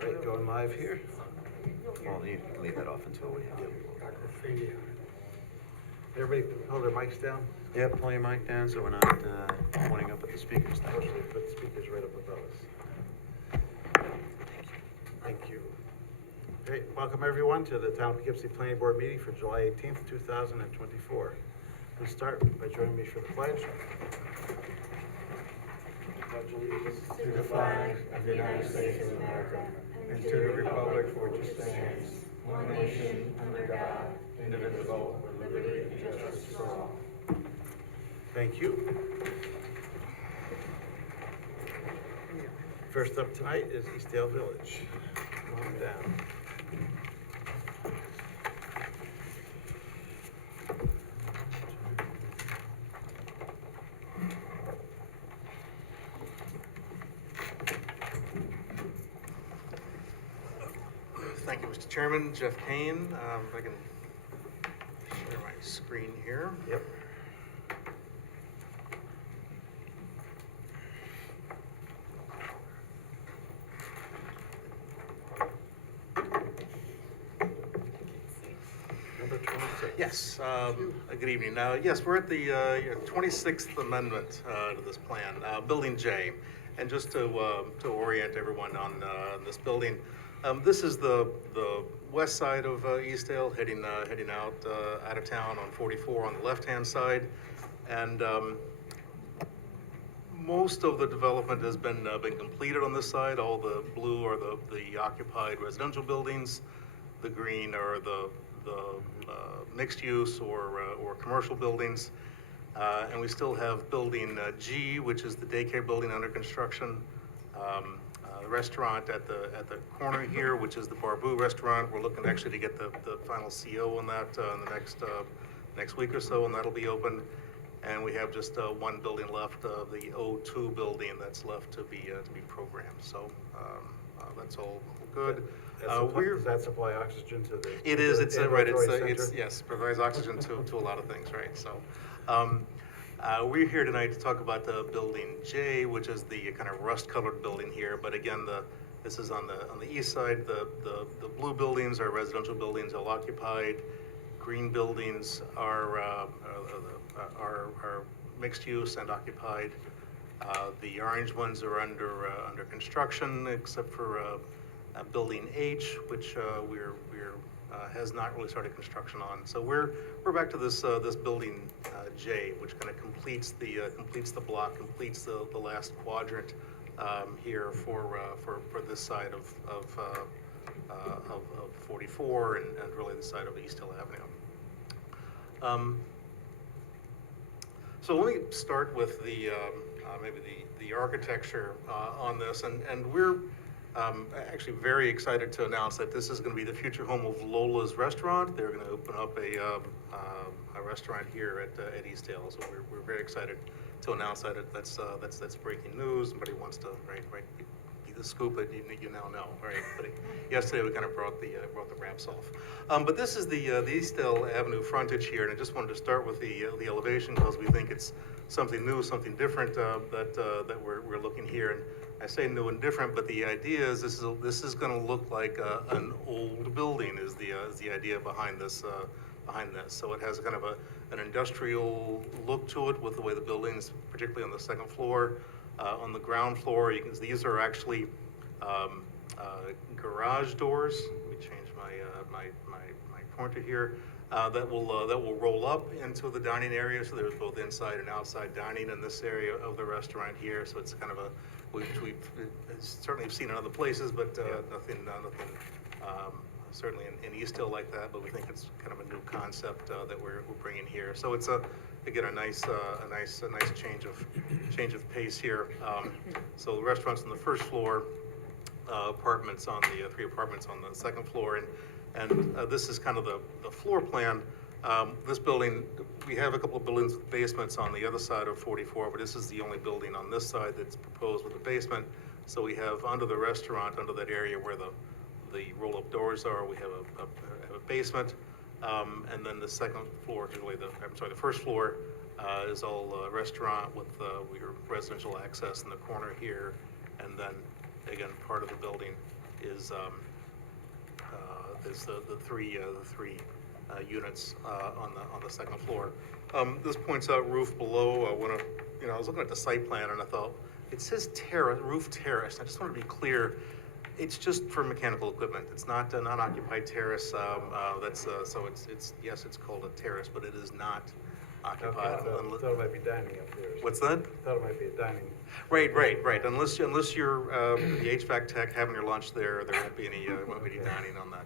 All right, going live here. Well, you can leave that off until we Got graffiti. Everybody hold their mics down. Yep, pull your mic down so we're not pointing up at the speakers. Thank you. Actually, put the speakers right up above us. Thank you. Okay, welcome everyone to the Town of Poughkeepsie Planning Board meeting for July 18th, 2024. Let's start by joining me for the pledge. Pledge allegiance To the flag of the United States of America and to the republic for which it stands, one nation, under God, indivisible, with liberty and justice for all. Thank you. First up tonight is Eastdale Village. Come on down. Thank you, Mr. Chairman. Jeff Kane. If I can share my screen here. Yep. Number 26. Yes, good evening. Yes, we're at the 26th Amendment to this plan, Building J. And just to orient everyone on this building, this is the west side of Eastdale, heading out of town on 44 on the left-hand side. And most of the development has been completed on this side. All the blue are the occupied residential buildings. The green are the mixed use or commercial buildings. And we still have building G, which is the daycare building under construction. The restaurant at the corner here, which is the Barbu restaurant. We're looking actually to get the final CO on that in the next week or so, and that'll be open. And we have just one building left, the O2 building that's left to be programmed. So that's all good. Does that supply oxygen to the? It is. It's right. ambulatory It's center? yes, provides oxygen to a lot of things, right? So, we're here tonight to talk about the building J, which is the kind of rust-colored building here. But again, this is on the east side. The blue buildings are residential buildings, all occupied. Green buildings are mixed use and occupied. The orange ones are under construction, except for building H, which we're has not really started construction on. So we're back to this building J, which kind of completes the block, completes the last quadrant here for this side of 44 and really the side of Eastdale Avenue. So let me start with maybe the architecture on this, and we're actually very excited to announce that this is going to be the future home of Lola's Restaurant. They're going to open up a restaurant here at Eastdale, so we're very excited to announce that. That's breaking news. Somebody wants to be the scoop that you now know, right? But yesterday we kind of brought the wraps off. But this is the Eastdale Avenue frontage here, and I just wanted to start with the elevation because we think it's something new, something different that we're looking here. And I say new and different, but the idea is this is going to look like an old building. Is the idea behind this? So it has kind of an industrial look to it with the way the buildings, particularly on the second floor. On the ground floor, these are actually garage doors. Let me change my pointer here. That will roll up into the dining area. So there's both inside and outside dining in this area of the restaurant here. So it's kind of we've certainly seen in other places, but nothing certainly in Eastdale like that. But we think it's kind of a new concept that we're bringing here. So it's again a nice change of pace here. So the restaurant's on the first floor, apartments on the 3 apartments on the second floor, and this is kind of the floor plan. This building, we have a couple of buildings with basements on the other side of 44, but this is the only building on this side that's proposed with a basement. So we have under the restaurant, under that area where the roll-up doors are, we have a basement, and then the second floor, the first floor is all restaurant with your residential access in the corner here, and then again part of the building the three units on the second floor. This points out roof below. I was looking at the site plan and I thought, it says terrace, roof terrace. I just want to be clear, it's just for mechanical equipment. It's not an unoccupied terrace. So yes, it's called a terrace, but it is not Okay, occupied. I thought it might be dining up there. What's that? I thought it might be a dining. Right. Unless you're the HVAC tech having your lunch there won't be any dining on that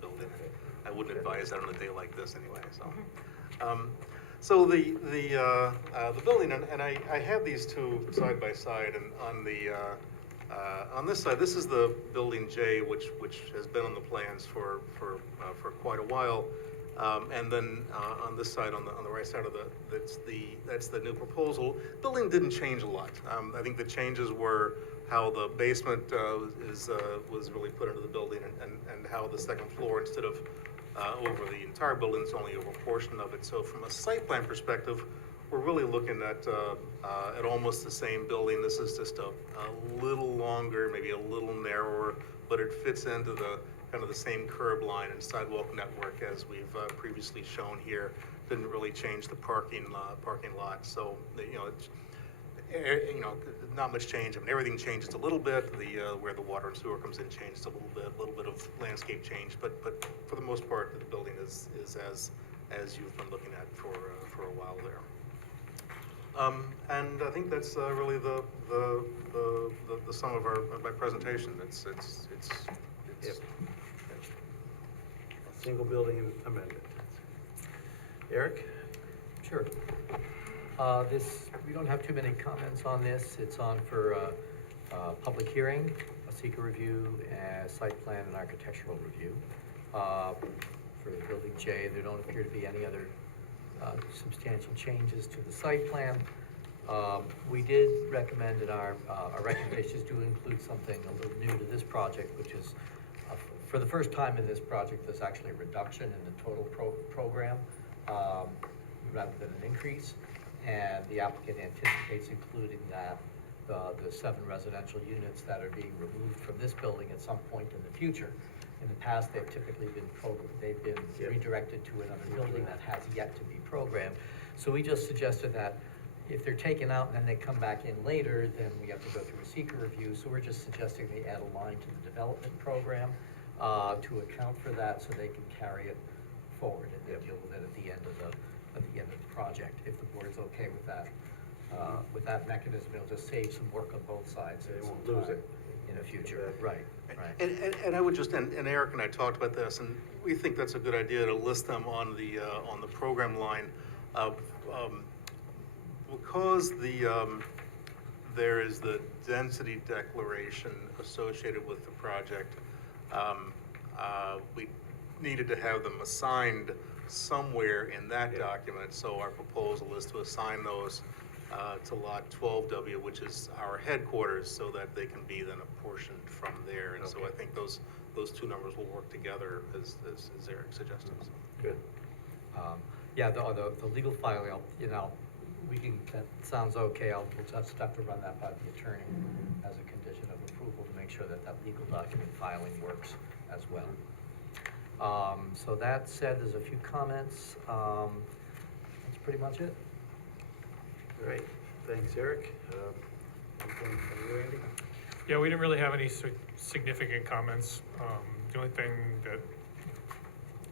building. I wouldn't advise that on a day like this anyway. So the building, and I have these two side by side, and on this side, this is the building J, which has been on the plans for quite a while. And then on this side, on the right side of that's the new proposal. Building didn't change a lot. I think the changes were how the basement was really put into the building, and how the second floor, instead of over the entire building, is only over a portion of it. So from a site plan perspective, we're really looking at almost the same building. This is just a little longer, maybe a little narrower, but it fits into the kind of the same curb line and sidewalk network as we've previously shown here. Didn't really change the parking lot. So not much change. I mean, everything changes a little bit. Where the water and sewer comes in changes a little bit of landscape change. But for the most part, the building is as you've been looking at for a while there. And I think that's really the sum of my presentation. It's Yep. Single building amendment. Eric? Sure. We don't have too many comments on this. It's on for public hearing, a seeker review, site plan and architectural review. For the building J, there don't appear to be any other substantial changes to the site plan. We did recommend in our recommendations do include something a little new to this project, which is for the first time in this project, there's actually a reduction in the total program rather than an increase. And the applicant anticipates including that the 7 residential units that are being removed from this building at some point in the future. In the past, they've typically been redirected to another building that has yet to be programmed. So we just suggested that if they're taken out and then they come back in later, then we have to go through a seeker review. So we're just suggesting they add a line to the development program to account for that, so they can carry it forward and then deal with it at the end of the project. If the board's okay with that mechanism, it'll just save some work on both sides. They won't lose it in the future. Right. And I would just, and Eric and I talked about this, and we think that's a good idea to list them on the program line, because there is the density declaration associated with the project. We needed to have them assigned somewhere in that document, so our proposal is to assign those to lot 12W, which is our headquarters, so that they can be then apportioned from there. And so I think those two numbers will work together as Eric suggested. So. Good. Yeah, the legal filing, that sounds okay. We'll just have to run that by the attorney as a condition of approval to make sure that legal document filing works as well. So that said, there's a few comments. That's pretty much it. Great. Thanks, Eric. Anything from you, Andy? Yeah, we didn't really have any significant comments. The only thing that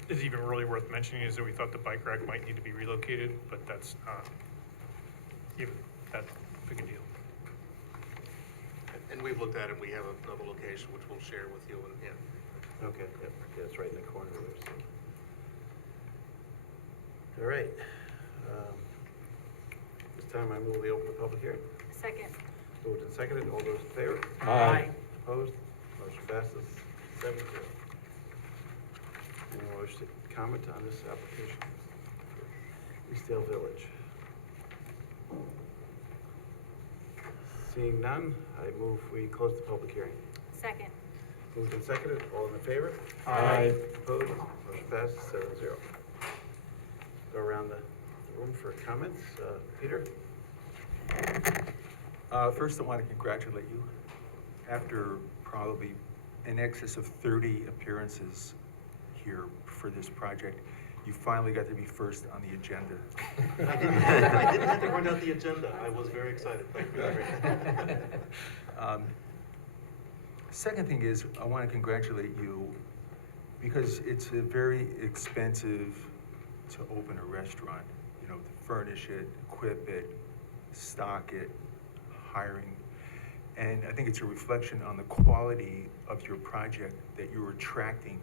is even really worth mentioning is that we thought the bike rack might need to be relocated, but that's not even that big a deal. And we've looked at it. We have another location which we'll share with you. And Okay, yep, yeah, it's right in the corner there. So. All right. This time I move we open the public hearing. Second. Moved and seconded. All those in favor? Aye. Opposed? Motion passes 7-0. Anyone wish to comment on this application? Eastdale Village. Seeing none, I move we close the public hearing. Second. Moved and seconded. All in favor? Aye. Opposed? Motion passes 7-0. Go around the room for comments. Peter? First, I want to congratulate you. After probably in excess of 30 appearances here for this project. You finally got to be first on the agenda. I didn't have to run out the agenda. I was very excited. Thank you. Second thing is, I want to congratulate you because it's a very expensive to open a restaurant, you know, to furnish it, equip it, stock it, hiring. And I think it's a reflection on the quality of your project that you're attracting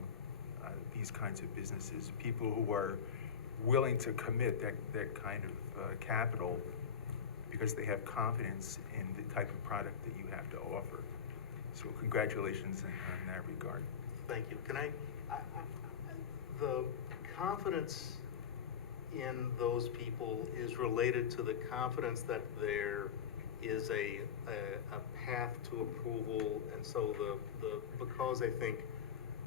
these kinds of businesses, people who are willing to commit that kind of capital because they have confidence in the type of product that you have to offer. So congratulations in that regard. Thank you. Can the confidence in those people is related to the confidence that there is a path to approval, and so because I think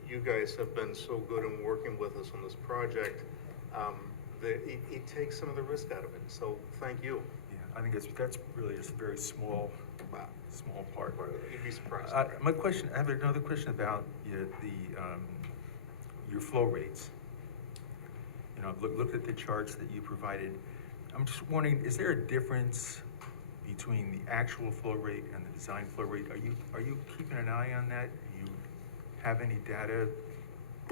you guys have been so good in working with us on this project, it takes some of the risk out of it, so thank you. Yeah, I think that's really just a very small part. You'd be surprised. I have another question about your flow rates. You know, I've looked at the charts that you provided. I'm just wondering, is there a difference between the actual flow rate and the design flow rate? Are you keeping an eye on that? Do you have any data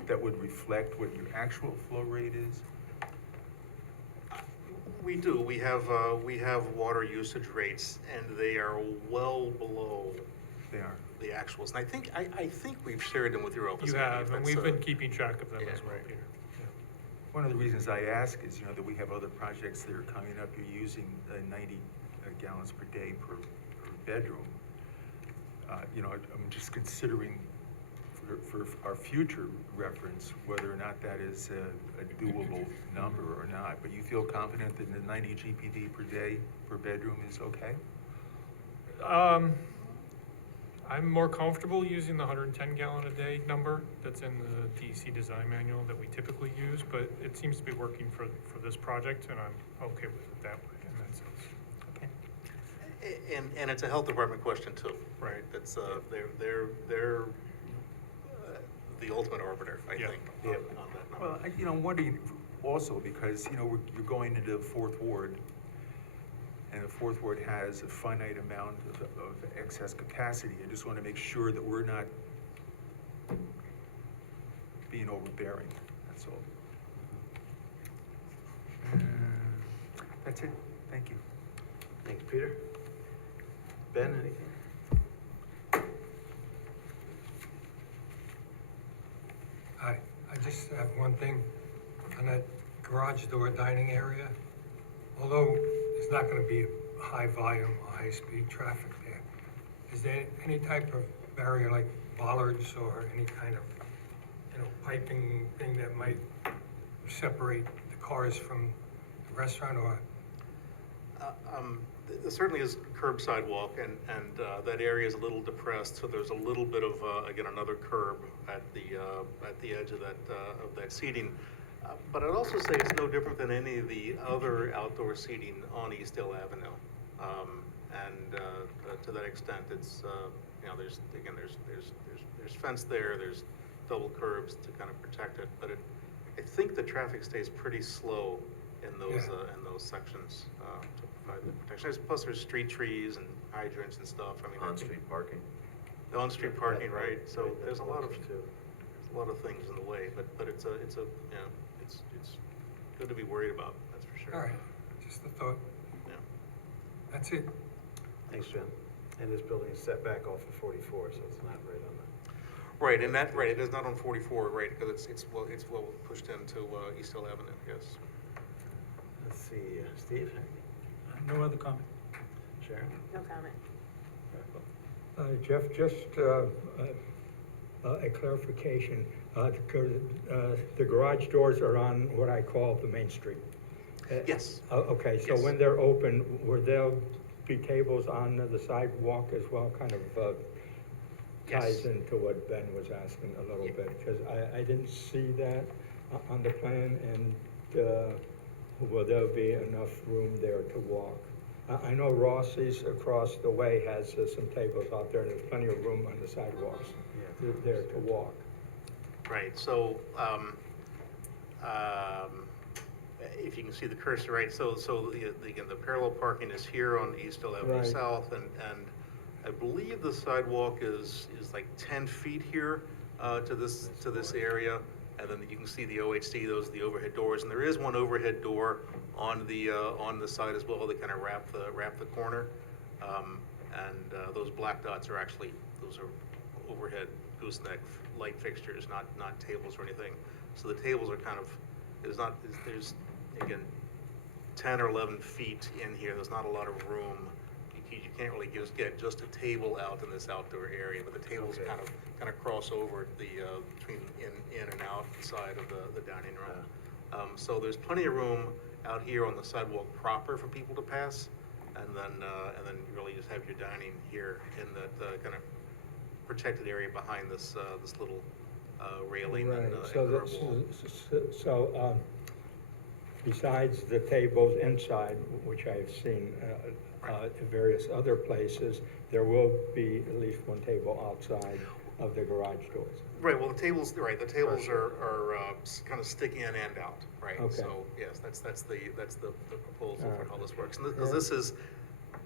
that would reflect what your actual flow rate is? We do. We have water usage rates, and they are well below They are. the actuals. And I think we've shared them with your office. You Andy, have, if and that's, we've been keeping track of them yeah, as well, right. Peter. One of the reasons I ask is, you know, that we have other projects that are coming up. You're using 90 gallons per day per bedroom. You know, I'm just considering for our future reference whether or not that is a doable number or not. But you feel confident that the 90 GPD per day per bedroom is okay? I'm more comfortable using the 110 gallon a day number that's in the DEC design manual that we typically use, but it seems to be working for this project, and I'm okay with it that way in that sense. Okay. And it's a health department question too. Right. That's they're the ultimate arbiter, I Yeah. think, Yeah. on that number. Well, you know, I'm wondering also because, you know, you're going into the fourth ward, and the fourth ward has a finite amount of excess capacity. I just want to make sure that we're not being overbearing, that's all. That's it, thank you. Thank you, Peter. Ben, anything? I just have one thing on that garage door dining area. Although there's not gonna be a high volume, high-speed traffic there, is there any type of barrier like bollards or any kind of, you know, piping thing that might separate the cars from the restaurant or? There certainly is curb sidewalk, and that area is a little depressed, so there's a little bit of, again, another curb at the edge of that seating. But I'd also say it's no different than any of the other outdoor seating on East Hill Avenue. To that extent, it's, you know, there's fence there, there's double curbs to kind of protect it, but I think the traffic stays pretty slow in those sections, to provide the protection. Plus there's street trees and hydrants and stuff. I mean, On-street parking. On-street parking, right? So Right, there's a lot of too. things in the way, but it's you know, it's good to be worried about, that's for sure. All right, just a thought. Yeah. That's it. Thanks, Jen. And this building is set back off of 44, so it's not right on the. Right, and that, right, it is not on 44, right, because it's well pushed into East Hill Avenue, yes. Let's see, Steve? No other comment. Sharon? No comment. Jeff, just a clarification. The garage doors are on what I call the main street. Yes. Okay, so Yes. when they're open, will there be tables on the sidewalk as well? Kind of ties Yes. into what Ben was asking a little bit, because I didn't see that on the plan, and will there be enough room there to walk? I know Rossi's across the way has some tables out there, and there's plenty of room on the sidewalks. Yeah, there to walk. Right, so, if you can see the cursor, right, so again, the parallel parking is here on Eastdale Avenue Right. South, and I believe the sidewalk is like 10 feet here, to this area, and then you can see the OHD, those are the overhead doors, and there is one overhead door on the side as well, that kind of wrap the corner. And those black dots are actually, those are overhead gooseneck light fixtures, not tables or anything. So the tables are kind of, there's, again, 10 or 11 feet in here, there's not a lot of room. You can't really get just a table out in this outdoor area, but the tables Okay. kind of cross over between in and out side of the dining room. So there's plenty of room out here on the sidewalk proper for people to pass, and then you really just have your dining here in that kind of protected area behind this little railing Right, and so curb that's, wall. besides the tables inside, which I've seen in various other places, there will be at least one table outside of the garage doors. Right, well, the tables are kind of stick in and out, right? Okay. So, yes, that's the proposal for Alright. how this works. And Yeah. this is,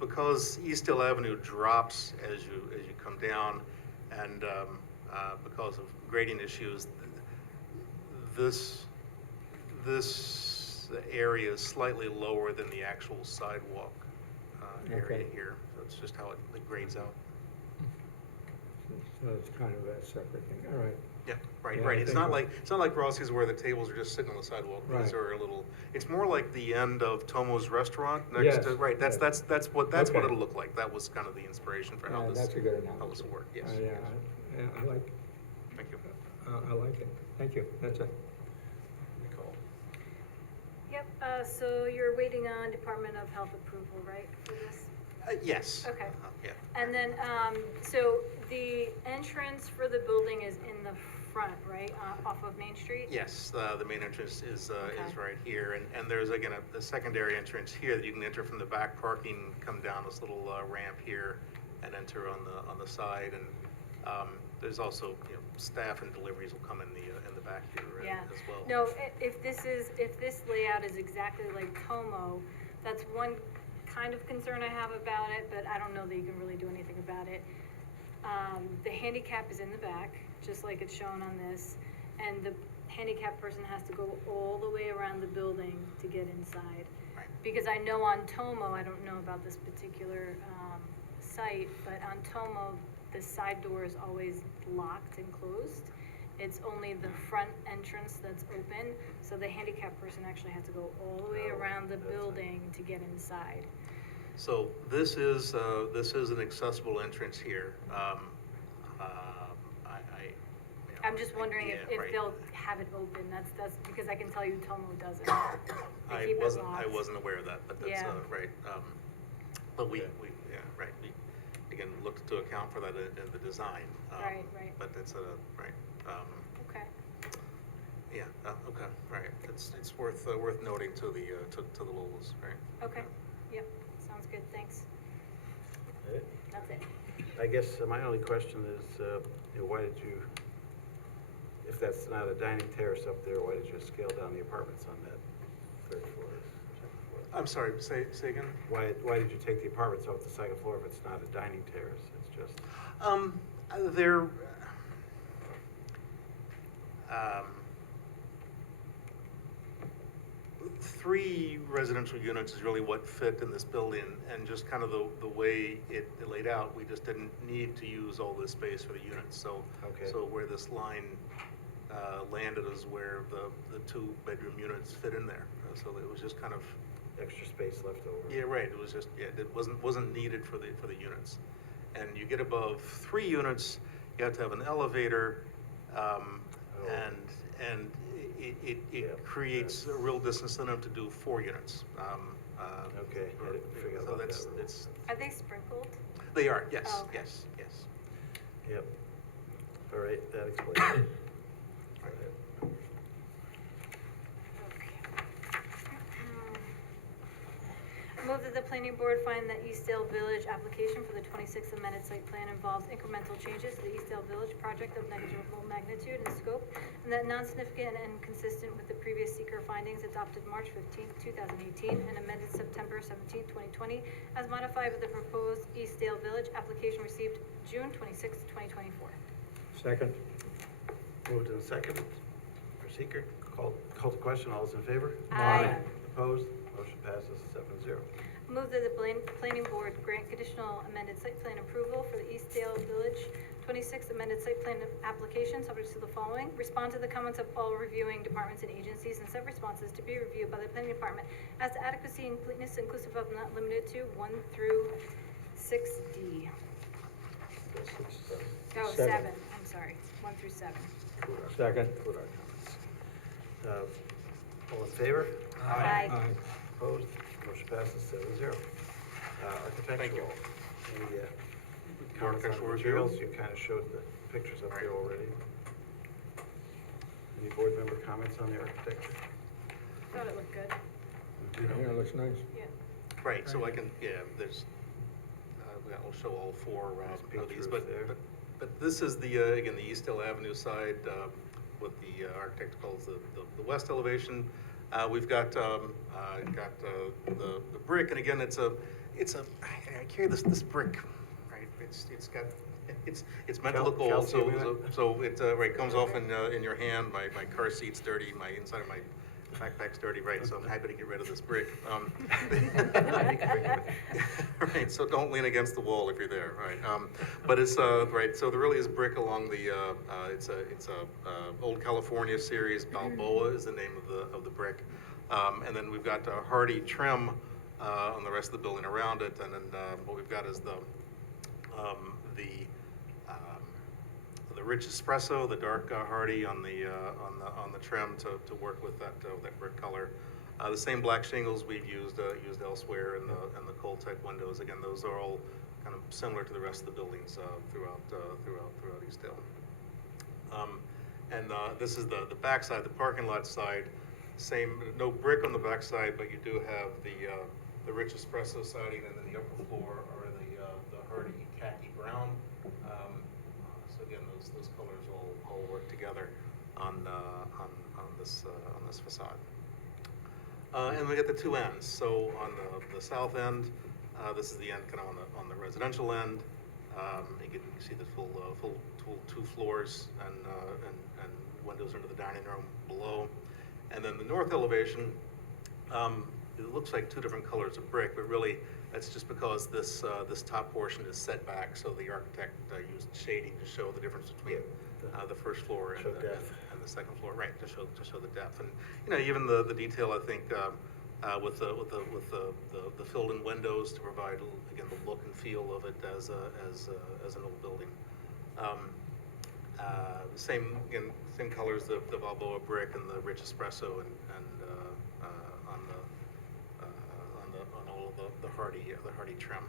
because Eastdale Avenue drops as you come down, and because of grading issues, this area is slightly lower than the actual sidewalk area Okay. here. So it's just how it grades out. So it's kind of a separate thing, all right. Yeah, right, Yeah, right. I It's think not so. like Rossi's where the tables are just sitting on the sidewalk. These Right. are a little, it's more like the end of Tomo's Restaurant next Yes, to, right, that's yes. what Okay. it'll look like. That was kind of the inspiration for how Yeah, this, that's a good how analogy. this will work, yes. Yeah, I like, Thank you. I like it, thank you, that's it. Nicole. Yep, so you're waiting on Department of Health approval, right, for this? Yes. Okay. Yeah. And then, so the entrance for the building is in the front, right, off of Main Street? Yes, the main entrance is Okay. right here, and there's, again, a secondary entrance here that you can enter from the back parking, come down this little ramp here, and enter on the side, and there's also, staff and deliveries will come in the back here Yeah. as well. No, if this layout is exactly like Como, that's one kind of concern I have about it, but I don't know that you can really do anything about it. The handicap is in the back, just like it's shown on this, and the handicapped person has to go all the way around the building to get inside. Right. Because I know on Tomo, I don't know about this particular, site, but on Tomo, the side door is always locked and closed. It's only the front entrance that's open, so the handicapped person actually has to go all the way around the building to get inside. So this is an accessible entrance here. I'm just wondering if Yeah, right. they'll have it open, that's because I can tell you Tomo doesn't. They I keep it wasn't locked. aware of that, but that's, Yeah. right. But we, Okay. right, we, again, looked to account for that in the design. Right, right. But it's right, Okay, yeah, okay, right. It's worth noting to the Lolas, right? okay, yep, sounds good, thanks, Okay. that's it. I guess my only question is, why did you, if that's not a dining terrace up there, why did you scale down the apartments on that third floor, second floor? I'm sorry, say again? Why did you take the apartments off the second floor if it's not a dining terrace? It's just, They're, three residential units is really what fit in this building, and just kind of the way it laid out, we just didn't need to use all this space for the units, so. Okay. So where this line, landed is where the two-bedroom units fit in there, so it was just kind of, extra space left over. yeah, right, it was just, yeah, it wasn't needed for the units. And you get above 3 units, you have to have an elevator, and it Yeah, creates a that's- real disincentive to do 4 units. Okay, I didn't forget So about that's, that rule. it's, Are they sprinkled? they are, yes, Oh, okay. yes. Yep. All right, that explains it. Go ahead. Okay. move that the planning board find that Eastdale Village application for the 26th amended site plan involves incremental changes to the Eastdale Village project of negligible magnitude and scope, and that non-significant and consistent with the previous seeker findings adopted March 15th, 2018, and amended September 17th, 2020, as modified with the proposed Eastdale Village application received June 26th, 2024. Second. Moved and second for seeker. Call the question. All those in favor? Aye. Opposed? Motion passes 7-0. Move that the planning board grant conditional amended site plan approval for the Eastdale Village 26th amended site plan application, subject to the following. Respond to the comments of all reviewing departments and agencies and send responses to be reviewed by the planning department as to adequacy and completeness inclusive of not limited to 1 through 6D. Oh, 7, I'm sorry, 1 through 7. Second. Include our comments. All in favor? Aye. Opposed? Motion passes 7-0. Architectural. Any comments on Architectural materials? review? You kind of showed the pictures up there already. Any board member comments on the architecture? Thought it looked good. Yeah, it looks nice. Yeah. Right, so I can, yeah, there's, I'll show all four Nice of these, pictures but, there. but this is the, again, the Eastdale Avenue side, what the architect calls the west elevation. We've got, the brick, and again, it's a, I carry this brick, right, it's meant to look old, Calcium in it? so it, right, comes off in your hand, my car seat's dirty, my inside of my backpack's dirty, right, so I'm happy to get rid of this brick. Right, so don't lean against the wall if you're there, right? But it's, right, so there really is brick along the, it's a old California series, Balboa is the name of the brick. And then we've got hardy trim on the rest of the building around it, and then what we've got is the rich espresso, the dark hardy on the trim to work with that brick color. The same black shingles we've used elsewhere in the cold type windows. Again, those are all kind of similar to the rest of the buildings throughout Eastdale. And this is the back side, the parking lot side. Same, no brick on the back side, but you do have the rich espresso siding, and then the upper floor are the hardy khaki brown. So again, those colors all work together on this facade. And we get the two ends. So on the south end, this is the end kind of on the residential end. You see the full 2 floors and windows into the dining room below. And then the north elevation, it looks like 2 different colors of brick, but really that's just because this top portion is set back, so the architect used shading to show the difference between the first floor and the second floor, right? To show the depth, and even the detail, I think, with the filled-in windows to provide again the look and feel of it as an old building. Same colors, the Balboa brick and the rich espresso, and on all of the hardy trim.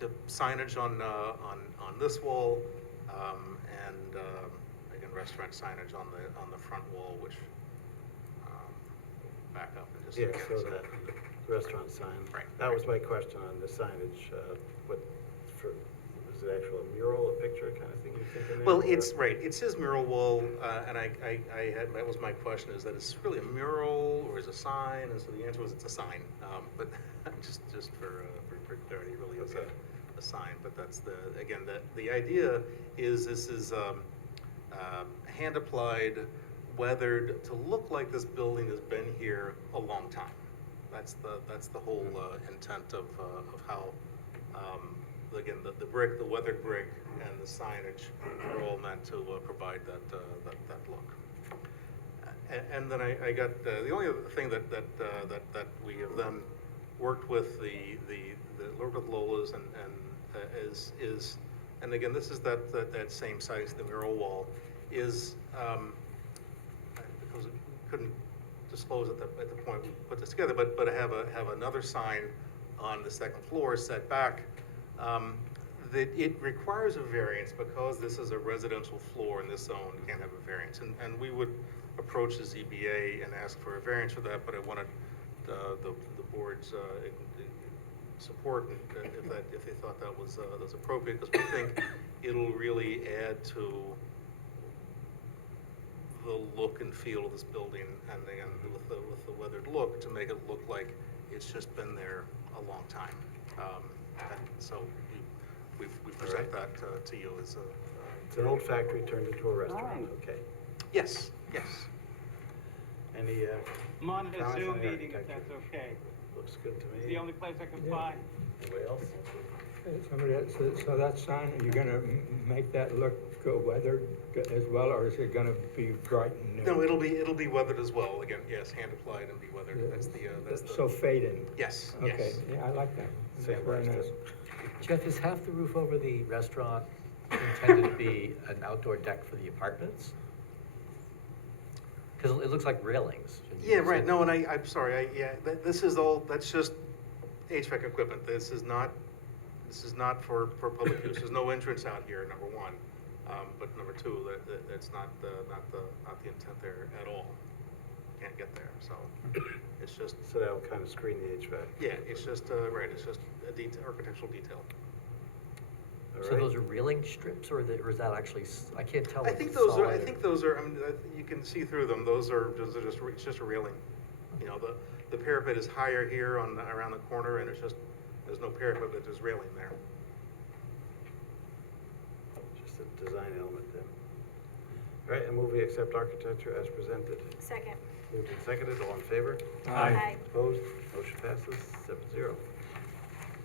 The signage on this wall, and again restaurant signage on the front wall, which back up and just Yeah, so that restaurant sign. Right. That was my question on the signage. Is it actual mural, a picture kind of thing you're thinking there? Well, or- it's right. It's his mural wall, and that was my question: is that it's really a mural or is it a sign? And so the answer was it's a sign. But just for clarity, it really is Okay. a sign. But that's the idea is this is hand applied, weathered to look like this building has been here a long time. That's the whole intent of how. Again, the brick, the weathered brick, and the signage are all meant to provide that look. And then I got the only other thing that we have then worked with worked with Lola's and is and again this is that same size, the mural wall is because we couldn't disclose at the point we put this together, but I have another sign on the second floor set back. That it requires a variance because this is a residential floor in this zone, you can't have a variance. And we would approach the ZBA and ask for a variance for that, but I wanted the board's support if they thought that was appropriate, because we think it'll really add to the look and feel of this building, and again, with the weathered look, to make it look like it's just been there a long time. And so we present that to you as a. It's an old factory turned into a restaurant, okay. Yes, yes. Any, I'm on a comments Zoom on the meeting, if architecture? that's okay. Looks good to It's me. the only place I can Yeah. find. Anybody else? Somebody else, so that sign, are you gonna make that look weathered as well, or is it gonna be bright and new? No, it'll be weathered as well. Again, yes, hand applied and be weathered. That's the. So fading? Yes, Okay, yes. yeah, I like that. That's very nice. Jeff, is half the roof over the restaurant intended to be an outdoor deck for the apartments? Because it looks like railings. Yeah, right. No, and I'm sorry. This is all. That's just HVAC equipment. This is not for public use. There's no entrance out here. Number one, but number two, that's not the intent there at all. Can't get there. So it's just. So that'll kind of screen the HVAC. Yeah, it's just right. It's just a architectural detail. All So right. those are railing strips, or is that actually, I can't tell. I if think it's those are. I solid or- think those are. I mean, you can see through them. Those are just. It's just a railing. You know, the parapet is higher here around the corner, and there's no parapet, but there's railing there. Just a design element then. All right, and move we accept architecture as presented. Second. Moved and seconded, all in favor? Aye. Opposed? Motion passes 7-0.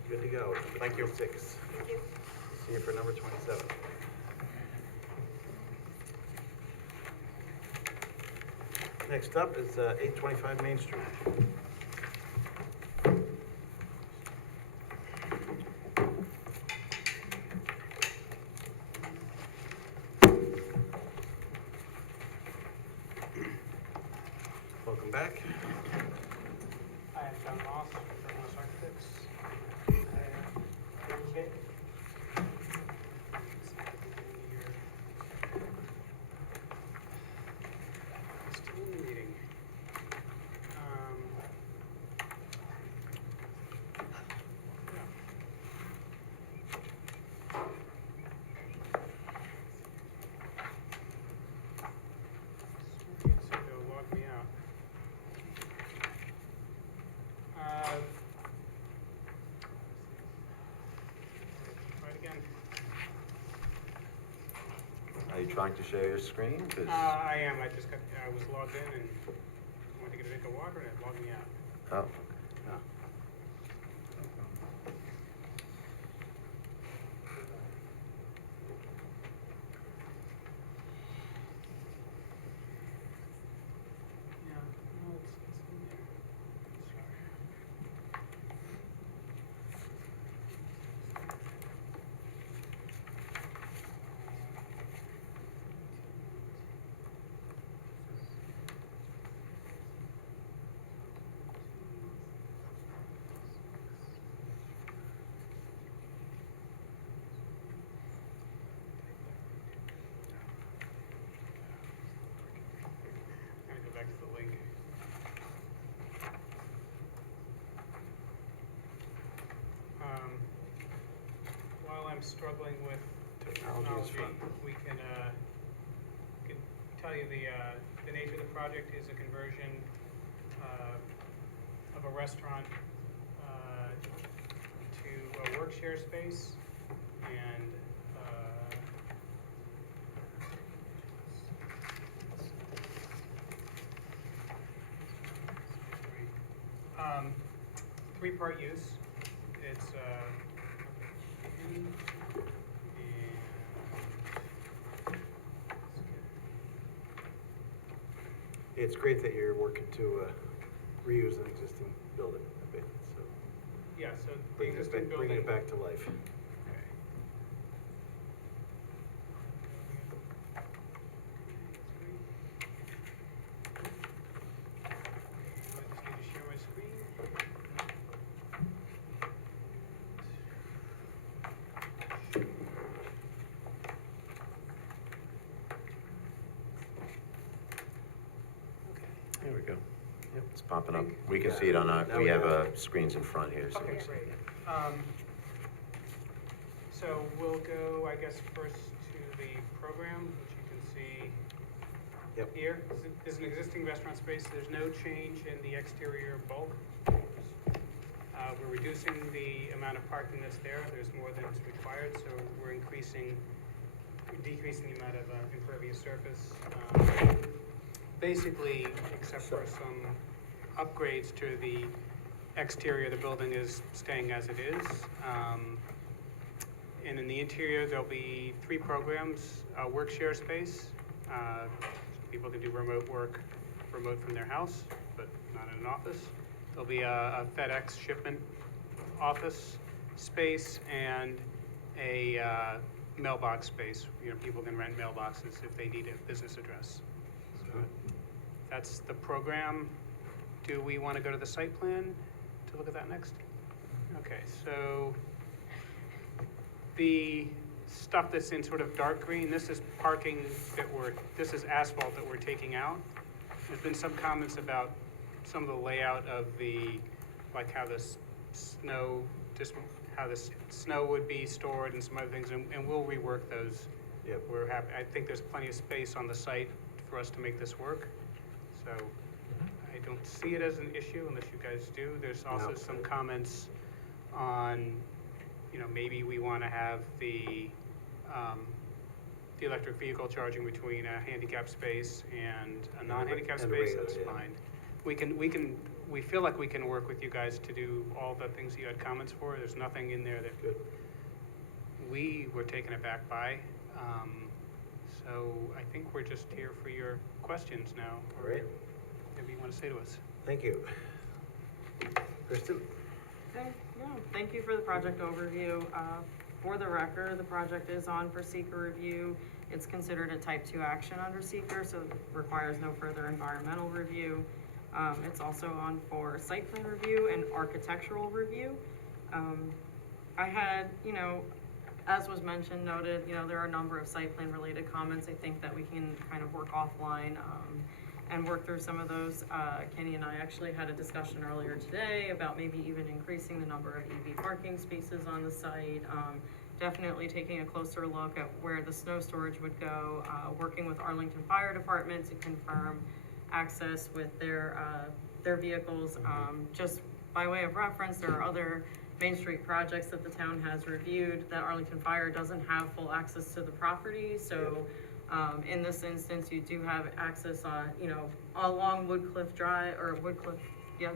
Good to go. Thank you. 26. Thank you. See you for number 27. Next up is 825 Main Street. Welcome back. I am John Moss from Moss Architects. Okay. Still in the meeting. So they'll log me out. Try it again. Are you trying to share your screen? 'Cause- I am, I was logged in and wanted to get a drink of water and it logged me out. Oh, Ah. Yeah, no, it's in there. Sorry. I'm gonna go back to the link. While I'm struggling with Technology is technology, fun. we can tell you the nature of the project is a conversion of a restaurant to a work share space and three-part use. It's It's great that you're working to reuse an existing building a bit, so yeah, so the bringing existing building. it back to life. Okay. I just need to share my screen. there we go. Yep. It's popping up. We can see it on our, Now we we have have screens in front here, so. Okay, we see great. it. So we'll go, I guess, first to the program, which you can see Yep. here. There's an existing restaurant space. There's no change in the exterior bulk. We're reducing the amount of parking that's there. There's more than is required, so we're decreasing the amount of impervious surface. Basically, except for some upgrades to the exterior, the building is staying as it is. And in the interior, there'll be 3 programs, work share space. People can do remote work, remote from their house, but not in an office. There'll be a FedEx shipment office space and a mailbox space. You know, people can rent mailboxes if they need a business address. So that's the program. Do we want to go to the site plan to look at that next? Okay, so the stuff that's in sort of dark green, this is parking this is asphalt that we're taking out. There's been some comments about some of the layout of like how the snow, just how the snow would be stored and some other things, and we'll rework those. Yep. We're happy, I think there's plenty of space on the site for us to make this work. So I don't see it as an issue unless you guys do. There's also No. some comments on, maybe we want to have the electric vehicle charging between a handicap space and a non-handicap and a space. regular, That's yeah. fine. We feel like we can work with you guys to do all the things you had comments for. There's nothing in there that Good. we were taken aback by. So I think we're just here for your questions now. Or Great. whatever you want to say to us. Thank you. Kristen? Okay, no, thank you for the project overview. For the record, the project is on for seeker review. It's considered a type 2 action under seeker, so it requires no further environmental review. It's also on for site plan review and architectural review. I had, as was mentioned, noted, there are a number of site plan related comments. I think that we can kind of work offline and work through some of those. Kenny and I actually had a discussion earlier today about maybe even increasing the number of EV parking spaces on the site. Definitely taking a closer look at where the snow storage would go, working with Arlington Fire Department to confirm access with their vehicles. Just by way of reference, there are other Main Street projects that the town has reviewed that Arlington Fire doesn't have full access to the property, so in this instance, you do have access on, along Woodcliff Drive, or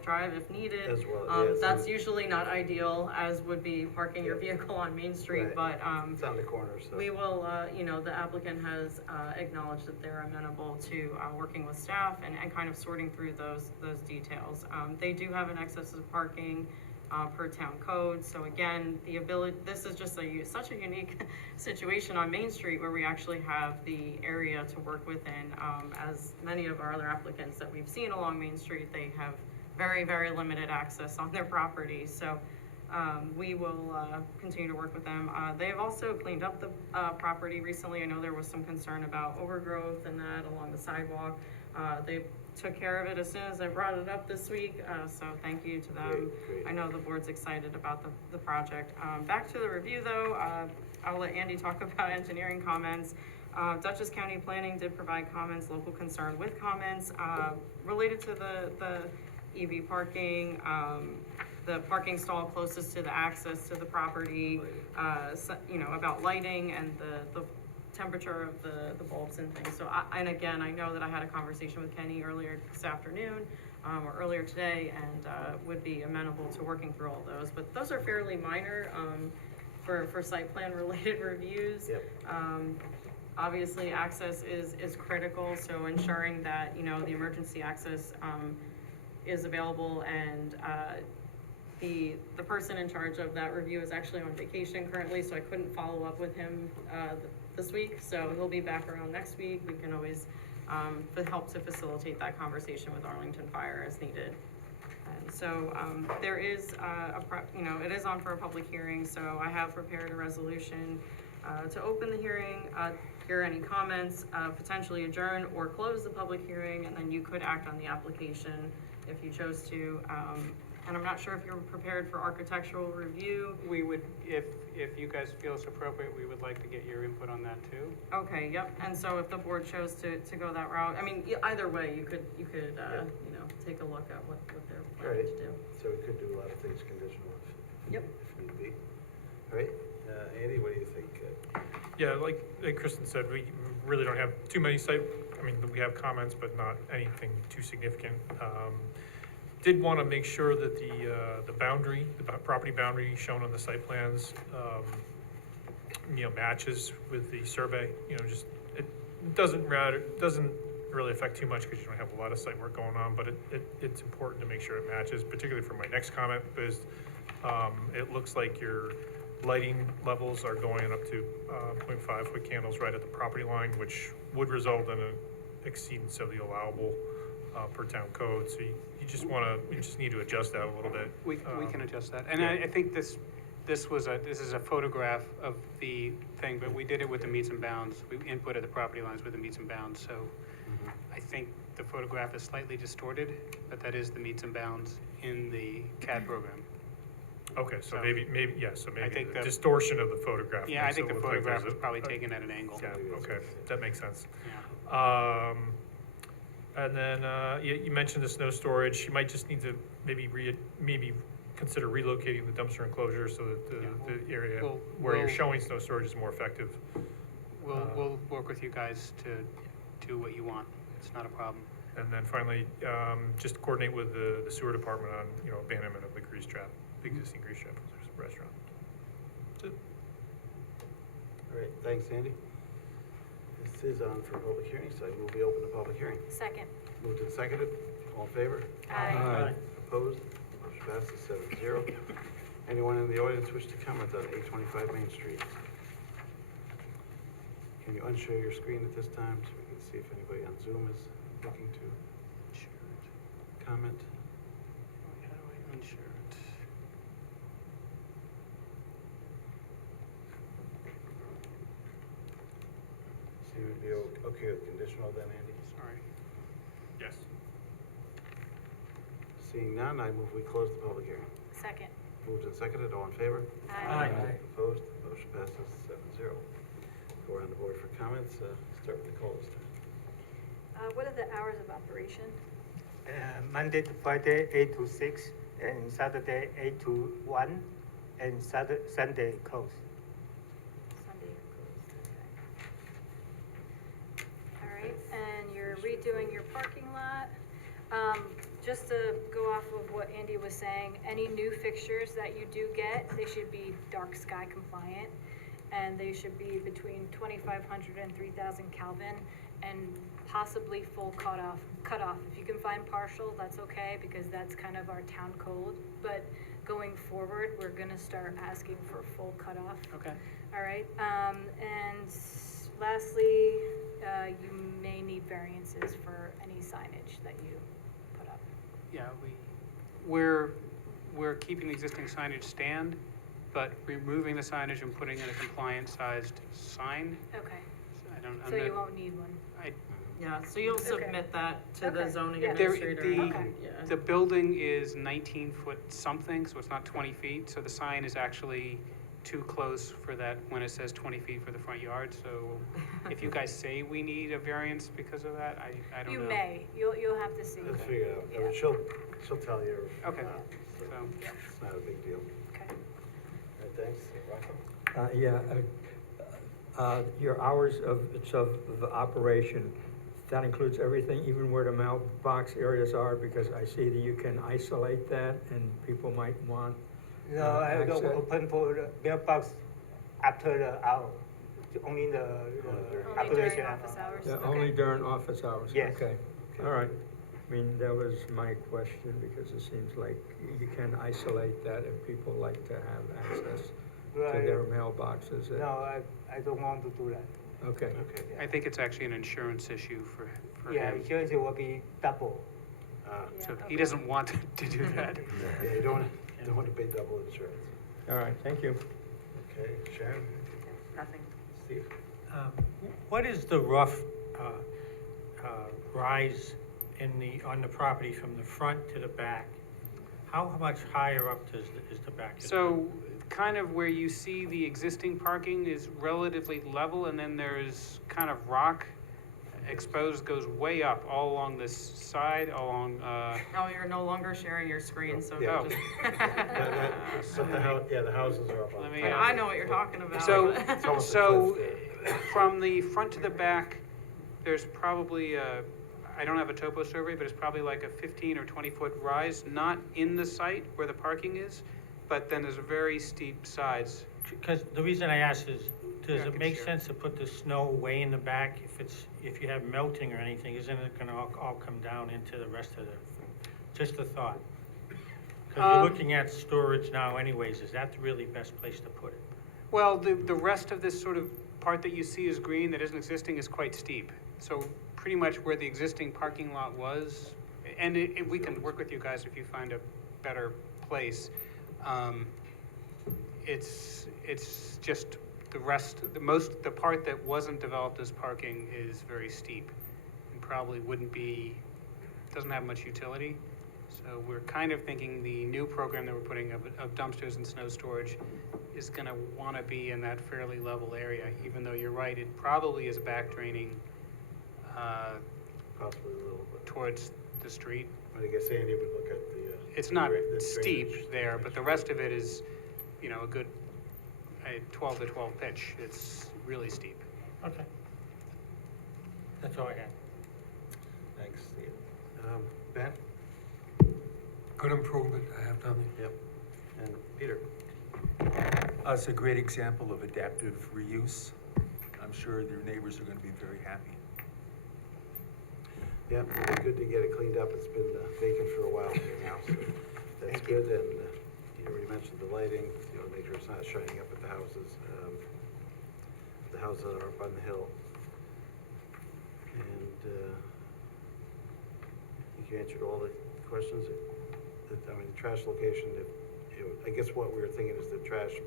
Drive if needed. As well, yes. That's usually not ideal, as would be parking your vehicle on Main Street, Right. but, It's on the corner, so. we will, the applicant has acknowledged that they're amenable to working with staff and kind of sorting through those details. They do have an excess of parking per town code, so again, this is just such a unique situation on Main Street where we actually have the area to work within. As many of our other applicants that we've seen along Main Street, they have very, very limited access on their property, so we will continue to work with them. They have also cleaned up the property recently. I know there was some concern about overgrowth and that along the sidewalk. They took care of it as soon as I brought it up this week, so thank you to them. Great. I know the board's excited about the project. Back to the review though, I'll let Andy talk about engineering comments. Dutchess County Planning did provide comments, local concern with comments, related to the EV parking, the parking stall closest to the access to the property, about lighting and the temperature of the bulbs and things. So, and again, I know that I had a conversation with Kenny earlier this afternoon, or earlier today, and would be amenable to working through all those. But those are fairly minor for site plan related reviews. Yep. Obviously, access is critical, so ensuring that, the emergency access is available, and the person in charge of that review is actually on vacation currently, so I couldn't follow up with him this week, so he'll be back around next week. We can always help to facilitate that conversation with Arlington Fire as needed. And so there is it is on for a public hearing, so I have prepared a resolution to open the hearing, hear any comments, potentially adjourn or close the public hearing, and then you could act on the application if you chose to. And I'm not sure if you're prepared for architectural review. We would, if you guys feel it's appropriate, we would like to get your input on that too. Okay, yep, and so if the board chose to go that route, I mean, either way, you could, you know, take a look at what they're planning to do. So we could do a lot of things conditional Yep. if need be. All right, Andy, what do you think? Yeah, like Kristen said, we really don't have too many we have comments, but not anything too significant. Did want to make sure that the boundary, the property boundary shown on the site plans, matches with the survey. Just, it doesn't really affect too much because you don't have a lot of site work going on, but it's important to make sure it matches, particularly for my next comment, because it looks like your lighting levels are going up to 0.5 foot candles right at the property line, which would result in an exceedance of the allowable per town code. So you just need to adjust that a little bit. We can adjust that. And I think this is a photograph of the thing, but we did it with the meets and bounds. We inputted the property lines with the meets and bounds, so I think the photograph is slightly distorted, but that is the meets and bounds in the CAD program. Okay, so So- maybe I think the the- distortion of the photograph. Yeah, I makes think it the look like photograph there's was probably taken at an angle. Yeah, okay, that makes sense. Yeah. And then, you mentioned the snow storage. You might just need to maybe consider relocating the dumpster enclosure so that the area where you're we'll- showing snow storage is more effective. We'll work with you guys to do what you want. It's not a problem. And then finally, just coordinate with the sewer department on, abandonment of the grease trap, the existing grease trap restaurant. That's it. All right, thanks, Andy. This is on for public hearing, so I move we open the public hearing. Second. Moved and seconded, all in favor? Aye. Opposed? Motion passes 7-0. Anyone in the audience wish to comment on 825 Main Street? Can you unshare your screen at this time so we can see if anybody on Zoom is looking to comment? How do I unshare it? So you would be okay with conditional then, Andy? Sorry. Yes. Seeing none, I move we close the public hearing. Second. Moved and seconded, all in favor? Aye. Opposed? Motion passes 7-0. Go around the board for comments, start with Nicole this time. What are the hours of operation? Monday to Friday, 8 to 6, and Saturday, 8 to 1, and Sunday close. Sunday you're closed, okay. All right, and you're redoing your parking lot. Just to go off of what Andy was saying, any new fixtures that you do get, they should be dark sky compliant. And they should be between 2,500 and 3,000 Kelvin, and possibly full cutoff. If you can find partial, that's okay, because that's kind of our town code. But going forward, we're gonna start asking for full cutoff. Okay. All right, and lastly, you may need variances for any signage that you put up. Yeah, we're keeping the existing signage stand, but removing the signage and putting in a compliant-sized sign. Okay, I'm so you not- won't need one. Yeah, so you'll Okay. submit that to the Okay, zoning yeah. administrator. Okay. Yeah. The building is 19 foot something, so it's not 20 feet, so the sign is actually too close for that when it says 20 feet for the front yard, so if you guys say we need a variance because of that, I don't know. You may, you'll have to see. Let's figure it out. I mean, she'll tell you. Okay. So So, It's not a big deal. Okay. All right, thanks. Rocco? Your hours of operation, that includes everything, even where the mailbox areas are, because I see that you can isolate that and people might want. No, I don't access. open for the mailbox after the hour, only the Only operation. during office hours? Yeah, Okay. only during office hours? Yes. Okay, all right. I mean, that was my question, because it seems like you can isolate that and people like to have access to Right. their mailboxes. No, I don't want to do that. Okay, Okay. I think it's actually an insurance issue for Yeah, him, insurance will be double. so Yeah, he okay. doesn't want to do that. Yeah, you don't want to pay double insurance. all right, thank you. Okay, Sharon? Nothing. Steve? What is the rough rise on the property from the front to the back, how much higher up is the back? So kind of where you see the existing parking is relatively level, and then there's kind of rock exposed, goes way up all along this side, along, No, you're no longer sharing your screen, so Yeah. just. But the houses are up on. Let me, I know what you're talking about. So, but- It's almost a so cliff there. from the front to the back, there's probably, I don't have a topo survey, but it's probably like a 15 or 20-foot rise, not in the site where the parking is, but then there's very steep sides. Because the reason I ask is, does Yeah, I it can make share. sense to put the snow way in the back? If you have melting or anything, isn't it gonna all come down into the rest of the, just a thought? Because you're looking at storage now anyways, is that the really best place to put it? Well, the rest of this sort of part that you see is green that isn't existing is quite steep. So pretty much where the existing parking lot was, and we can work with you guys if you find a better place. It's just the part that wasn't developed as parking is very steep and probably doesn't have much utility. So we're kind of thinking the new program that we're putting of dumpsters and snow storage is gonna wanna be in that fairly level area, even though you're right, it probably is back draining, Possibly a little bit. towards the street. I guess Andy would look at the. It's not the steep drainage. there, but the rest of it is, a good, 12 to 12 pitch. It's really steep. Okay. That's all I had. Thanks, Steve. Ben? Good improvement, I have nothing. Yep. And Peter? It's a great example of adaptive reuse. I'm sure their neighbors are gonna be very happy. Yeah, it's good to get it cleaned up. It's been vacant for a while here now, so that's good. And you already mentioned the lighting, make sure it's not shining up at the houses. The houses are up on the hill. And I think you answered all the questions. The trash location, I guess what we were thinking is the trash is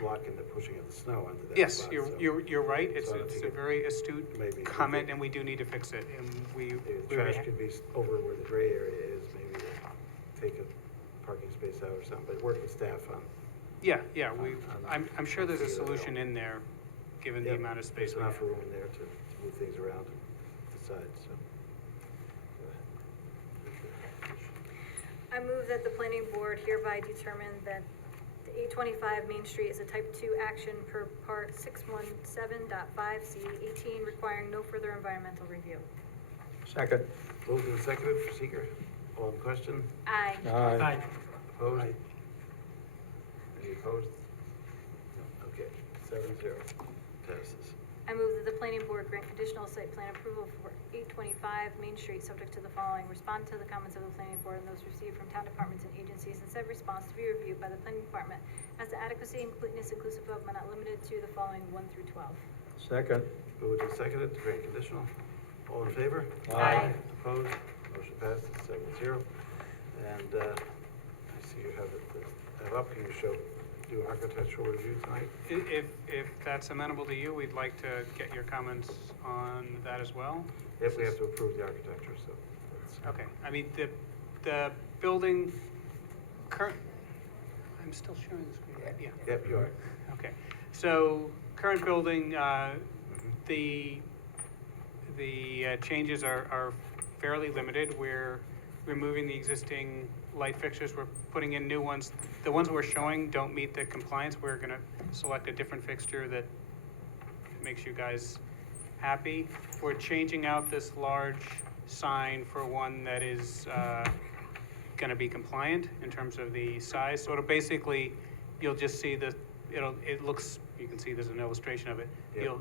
blocking the pushing of the snow onto that Yes, spot, you're right. It's So I think a it- very astute maybe- comment, and we do need to fix it. And Maybe the trash could be over where the gray area is, maybe take a parking space out or something, but work with staff on. Yeah, I'm sure there's a solution in there, given the Yep, amount of space there's we enough have. room in there to move things around and decide, so. I move that the planning board hereby determine that the 825 Main Street is a type 2 action per part 617.5C18, requiring no further environmental review. Second. Moved and seconded for seeker. All in question? Aye. Aye. Opposed? Any opposed? No. Okay, 7-0. Passes. I move that the planning board grant conditional site plan approval for 825 Main Street, subject to the following. Respond to the comments of the planning board and those received from town departments and agencies, and said response to be reviewed by the planning department as to adequacy and completeness inclusive of, but not limited to, the following 1 through 12. Second. Moved and seconded to grant conditional. All in favor? Aye. Opposed? Motion passes 7-0. And I see you have it up. Can you do architectural review tonight? If that's amenable to you, we'd like to get your comments on that as well. If we have to approve the architecture, so. that's- Okay, I mean, the building, I'm still sharing the screen, right? Yeah. Yep, you are. Okay, so current building, the changes are fairly limited. We're removing the existing light fixtures, we're putting in new ones. The ones we're showing don't meet the compliance. We're gonna select a different fixture that makes you guys happy. We're changing out this large sign for one that is gonna be compliant in terms of the size. So it'll basically, you'll just see it looks, you can see there's an illustration of it. Yeah.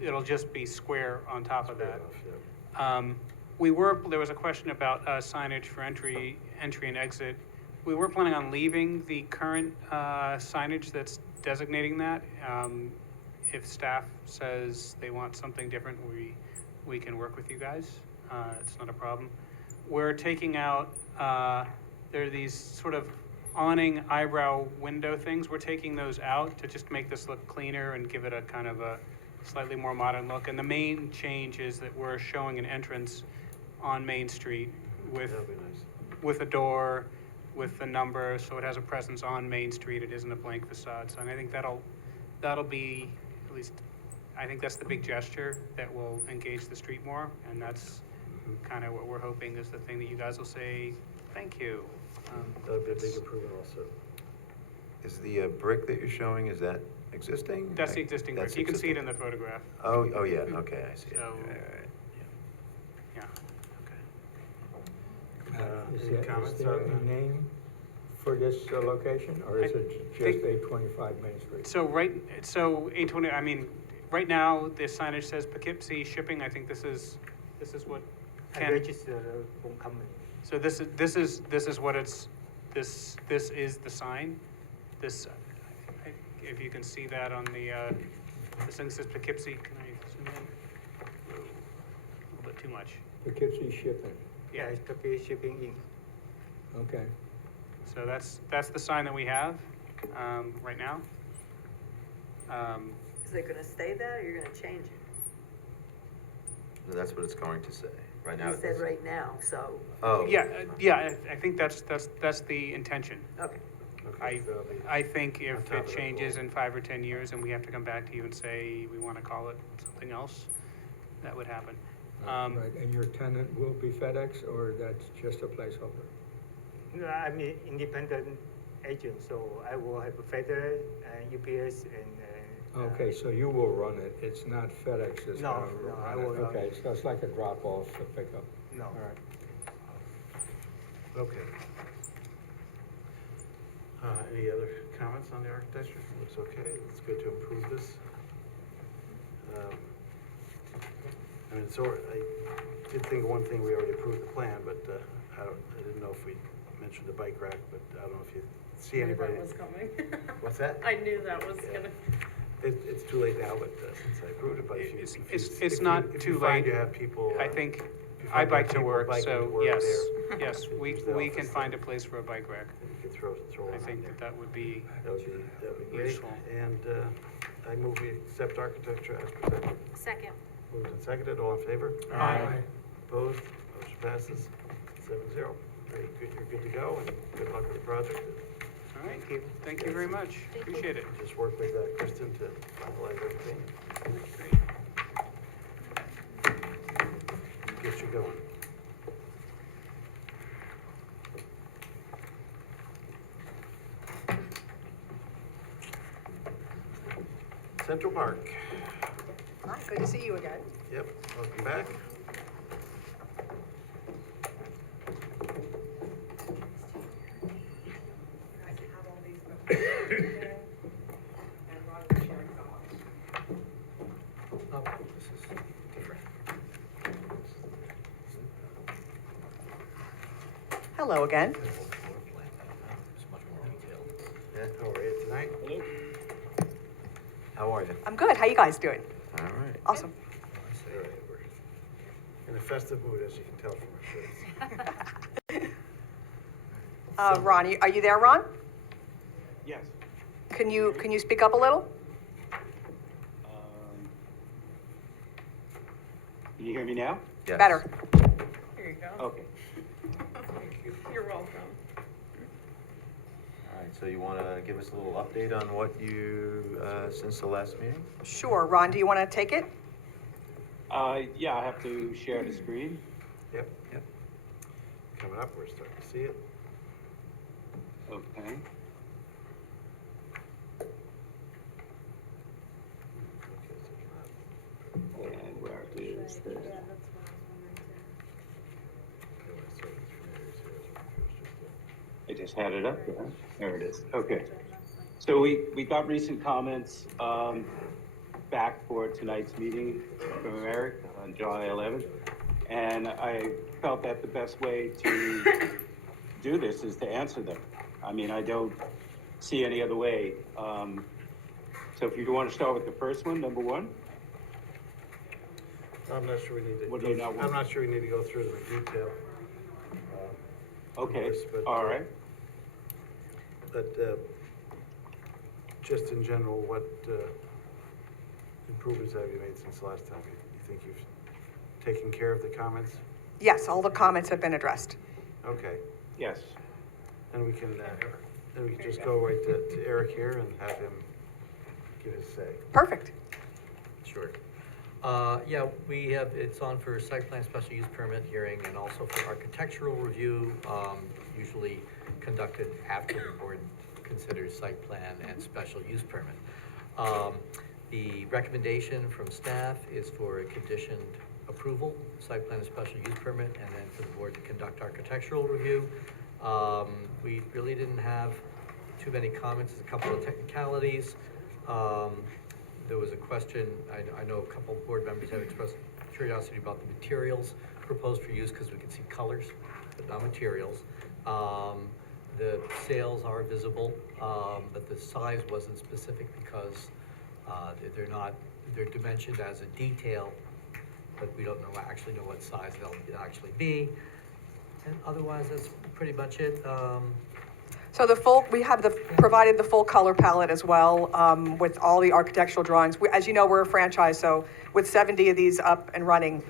It'll just be square on top of that. Fair enough, yeah. There was a question about signage for entry and exit. We were planning on leaving the current signage that's designating that. If staff says they want something different, we can work with you guys. It's not a problem. We're taking out, there are these sort of awning eyebrow window things. We're taking those out to just make this look cleaner and give it a kind of a slightly more modern look. And the main change is that we're showing an entrance on Main Street with, That'd be nice. with a door, with the number, so it has a presence on Main Street, it isn't a blank facade. So I think that'll be, at least, I think that's the big gesture that will engage the street more, and that's kind of what we're hoping is the thing that you guys will say, thank you. That'd be a big improvement also. Is the brick that you're showing, is that existing? That's the existing brick. That's You can see it in existing. the photograph. Oh, yeah, okay, I see it. So- All right, Yeah. yeah, okay. Is Any there, is comments there on a name for this location, or is I it just think- 825 Main Street? So 820, I mean, right now, the signage says Poughkeepsie Shipping. I think this is what I Ken, registered from company. so this is what it's, this is the sign. This, if you can see that on the, this thing says Poughkeepsie, can I zoom in? Whoa, a little bit too much. Poughkeepsie Shipping, Yeah, it's Poughkeepsie Shipping Inc. okay. So that's the sign that we have, right now. Is it gonna stay that, or you're gonna change it? That's what it's going to say, right now. You it said does. right now, so, Oh. Yeah, I think that's the intention. okay. Okay, so that'll be- I think On if top it of the changes pool. in 5 or 10 years and we have to come back to you and say we want to call it something else, that would happen. Right, and your tenant will be FedEx, or that's just a placeholder? No, I'm an independent agent, so I will have FedEx, UPS, and. Okay, so you will run it, it's not FedEx that's No, gonna no, I run it? will not. Okay, so it's like a drop-off, a pickup? No. All right. Okay. Any other comments on the architecture? Looks okay, it's good to improve this. I mean, so I did think of one thing, we already approved the plan, but I didn't know if we mentioned the bike rack, but I don't know if you see anybody. Knew that was coming. What's that? I knew that was Yeah. gonna. It's too late now, but since I approved it, but if you. It's- if you- it's- if it's you- not if too you find late. you have people. I think, if you I find bike to people work, biking so to work yes, there, yes, you we use the can office find a there. place for a bike rack. then you could throw I one on think there. that would be, That would be great. useful. And I move we accept architecture as presented. Second. Moved and seconded, all in favor? Aye. Opposed? Motion passes 7-0. Very good, you're good to go, and good luck with the project. all right, thank you very much, appreciate it. Just work with Kristen to finalize everything. Get you going. Central Park. Hi, good to see you again. Yep, welcome back. Oh, this is different. Hello again. It's much more detailed. Yeah, how are you tonight? How are you? I'm good. How you guys doing? All right. Awesome. All right, we're in a festive mood, as you can tell from our shirts. Ron, are you there, Ron? Yes. Can you speak up a little? Can you hear me now? Yes. Better. Here you go. Okay. You're welcome. All right, so you want to give us a little update on what you, since the last meeting? Sure. Ron, do you want to take it? Yeah, I have to share the screen. Yep. Coming up, we're starting to see it. Okay. And where is the, I just had it up there. There it is. Okay. So we got recent comments back for tonight's meeting from Eric on July 11th. And I felt that the best way to do this is to answer them. I mean, I don't see any other way. So if you want to start with the first one, number one. I'm not sure we need to. What do you not want? I'm not sure we need to go through them in detail. Okay, Yes, but, all right. But just in general, what improvements have you made since the last time? You think you've taken care of the comments? Yes, all the comments have been addressed. Okay, Yes. and we can just go right to Eric here and have him give his say. Perfect. Sure. Yeah, we have, it's on for site plan special use permit hearing and also for architectural review, usually conducted after the board considers site plan and special use permit. The recommendation from staff is for a conditioned approval, site plan and special use permit, and then for the board to conduct architectural review. We really didn't have too many comments, a couple of technicalities. There was a question, I know a couple of board members have expressed curiosity about the materials proposed for use, because we can see colors, but not materials. The sails are visible, but the size wasn't specific because they're dimensioned as a detail, but we don't actually know what size they'll actually be. And otherwise, that's pretty much it. So we have provided the full color palette as well, with all the architectural drawings. As you know, we're a franchise, so with 70 of these up and running,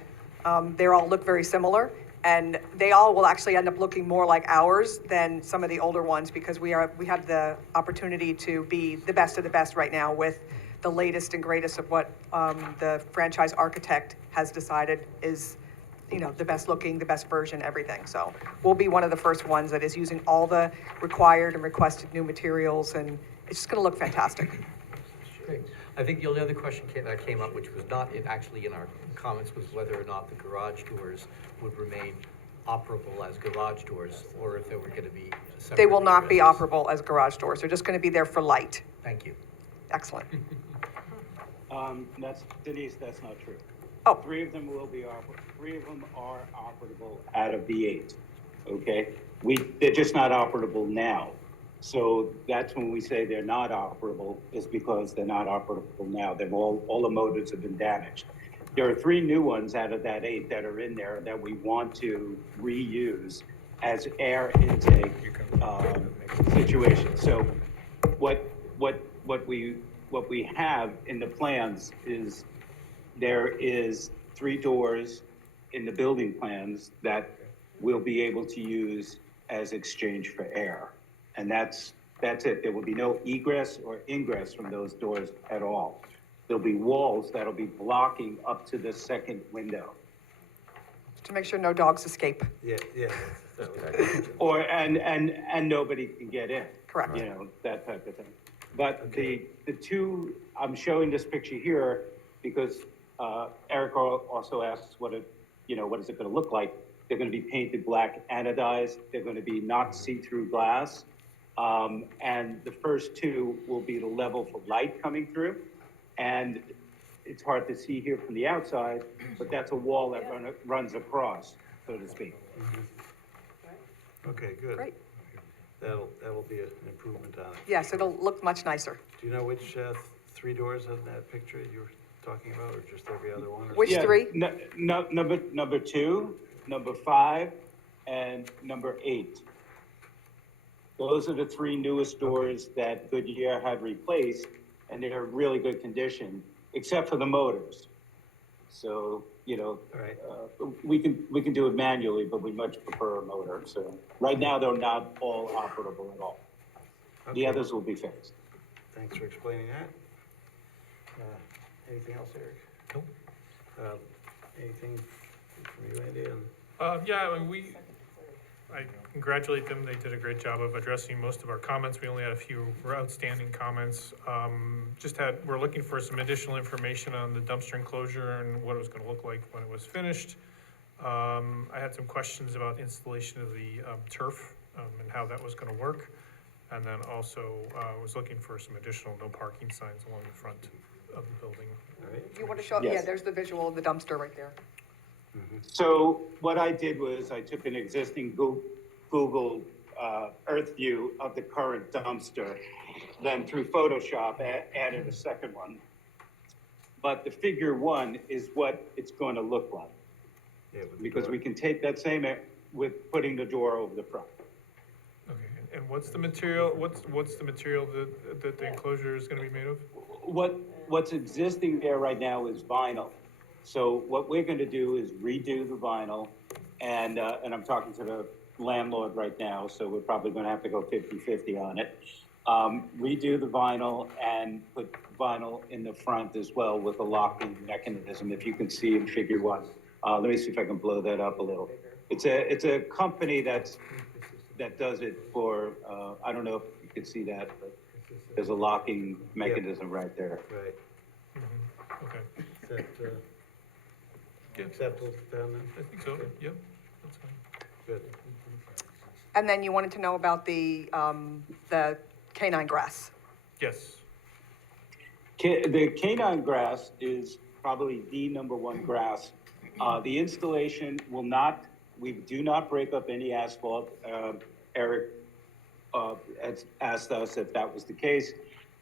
they all look very similar. And they all will actually end up looking more like ours than some of the older ones, because we have the opportunity to be the best of the best right now with the latest and greatest of what the franchise architect has decided is, the best looking, the best version, everything. So we'll be one of the first ones that is using all the required and requested new materials, and it's just gonna look fantastic. Great. I think the only other question that came up, which was not actually in our comments, was whether or not the garage doors would remain operable as garage doors, or if they were gonna be separate. They will not be egresses. operable as garage doors. They're just gonna be there for light. Thank you. Excellent. Denise, that's not true. Oh. Three of them are operable out of the 8, okay? They're just not operable now. So that's when we say they're not operable, is because they're not operable now. All the motors have been damaged. There are 3 new ones out of that 8 that are in there that we want to reuse as air intake situations. So what we have in the plans is there is 3 doors in the building plans that we'll be able to use as exchange for air. And that's it. There will be no egress or ingress from those doors at all. There'll be walls that'll be blocking up to the second window. To make sure no dogs escape. Yeah, that was. And nobody can get in. Correct. That type of thing. But the 2, I'm showing this picture here because Eric also asks what is it gonna look like? They're gonna be painted black anodized. They're gonna be not see-through glass. And the first 2 will be the level for light coming through. And it's hard to see here from the outside, but that's a wall that runs across, so to speak. Okay, good. Great. That'll be an improvement on it. Yes, it'll look much nicer. Do you know which 3 doors in that picture you were talking about, or just every other one? Or Which Yeah, 3? Number 2, number 5, and number 8. Those are the 3 newest doors that Goodyear had replaced, and they're in really good condition, except for the motors. So, All right. we can do it manually, but we much prefer a motor. So right now, they're not all operable at all. The Okay. others will be fixed. Thanks for explaining that. Anything else, Eric? Nope. Anything from you, Andy? Yeah, I mean, I congratulate them. They did a great job of addressing most of our comments. We only had a few outstanding comments. We're looking for some additional information on the dumpster enclosure and what it was gonna look like when it was finished. I had some questions about installation of the turf, and how that was gonna work. And then also, was looking for some additional no parking signs along the front of the building. All right. You want to show? Yes. Yeah, there's the visual of the dumpster right there. So what I did was I took an existing Google Earth view of the current dumpster, then through Photoshop added a second one. But the figure 1 is what it's going to look like. Yeah, with the Because door. we can take that same with putting the door over the front. Okay, and what's the material, what's the material that the enclosure is gonna be made of? What's existing there right now is vinyl. So what we're going to do is redo the vinyl and I'm talking to the landlord right now, so we're probably gonna have to go 50-50 on it. Redo the vinyl and put vinyl in the front as well with a locking mechanism, if you can see in figure 1. Let me see if I can blow that up a little. It's a company that does it for, I don't know if you can see that, but there's a locking mechanism right there. Right. Okay, Is that, Yeah. acceptable down there? I think so, yep, that's fine. Good. And then you wanted to know about the canine grass. Yes, The canine grass is probably the #1 grass. The installation will not, we do not break up any asphalt. Eric has asked us if that was the case.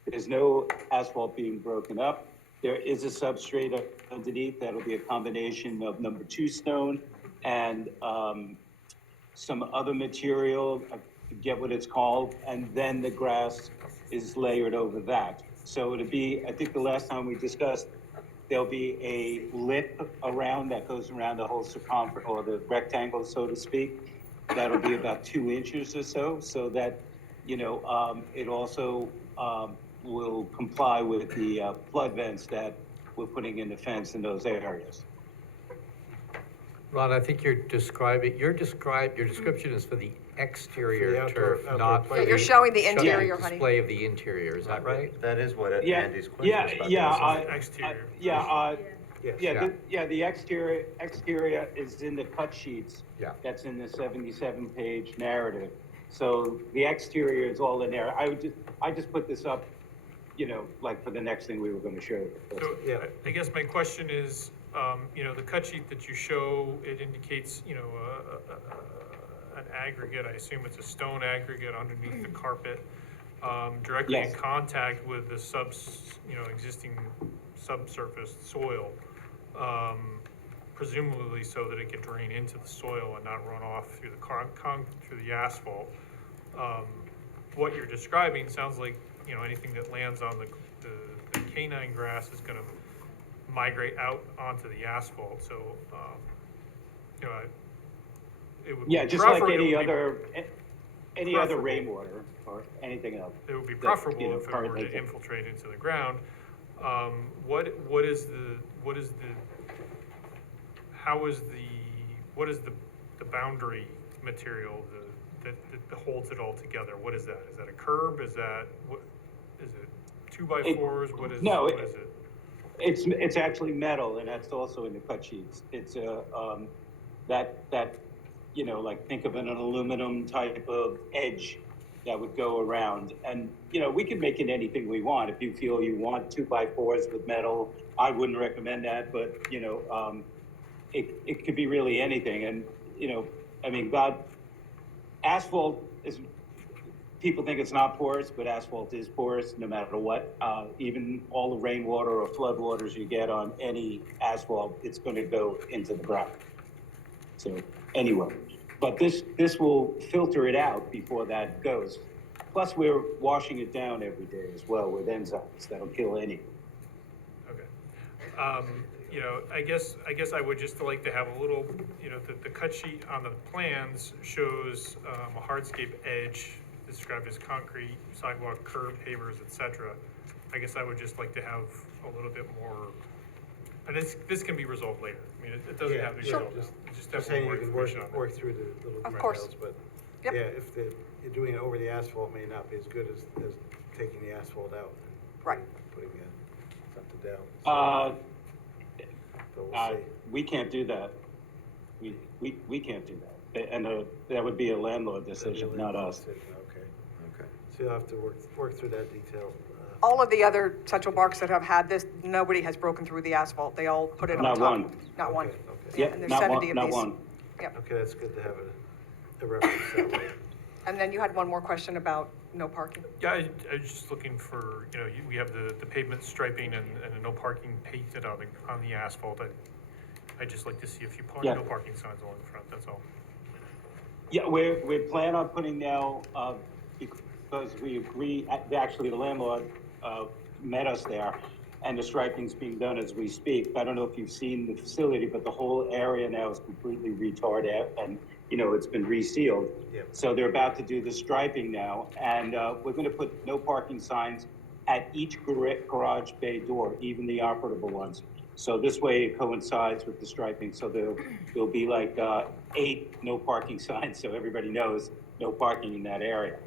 There's no asphalt being broken up. There is a substrate underneath that'll be a combination of #2 stone and some other material, I forget what it's called, and then the grass is layered over that. So it'll be, I think the last time we discussed, there'll be a lip around that goes around the whole circumference, or the rectangle, so to speak. That'll be about 2 inches or so that, it also will comply with the flood vents that we're putting in the fence in those areas. Ron, I think your description is for the exterior For the outdoor- turf, outdoor not for play. the. Yeah, you're showing the showing interior, honey. Display of the interior, is that right? That is what Yeah, Andy's question was about. exterior. Yes. The exterior is in the cut sheets. Yeah. That's in the 77-page narrative. So the exterior is all in there. I just put this up, like for the next thing we were gonna show. So, Yeah. I guess my question is, the cut sheet that you show, it indicates, an aggregate, I assume it's a stone aggregate underneath the carpet, directly in Yes. contact with the existing subsurface soil, presumably so that it can drain into the soil and not run off through the through the asphalt. What you're describing sounds like, anything that lands on the canine grass is gonna migrate out onto the asphalt, so, it would be Yeah, just like prefer- it any would be- other rainwater or anything else. It would be that, preferable if it were currently- to infiltrate into the ground. What is the boundary material that holds it all together? What is that? Is that a curb? Is it 2x4s? No, what is it? It's actually metal, and that's also in the cut sheets. It's like think of an aluminum type of edge that would go around. And, we can make it anything we want. If you feel you want 2x4s with metal, I wouldn't recommend that, but, it could be really anything. And, asphalt is, people think it's not porous, but asphalt is porous no matter what. Even all the rainwater or flood waters you get on any asphalt, it's going to go into the ground. So anyway, but this will filter it out before that goes. Plus, we're washing it down every day as well with enzymes that'll kill anything. Okay. I guess I would just like to have a little, the cut sheet on the plans shows a hardscape edge described as concrete, sidewalk, curb, pavers, etc. I guess I would just like to have a little bit more, and this can be resolved later. I mean, it doesn't have to be Sure. resolved, just Just have saying more you can information on work that. through the little Of course. details, but, Yep. yeah, if you're doing it over the asphalt may not be as good as taking the asphalt out. and Right. Putting something down. So we'll see. We can't do that. We can't do that. And that would be a landlord decision, not us. Okay. Okay. So you'll have to work through that detail. All of the other Central Parks that have had this, nobody has broken through the asphalt. They all put it on Not top. one. Not one. Okay. Yeah, Yeah, and there's not 70 one, of not these. one. Yep. Okay, that's good to have a reference that way. And then you had one more question about no parking. Yeah, I was just looking for, we have the pavement striping and no parking painted on the asphalt. I'd just like to see a few Yeah. no parking signs along the front, that's all. Yeah, we plan on putting now, because we agree, actually the landlord met us there, and the striping's being done as we speak. I don't know if you've seen the facility, but the whole area now is completely retarded and, you know, it's been resealed. Yep. So they're about to do the striping now, and we're gonna put no parking signs at each garage bay door, even the operable ones. So this way it coincides with the striping, so there'll be like 8 no parking signs, so everybody knows no parking in that area.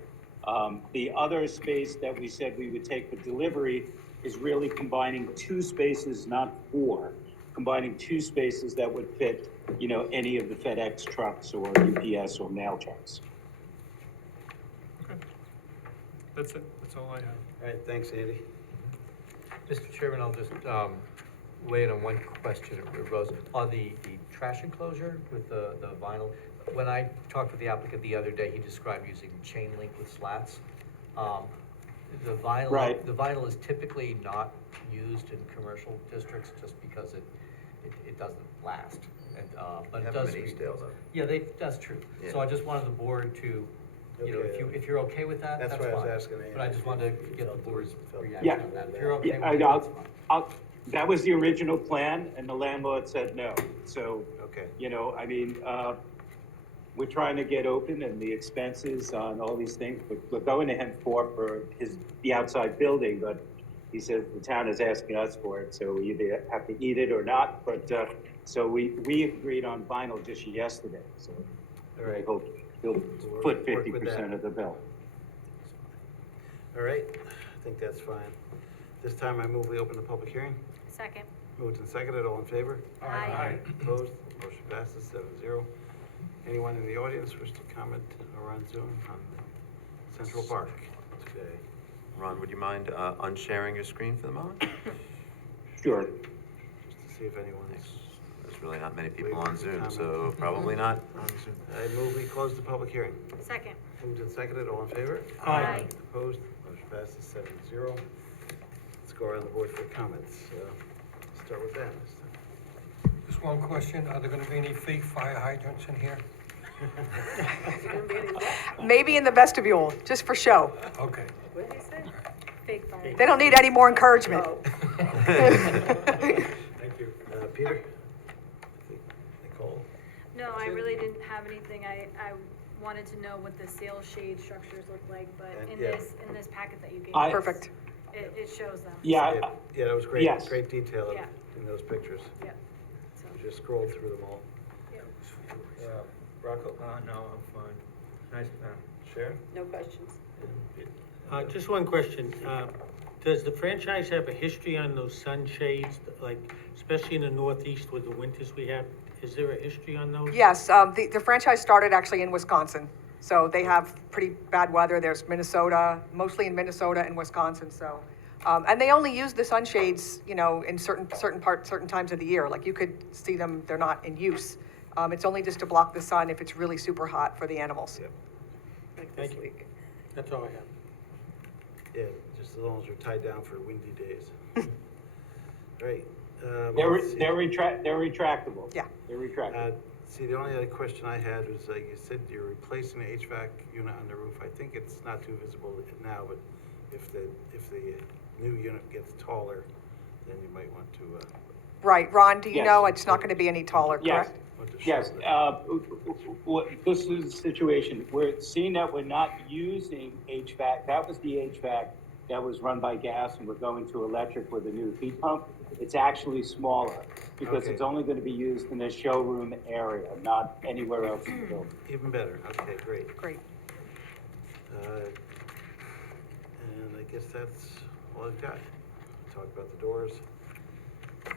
The other space that we said we would take for delivery is really combining 2 spaces, not 4. Combining 2 spaces that would fit, you know, any of the FedEx trucks or UPS or mail trucks. Okay. That's it, that's all I have. All right, thanks, Andy. Mr. Chairman, I'll just weigh in on one question that arose on the trash enclosure with the vinyl. When I talked with the applicant the other day, he described using chain link with slats. The vinyl, Right. the vinyl is typically not used in commercial districts just because it doesn't last. And, but it Have them does. in Eastdale, though. Yeah, that's true. So Yeah. I just wanted the board to, you know, Okay. if you're okay with that, That's that's why I was fine. asking But I Andy just if wanted to he get the felt- board's felt- reaction Yeah. on that. If you're okay Yeah, with it, that's fine. that was the original plan, and the landlord said no. So, Okay. you know, I mean, we're trying to get open, and the expenses on all these things, we're going to him for the outside building, but he says the town is asking us for it, so we either have to eat it or not. But, so we agreed on vinyl just yesterday, so All I right. hope he'll We'll foot work with 50% that. of the bill. All right, I think that's fine. This time I move we open the public hearing. Second. Moved and seconded, all in favor? Aye. Opposed? Motion passes 7-0. Anyone in the audience wish to comment or on Zoom on Central Park today? Ron, would you mind unsharing your screen for the moment? Sure. Just to see if anyone's There's really not many people on Zoom, so probably not. on Zoom. I move we close the public hearing. Second. Moved and seconded, all in favor? Aye. Opposed? Motion passes 7-0. Let's go around the board for comments. Start with Dan this time. Just one question, are there gonna be any fake fire hydrants in here? Maybe in the vestibule, just for show. Okay. What did he say? Fake fire. They don't need any more encouragement. Thank you. Peter? Nicole? No, I really didn't have anything. I wanted to know what the sail shade structures look like, but And- in yeah. this packet that you gave, I- us, Perfect. it shows them. Yeah, Yeah, that was great, Yes. great detail Yeah. in those pictures. Yeah. So, You just scrolled through them all. yeah. Rocco? No, I'm fine. Nice, Sharon? No questions. Just one question. Does the franchise have a history on those sunshades, like, especially in the northeast with the winters we have? Is there a history on those? Yes, the franchise started actually in Wisconsin. So they have pretty bad weather. There's Minnesota, mostly in Minnesota and Wisconsin, so. And they only use the sunshades, you know, in certain times of the year. Like you could see them, they're not in use. It's only just to block the sun if it's really super hot for the animals. Yep. Thank you. That's all I have. Yeah, just as long as they're tied down for windy days. Right. they're retractable. Yeah. They're retractable. See, the only other question I had was, you said you're replacing the HVAC unit on the roof. I think it's not too visible now, but if the new unit gets taller, then you might want to, Right, Ron, do you Yes. know it's not gonna be any taller, Yes. correct? want to show Yes, that. this is the situation. We're seeing that we're not using HVAC. That was the HVAC that was run by gas, and we're going to electric with a new heat pump. It's actually smaller because Okay. it's only going to be used in the showroom area, not anywhere else in the building. Even better, okay, great. Great. And I guess that's all I've got. Talk about the doors. Okay.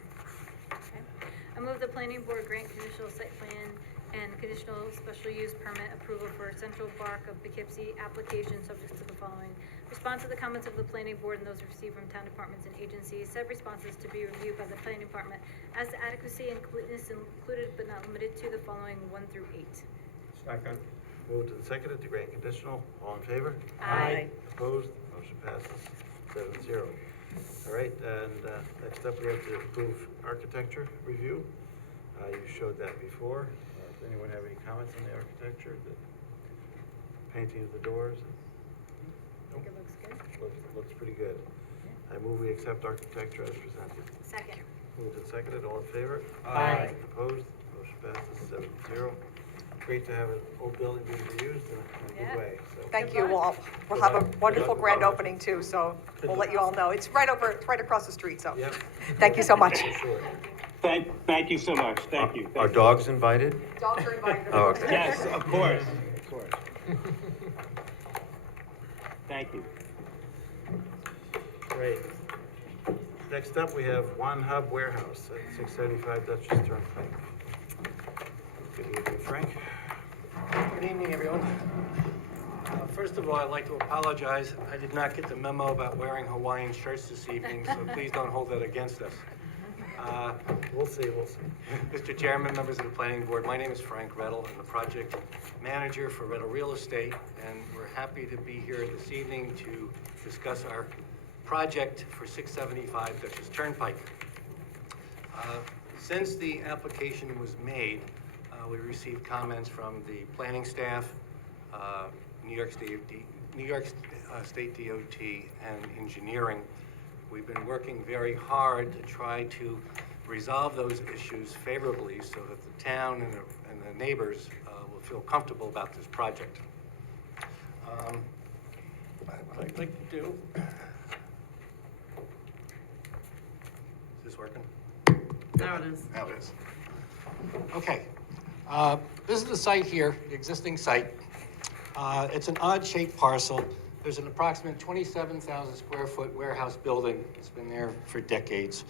I move the planning board grant conditional site plan and conditional special use permit approval for Central Park of Poughkeepsie application subject to the following. Response to the comments of the planning board and those received from town departments and agencies. Said responses to be reviewed by the planning department as to adequacy and completeness included but not limited to the following 1 through 8. Second. Moved and seconded to grant conditional. All in favor? Aye. Opposed? Motion passes 7-0. All right, and next up we have to approve architecture review. You showed that before. Does anyone have any comments on the architecture? The painting of the doors? I think it looks good. Looks pretty good. I move we accept architecture as presented. Second. Moved and seconded, all in favor? Aye. Opposed? Motion passes 7-0. Great to have an old building being reused in a Yeah. good way, so. Thank you. We'll have a wonderful grand opening too, so we'll let you all know. It's right across the street, so. Yep. Thank you so much. For sure. Thank you so much. Thank you. Are dogs invited? Dogs are invited. Oh, okay. Yes, of course. Thank you. Great. Next up, we have One Hub Warehouse at 675 Dutchess Turnpike. Good evening, Frank. Good evening, everyone. First of all, I'd like to apologize. I did not get the memo about wearing Hawaiian shirts this evening, so please don't hold that against us. We'll see. Mr. Chairman, members of the planning board, my name is Frank Rettel. I'm the project manager for Rettel Real Estate, and we're happy to be here this evening to discuss our project for 675 Dutchess Turnpike. Since the application was made, we received comments from the planning staff, New York State DOT, and engineering. We've been working very hard to try to resolve those issues favorably so that the town and the neighbors will feel comfortable about this project. What I'd like to do, is this working? Now it is. Now it is. Okay. This is the site here, the existing site. It's an odd-shaped parcel. There's an approximate 27,000 square foot warehouse building. It's been there for decades.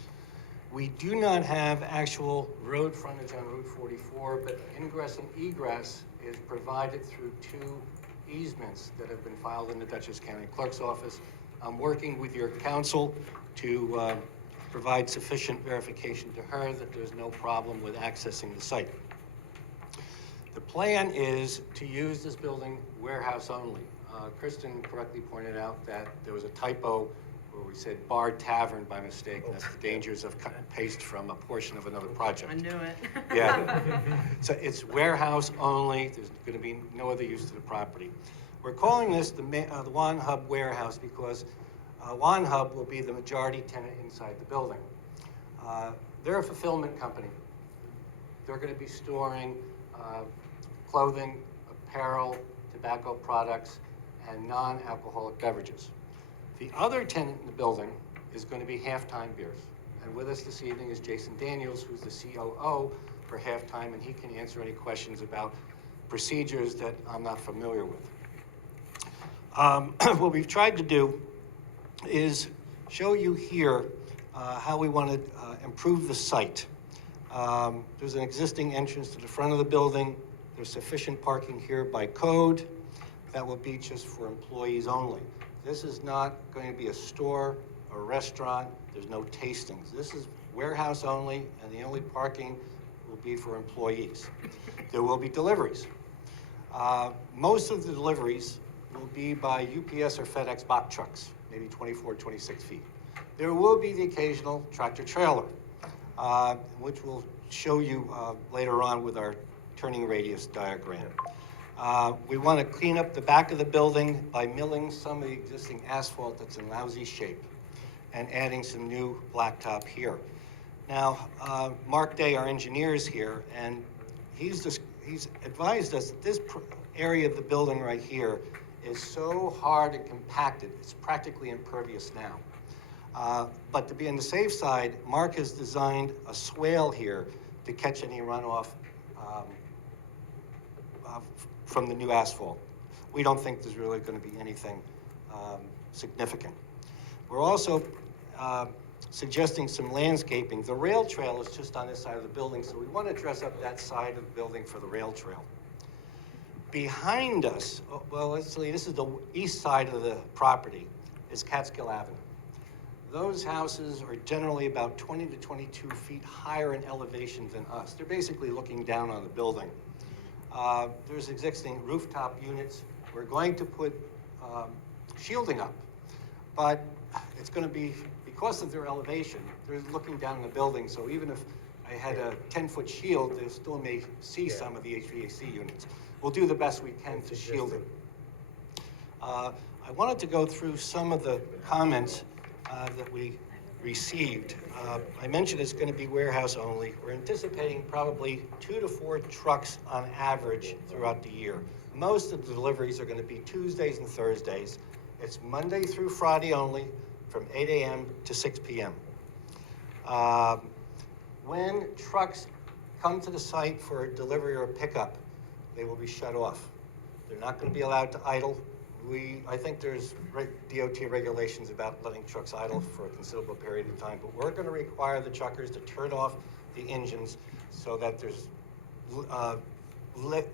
We do not have actual road frontage on Route 44, but ingress and egress is provided through two easements that have been filed in the Dutchess County Clerk's Office. I'm working with your counsel to provide sufficient verification to her that there's no problem with accessing the site. The plan is to use this building warehouse only. Kristen correctly pointed out that there was a typo where we said bar tavern by mistake. That's the dangers of cut and paste from a portion of another project. I knew it. Yeah. So it's warehouse only. There's going to be no other use to the property. We're calling this the One Hub Warehouse because One Hub will be the majority tenant inside the building. They're a fulfillment company. They're going to be storing clothing, apparel, tobacco products, and non-alcoholic beverages. The other tenant in the building is going to be Halftime Beers. And with us this evening is Jason Daniels, who's the COO for Halftime, and he can answer any questions about procedures that I'm not familiar with. What we've tried to do is show you here how we want to improve the site. There's an existing entrance to the front of the building. There's sufficient parking here by code. That will be just for employees only. This is not going to be a store or restaurant. There's no tastings. This is warehouse only, and the only parking will be for employees. There will be deliveries. Most of the deliveries will be by UPS or FedEx box trucks, maybe 24, 26 feet. There will be the occasional tractor trailer, which we'll show you later on with our turning radius diagram. We want to clean up the back of the building by milling some of the existing asphalt that's in lousy shape and adding some new blacktop here. Now, Mark Day, our engineer, is here, and he's advised us that this area of the building right here is so hard and compacted, it's practically impervious now. But to be on the safe side, Mark has designed a swale here to catch any runoff from the new asphalt. We don't think there's really going to be anything significant. We're also suggesting some landscaping. The rail trail is just on this side of the building, so we want to dress up that side of the building for the rail trail. Behind us, well, let's see, this is the east side of the property, is Catskill Avenue. Those houses are generally about 20 to 22 feet higher in elevation than us. They're basically looking down on the building. There's existing rooftop units. We're going to put shielding up, but it's going to be, because of their elevation, they're looking down on the building, so even if I had a 10-foot shield, they still may see some of the HVAC units. We'll do the best we can to shield it. I wanted to go through some of the comments that we received. I mentioned it's going to be warehouse only. We're anticipating probably 2 to 4 trucks on average throughout the year. Most of the deliveries are going to be Tuesdays and Thursdays. It's Monday through Friday only, from 8 a.m. to 6 p.m. When trucks come to the site for a delivery or a pickup, they will be shut off. They're not going to be allowed to idle. I think there's DOT regulations about letting trucks idle for a considerable period of time, but we're going to require the truckers to turn off the engines so that there's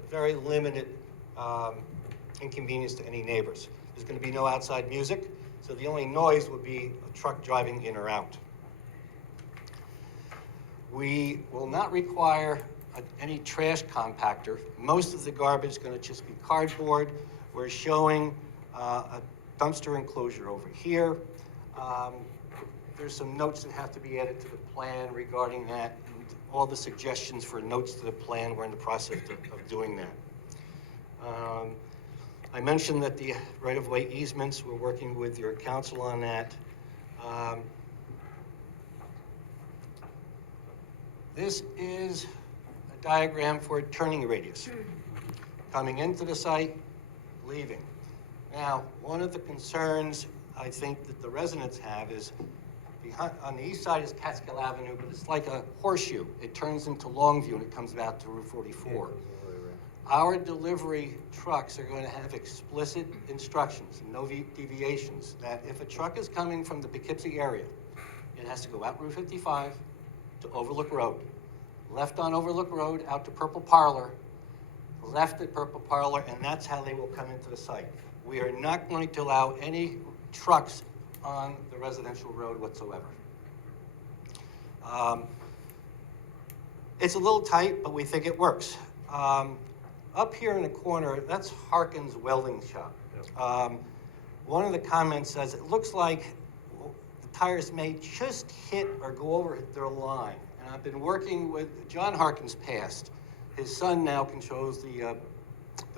very limited inconvenience to any neighbors. There's going to be no outside music, so the only noise would be a truck driving in or out. We will not require any trash compactor. Most of the garbage is going to just be cardboard. We're showing a dumpster enclosure over here. There's some notes that have to be added to the plan regarding that. And all the suggestions for notes to the plan, we're in the process of doing that. I mentioned that the right-of-way easements, we're working with your council on that. This is a diagram for a turning radius. Coming into the site, leaving. Now, one of the concerns I think that the residents have is on the east side is Catskill Avenue, but it's like a horseshoe. It turns into Longview and it comes out to Route 44. Our delivery trucks are going to have explicit instructions, no deviations, that if a truck is coming from the Poughkeepsie area, it has to go out Route 55 to Overlook Road, left on Overlook Road out to Purple Parlor, left at Purple Parlor, and that's how they will come into the site. We are not going to allow any trucks on the residential road whatsoever. It's a little tight, but we think it works. Up here in the corner, that's Harkin's Welding Shop. One of the comments says, it looks like the tires may just hit or go over their line. And I've been working with John Harkin's passed. His son now controls the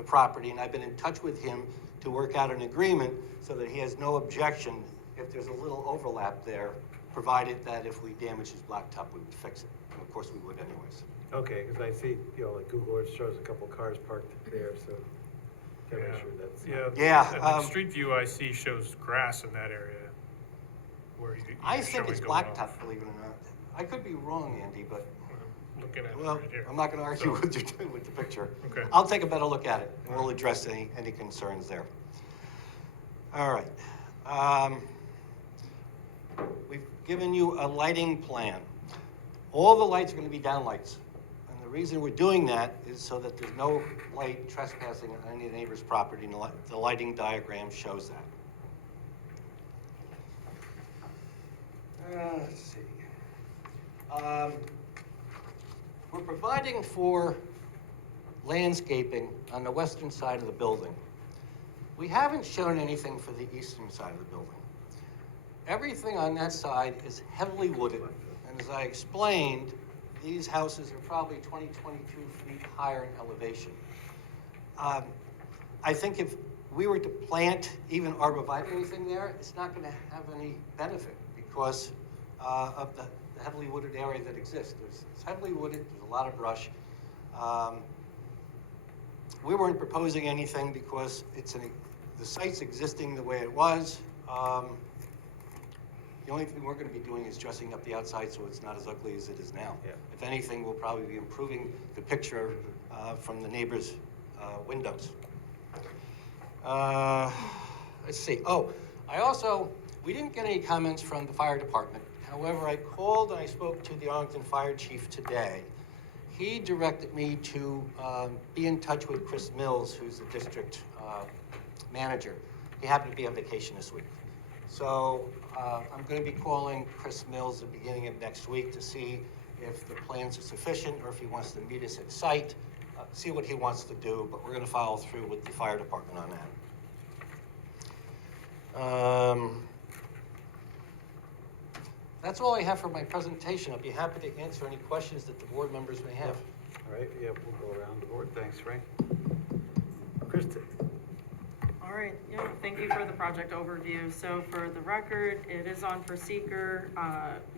property, and I've been in touch with him to work out an agreement so that he has no objection if there's a little overlap there, provided that if we damage his blacktop, we would fix it. And of course, we would anyways. Okay, because I see, like Google Earth shows a couple cars parked there, so gotta make sure that's. Yeah. And the street view I see shows grass in that area. Where you I think it's going blacktop, off. believe it or not. I could be wrong, Andy, but, Looking at it well, right here. I'm not gonna argue with the picture. Okay. I'll take a better look at it, and we'll address any concerns there. All right. We've given you a lighting plan. All the lights are gonna be downlights. And the reason we're doing that is so that there's no light trespassing on any neighbor's property, and the lighting diagram shows that. Let's see. We're providing for landscaping on the western side of the building. We haven't shown anything for the eastern side of the building. Everything on that side is heavily wooded, and as I explained, these houses are probably 20, 22 feet higher in elevation. I think if we were to plant even arborvitae anything there, it's not going to have any benefit because of the heavily wooded area that exists. It's heavily wooded, there's a lot of brush. We weren't proposing anything because the site's existing the way it was. The only thing we're going to be doing is dressing up the outside so it's not as ugly as it is now. Yeah. If anything, we'll probably be improving the picture from the neighbors' windows. Let's see. Oh, we didn't get any comments from the fire department. However, I called and I spoke to the Arlington Fire Chief today. He directed me to be in touch with Chris Mills, who's the district manager. He happened to be on vacation this week. So I'm going to be calling Chris Mills at the beginning of next week to see if the plans are sufficient or if he wants to meet us at site, see what he wants to do, but we're going to follow through with the fire department on that. That's all I have for my presentation. I'll be happy to answer any questions that the board members may have. All right, yeah, we'll go around the board. Thanks, Frank. Kristen. All right, yeah, thank you for the project overview. So for the record, it is on for seeker,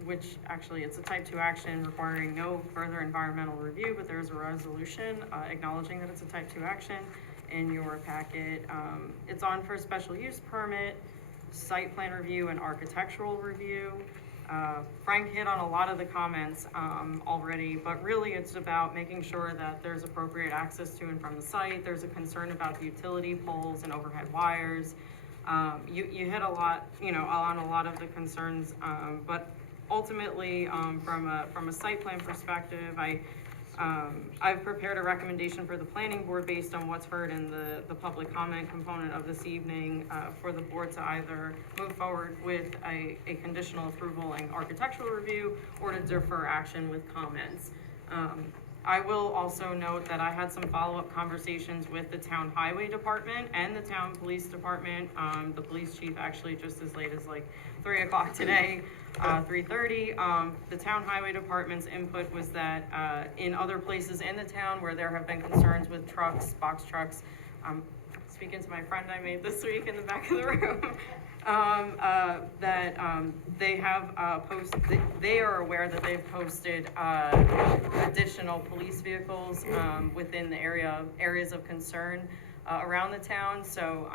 which actually it's a type 2 action requiring no further environmental review, but there's a resolution acknowledging that it's a type 2 action in your packet. It's on for special use permit, site plan review, and architectural review. Frank hit on a lot of the comments already, but really it's about making sure that there's appropriate access to and from the site. There's a concern about the utility poles and overhead wires. You hit a lot, on a lot of the concerns, but ultimately, from a site plan perspective, I've prepared a recommendation for the planning board based on what's heard in the public comment component of this evening, for the board to either move forward with a conditional approval and architectural review, or to defer action with comments. I will also note that I had some follow-up conversations with the town highway department and the town police department. The police chief actually just as late as like 3 o'clock today, 3:30. The town highway department's input was that in other places in the town where there have been concerns with trucks, box trucks, speaking to my friend I made this week in the back of the room, they have they are aware that they've posted additional police vehicles within the areas of concern around the town. So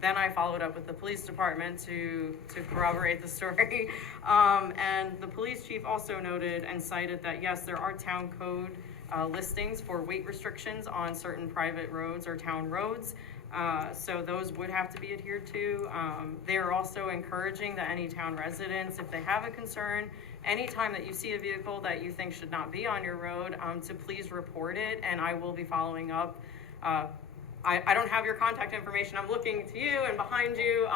then I followed up with the police department to corroborate the story. And the police chief also noted and cited that yes, there are town code listings for weight restrictions on certain private roads or town roads. So those would have to be adhered to. They are also encouraging that any town residents, if they have a concern, anytime that you see a vehicle that you think should not be on your road, to please report it, and I will be following up. I don't have your contact information. I'm looking to you and behind you,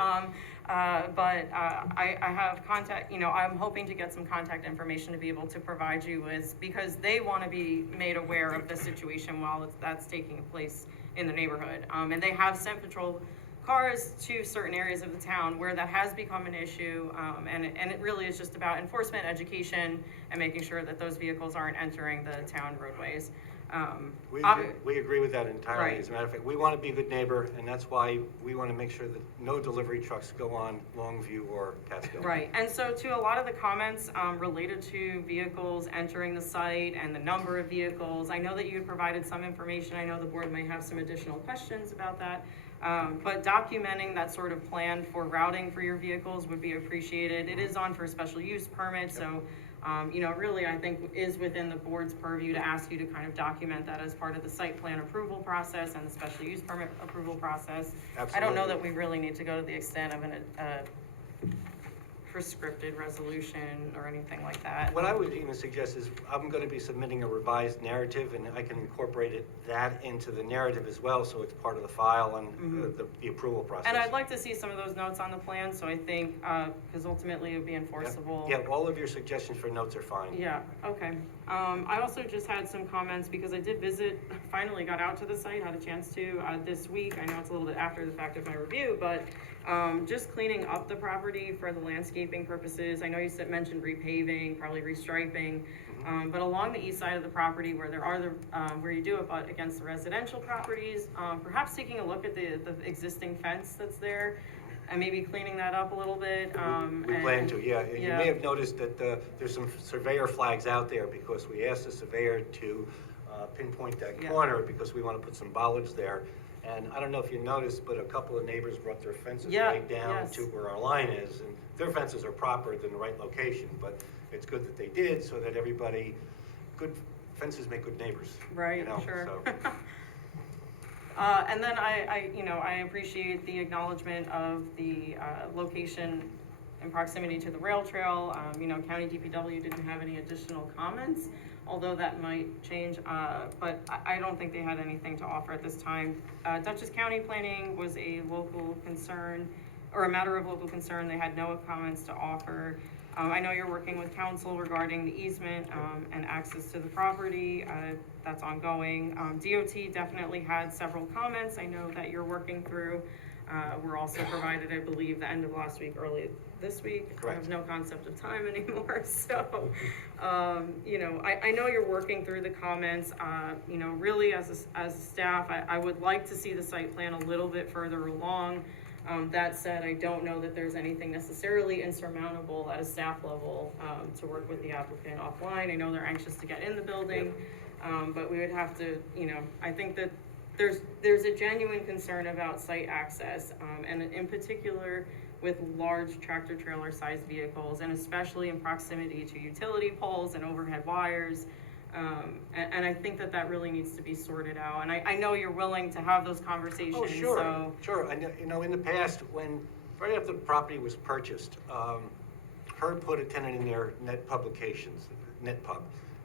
but I have contact, I'm hoping to get some contact information to be able to provide you with, because they want to be made aware of the situation while that's taking place in the neighborhood. And they have sent patrol cars to certain areas of the town where that has become an issue, and it really is just about enforcement, education, and making sure that those vehicles aren't entering the town roadways. We agree with that entirely. Right. As a matter of fact, we want to be a good neighbor, and that's why we want to make sure that no delivery trucks go on Longview or Catskill. Right, and so to a lot of the comments related to vehicles entering the site and the number of vehicles, I know that you had provided some information. I know the board may have some additional questions about that. But documenting that sort of plan for routing for your vehicles would be appreciated. It is on for a special use permit, so really I think is within the board's purview to ask you to kind of document that as part of the site plan approval process and the special use permit approval process. Absolutely. I don't know that we really need to go to the extent of a prescripted resolution or anything like that. What I would even suggest is I'm going to be submitting a revised narrative, and I can incorporate that into the narrative as well, so it's part of the file and the approval process. And I'd like to see some of those notes on the plan, so I think, because ultimately it would be enforceable. Yeah, all of your suggestions for notes are fine. Yeah, okay. I also just had some comments because I did finally got out to the site, had a chance to this week. I know it's a little bit after the fact of my review, but just cleaning up the property for the landscaping purposes. I know you mentioned repaving, probably restriping, but along the east side of the property where there are where you do abut against the residential properties, perhaps taking a look at the existing fence that's there and maybe cleaning that up a little bit. We plan to, yeah. You may have noticed that there's some surveyor flags out there because we asked the surveyor to pinpoint that corner because we want to put some bollards there. And I don't know if you noticed, but a couple of neighbors brought their fences right down to where our line is. And their fences are proper, they're in the right location, but it's good that they did so that good fences make good neighbors. Right, sure. So. And then I appreciate the acknowledgement of the location in proximity to the rail trail. County DPW didn't have any additional comments, although that might change, but I don't think they had anything to offer at this time. Dutchess County Planning was a local concern, or a matter of local concern. They had no comments to offer. I know you're working with council regarding the easement and access to the property. That's ongoing. DOT definitely had several comments. I know that you're working through Were also provided, I believe, the end of last week, early this week. I have no concept of time anymore, so, you know, I know you're working through the comments. You know, really, as a staff, I would like to see the site plan a little bit further along. That said, I don't know that there's anything necessarily insurmountable at a staff level, to work with the applicant offline. I know they're anxious to get in the building, but we would have to, you know, I think that there's a genuine concern about site access, and in particular with large tractor trailer sized vehicles, and especially in proximity to utility poles and overhead wires. And I think that really needs to be sorted out. And I know you're willing to have those conversations, Oh, sure, so. sure. I know, you know, in the past, right after the property was purchased, Herb put a tenant in there, Net Publications, NetPub.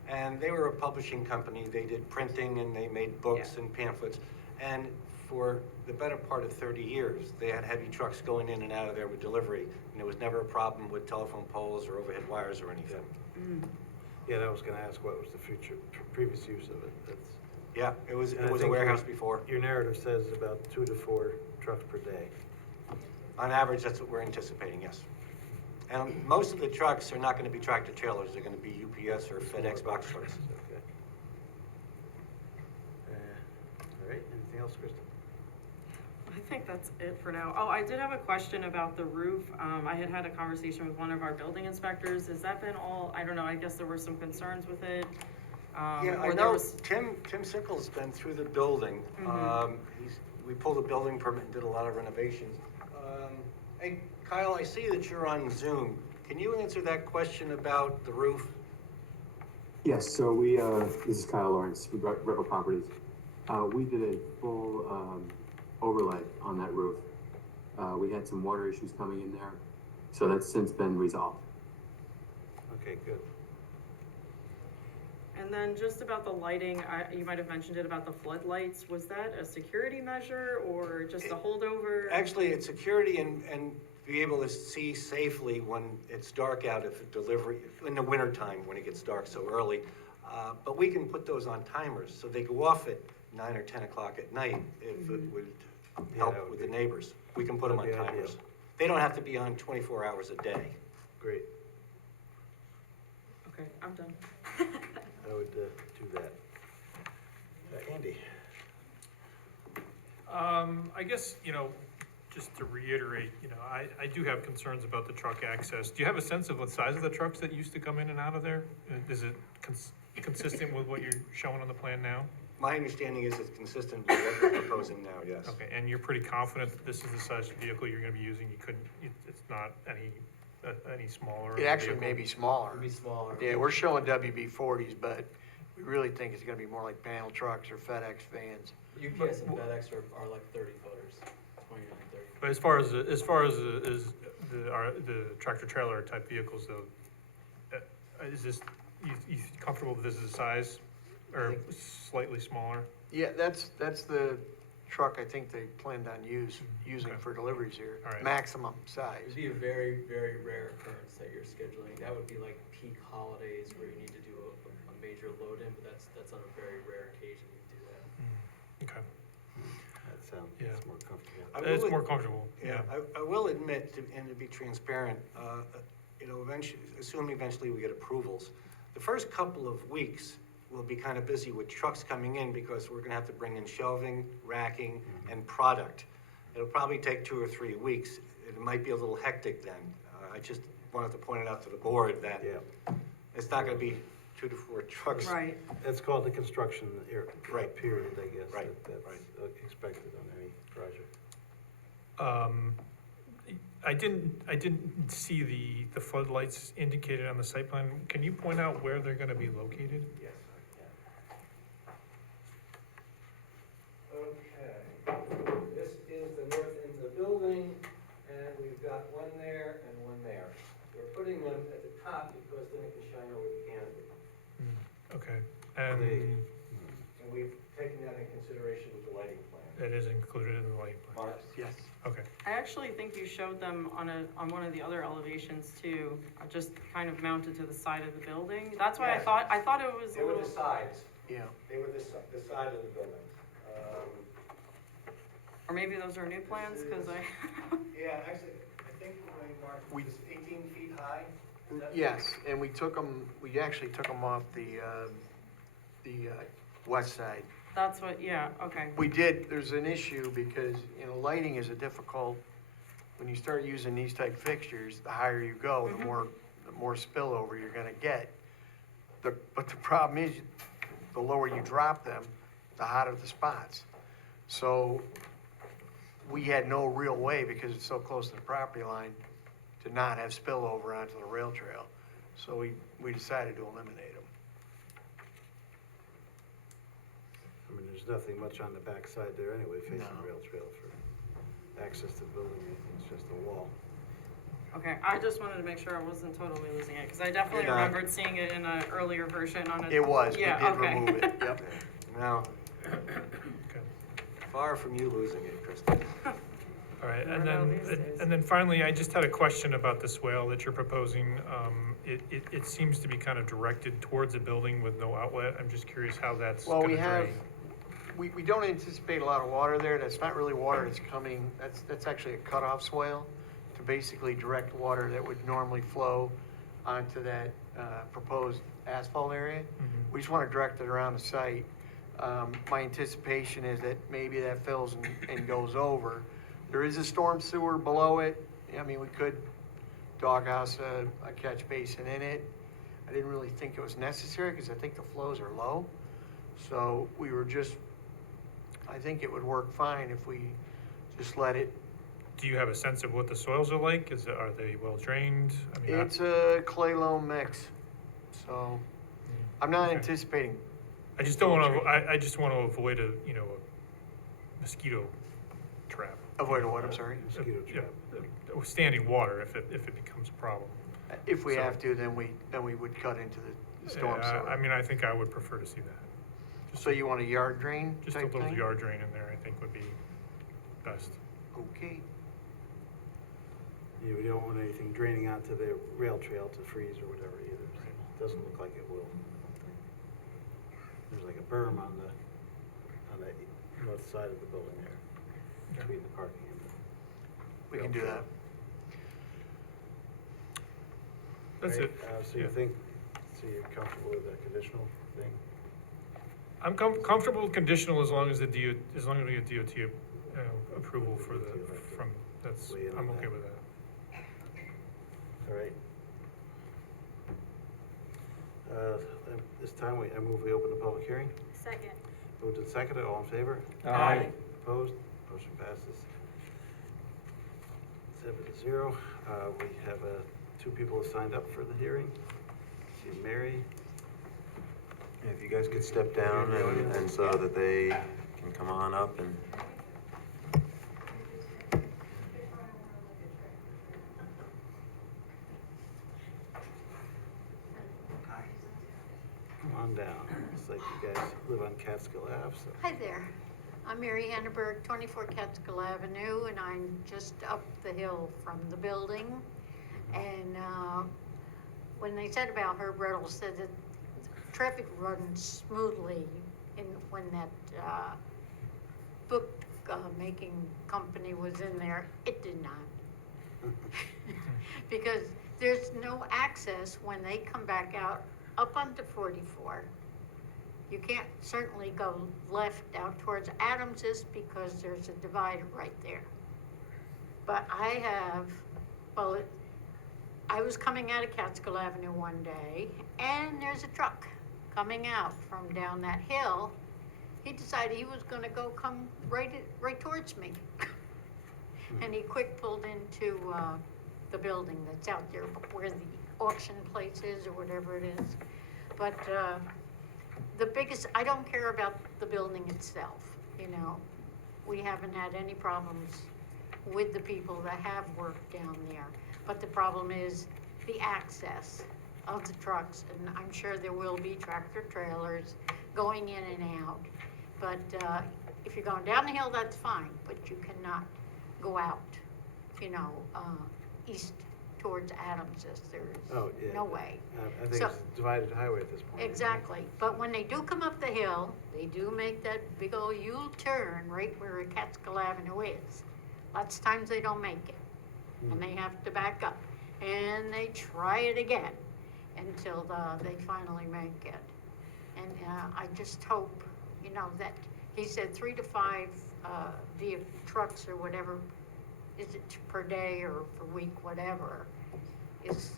And they were a publishing company. They did printing and they made books and pamphlets. And for the better part of 30 years, they had heavy trucks going in and out of there with delivery. And there was never a problem with telephone poles or overhead wires or anything. Yeah, I was gonna ask what was the previous use of it. That's. Yeah, it was And I a think warehouse before. Your narrative says about 2 to 4 trucks per day. On average, that's what we're anticipating, yes. And most of the trucks are not gonna be tractor trailers. They're gonna be UPS or FedEx box trucks. Okay. All right, anything else, Kristen? I think that's it for now. Oh, I did have a question about the roof. I had a conversation with one of our building inspectors. Has that been all, I don't know, I guess there were some concerns with it. Yeah, I or there know was- Tim Sickles been through the building. We pulled a building permit and did a lot of renovations. Hey, Kyle, I see that you're on Zoom. Can you answer that question about the roof? Yes, so this is Kyle Lawrence with Rebel Properties. We did a full overlay on that roof. We had some water issues coming in there, so that's since been resolved. Okay, good. And then just about the lighting, you might have mentioned it about the floodlights. Was that a security measure or just a holdover? Actually, it's security and be able to see safely when it's dark out if a delivery, in the wintertime when it gets dark so early. But we can put those on timers, so they go off at 9 or 10 o'clock at night if it would help with the neighbors. We can put them on That'd be timers. ideal. They don't have to be on 24 hours a day. Great. Okay, I'm done. I would do that. Andy? I guess, you know, just to reiterate, you know, I do have concerns about the truck access. Do you have a sense of what size of the trucks that used to come in and out of there? Is it consistent with what you're showing on the plan now? My understanding is it's consistent with what we're proposing now, yes. Okay, and you're pretty confident that this is the size of vehicle you're gonna be using? It's not any smaller? It actually may be smaller. It'd be smaller. Yeah, we're showing WB 40s, but we really think it's gonna be more like panel trucks or FedEx vans. UPS and FedEx are like 30 footers, 29, 30. But as far as the tractor trailer type vehicles though, is this, you comfortable that this is the size or slightly smaller? Yeah, that's the truck I think they planned on using Okay. for deliveries here. All right. Maximum size. It'd be a very, very rare occurrence that you're scheduling. That would be like peak holidays where you need to do a major load in, but that's on a very rare occasion you do that. Okay. That sounds Yeah. more comfortable. It's more comfortable, yeah. I will admit, and to be transparent, you know, eventually we get approvals. The first couple of weeks, we'll be kind of busy with trucks coming in because we're gonna have to bring in shelving, racking, and product. It'll probably take 2 or 3 weeks. It might be a little hectic then. I just wanted to point it out to the board that it's not gonna be 2 to 4 trucks. Right. That's called the construction period, I guess. Right. That's expected on any project. I didn't see the floodlights indicated on the site plan. Can you point out where they're gonna be located? Yes, I can. Okay, this is the north end of the building, and we've got one there and one there. We're putting them at the top because then it can shine over the canopy. Okay, and And we've taken that in consideration with the lighting plan. it is included in the lighting plan? Yes. Okay. I actually think you showed them on one of the other elevations too, just kind of mounted to the side of the building. That's why Yes. I thought it was a They were little. the sides. Yeah. They were the side of the building. Or maybe those are new plans, because I, Yeah, actually, I think when we marked, We- it was 18 feet high. Is that- Yes, and we actually took them off the west side. that's what, yeah, okay. We did, there's an issue because, lighting is a difficult, when you start using these type fixtures, the higher you go, the more spillover you're gonna get. But the problem is, the lower you drop them, the hotter the spots. So we had no real way, because it's so close to the property line, to not have spillover onto the rail trail. So we decided to eliminate them. I mean, there's nothing much on the back side there anyway, facing No. the rail trail for access to the building, it's just a wall. Okay, I just wanted to make sure I wasn't totally losing it, because I definitely You're not. remembered seeing it in an earlier version on a. It was, we Yeah, did okay. remove it, yep. No, Okay. far from you losing it, Kristen. All right, Never know these days. and then finally, I just had a question about the swale that you're proposing. It seems to be kind of directed towards a building with no outlet. I'm just curious how that's Well, gonna we have, drain. we don't anticipate a lot of water there. That's not really water that's coming, that's actually a cutoff swale to basically direct water that would normally flow onto that proposed asphalt area. We just want to direct it around the site. My anticipation is that maybe that fills and goes over. There is a storm sewer below it. I mean, we could doghouse a catch basin in it. I didn't really think it was necessary because I think the flows are low. So we were just, I think it would work fine if we just let it. Do you have a sense of what the soils are like? Are they well drained? I mean, It's a clay loam mix, so I'm not Okay. anticipating. I just don't want to, I just want to avoid a mosquito trap. Avoid what, I'm sorry? Mosquito Yeah, trap. standing water if it becomes a problem. If we So- have to, then we would cut into the storm Yeah, sewer. I mean, I think I would prefer to see that. So you want a yard drain Just a type little thing? yard drain in there, I think would be best. Okay. Yeah, we don't want anything draining onto the rail trail to freeze or whatever either. It doesn't look like it will. There's like a berm on the north side of the building there, between the parking and the. We can rail do trail. that. That's Right, it. So you Yeah. think, so you're comfortable with that conditional thing? I'm comfortable with conditional as long as we get DOT approval Weigh in on I'm okay that. with that. All right. At this time, I move we open the public hearing. Second. Moved and seconded, all in favor? Aye. Opposed? Motion passes 7-0. We have two people who signed up for the hearing. See Mary. If you guys could step down and so that they can come on up and. Come on down. Looks like you guys live on Catskill Ave, so. Hi there. I'm Mary Hanneberg, 24 Catskill Avenue, and I'm just up the hill from the building. And when they said about Herb Riddle, said that traffic runs smoothly when that book making company was in there, it did not. Because there's no access when they come back out up onto 44. You can't certainly go left out towards Adams's because there's a divider right there. But I was coming out of Catskill Avenue one day, and there's a truck coming out from down that hill. He decided he was gonna come right towards me. And he quick pulled into the building that's out there where the auction place is or whatever it is. But the biggest, I don't care about the building itself, We haven't had any problems with the people that have worked down there. But the problem is the access of the trucks, and I'm sure there will be tractor trailers going in and out. But if you're going down the hill, that's fine, but you cannot go out, east towards towards Adams, Oh, yeah. there's no way. I think So- it's a divided highway at this point. Exactly, but when they do come up the hill, they do make that big old U-turn right where Catskill Avenue is. Lots of times they don't make it, and they have to back up, and they try it again until they finally make it. And I just hope, that, he said 3 to 5 trucks or whatever, is it per day or per week, whatever, is,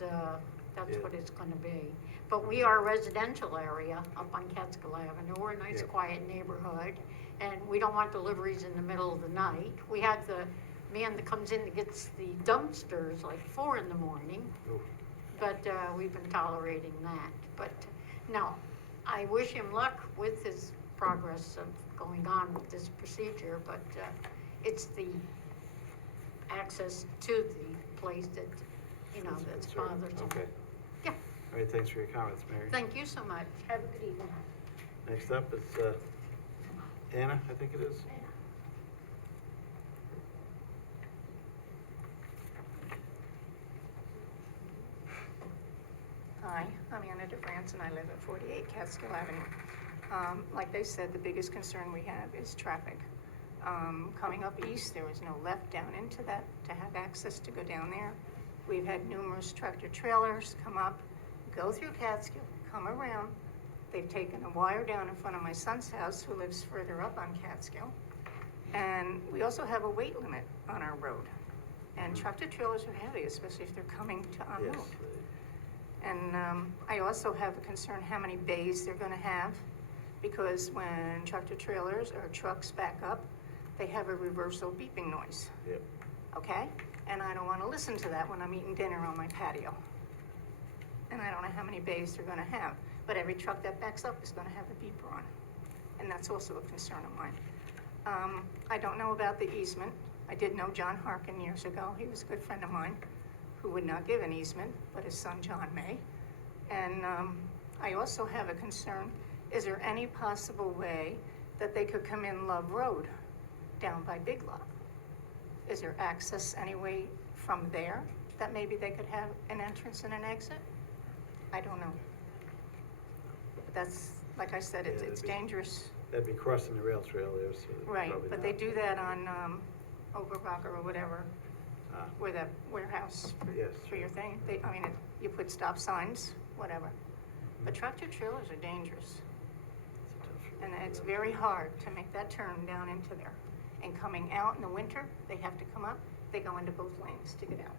that's Yeah. what it's gonna be. But we are a residential area up on Catskill Avenue, we're a nice Yeah. quiet neighborhood, and we don't want deliveries in the middle of the night. We had the man that comes in that gets the dumpsters like 4 in the morning, Oof. but we've been tolerating that. But no, I wish him luck with his progress of going on with this procedure, but it's the access to the place that, that's Concern. bothersome. Okay. Yeah, All right, thanks for your comments, Mary. thank you so much. Have a good evening. Next up is Anna, I think it is. Hi, I'm Anna DeFrance and I live at 48 Catskill Avenue. Like they said, the biggest concern we have is traffic. Coming up east, there was no left down into that to have access to go down there. We've had numerous tractor trailers come up, go through Catskill, come around. They've taken a wire down in front of my son's house, who lives further up on Catskill. And we also have a weight limit on our road. And tractor trailers are heavy, especially if they're coming to unload. Yes. And I also have a concern how many bays they're gonna have, because when tractor trailers or trucks back up, they have a reversal beeping noise, Yep. okay? And I don't wanna listen to that when I'm eating dinner on my patio. And I don't know how many bays they're gonna have, but every truck that backs up is gonna have a beeper on. And that's also a concern of mine. I don't know about the easement. I did know John Harkin years ago. He was a good friend of mine who would not give an easement, but his son John may. And I also have a concern, is there any possible way that they could come in Love Road down by Big Lot? Is there access anyway from there that maybe they could have an entrance and an exit? I don't know. But that's, like I said, Yeah, it's that'd be- dangerous. That'd be crossing the rail trail there, so. Right, probably but they not. do that on Overrocker or whatever, Ah, where that warehouse Yes. for your thing. You put stop signs, whatever. But tractor trailers are dangerous. it's a tough- And it's very hard to make that turn down into there. And coming out in the winter, they have to come up, they go into both lanes to get out.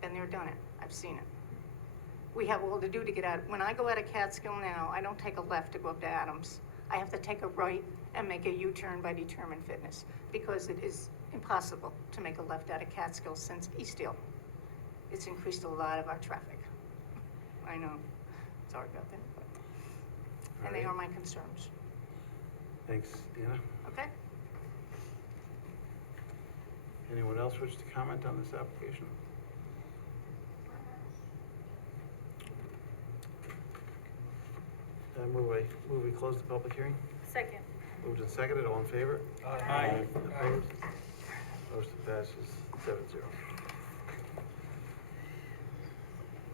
Been there, done it, I've seen it. We have all to do to get out. When I go out of Catskill now, I don't take a left to go up to Adams. I have to take a right and make a U-turn by Determined Fitness, because it is impossible to make a left out of Catskill since Eastdale. It's increased a lot of our traffic. I know, sorry about that, but, and they All are right. my concerns, Thanks, Anna. okay? Anyone else wish to comment on this application? Move we close the public hearing? Second. Moved and seconded, all in favor? Aye. Opposed? Motion passes 7-0.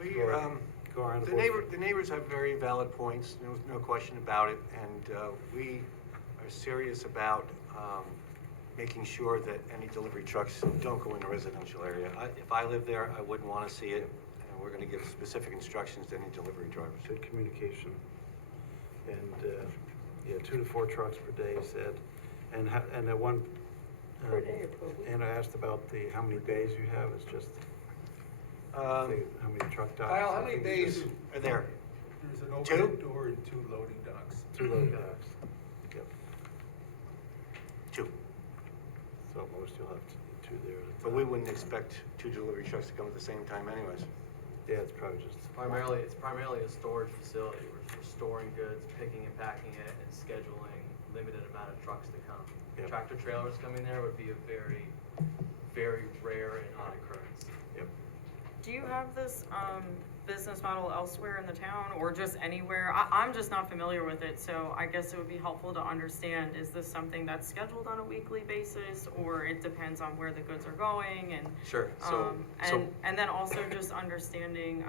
We, Go ahead. Go on. the neighbors have very valid points, no question about it, and we are serious about making sure that any delivery trucks don't go in a residential area. If I lived there, I wouldn't want to see it, and we're going to give specific instructions to any delivery drivers. Good communication. And, yeah, 2 to 4 trucks per day, he said. And that one. Per day or per week? Anna asked about how many bays you have, it's just, how many truck docks. Kyle, how I many think it's bays? just Are there? There's an Two? overhead door and 2 loading docks. 2 loading docks. Yep. 2. So most you'll have 2 there. at a But we time. wouldn't expect 2 delivery trucks to come at the same time anyways. Yeah, it's probably just, It's primarily a storage facility. We're storing goods, picking and packing it, and scheduling limited amount of trucks to come. Yep. Tractor trailers coming there would be a very, very rare and odd occurrence. yep. Do Do you have this, business model elsewhere in the town or just anywhere? I'm just not familiar with it, so I guess it would be helpful to understand, is this something that's scheduled on a weekly basis, or it depends on where the goods are going and? Sure, so, And then also just understanding,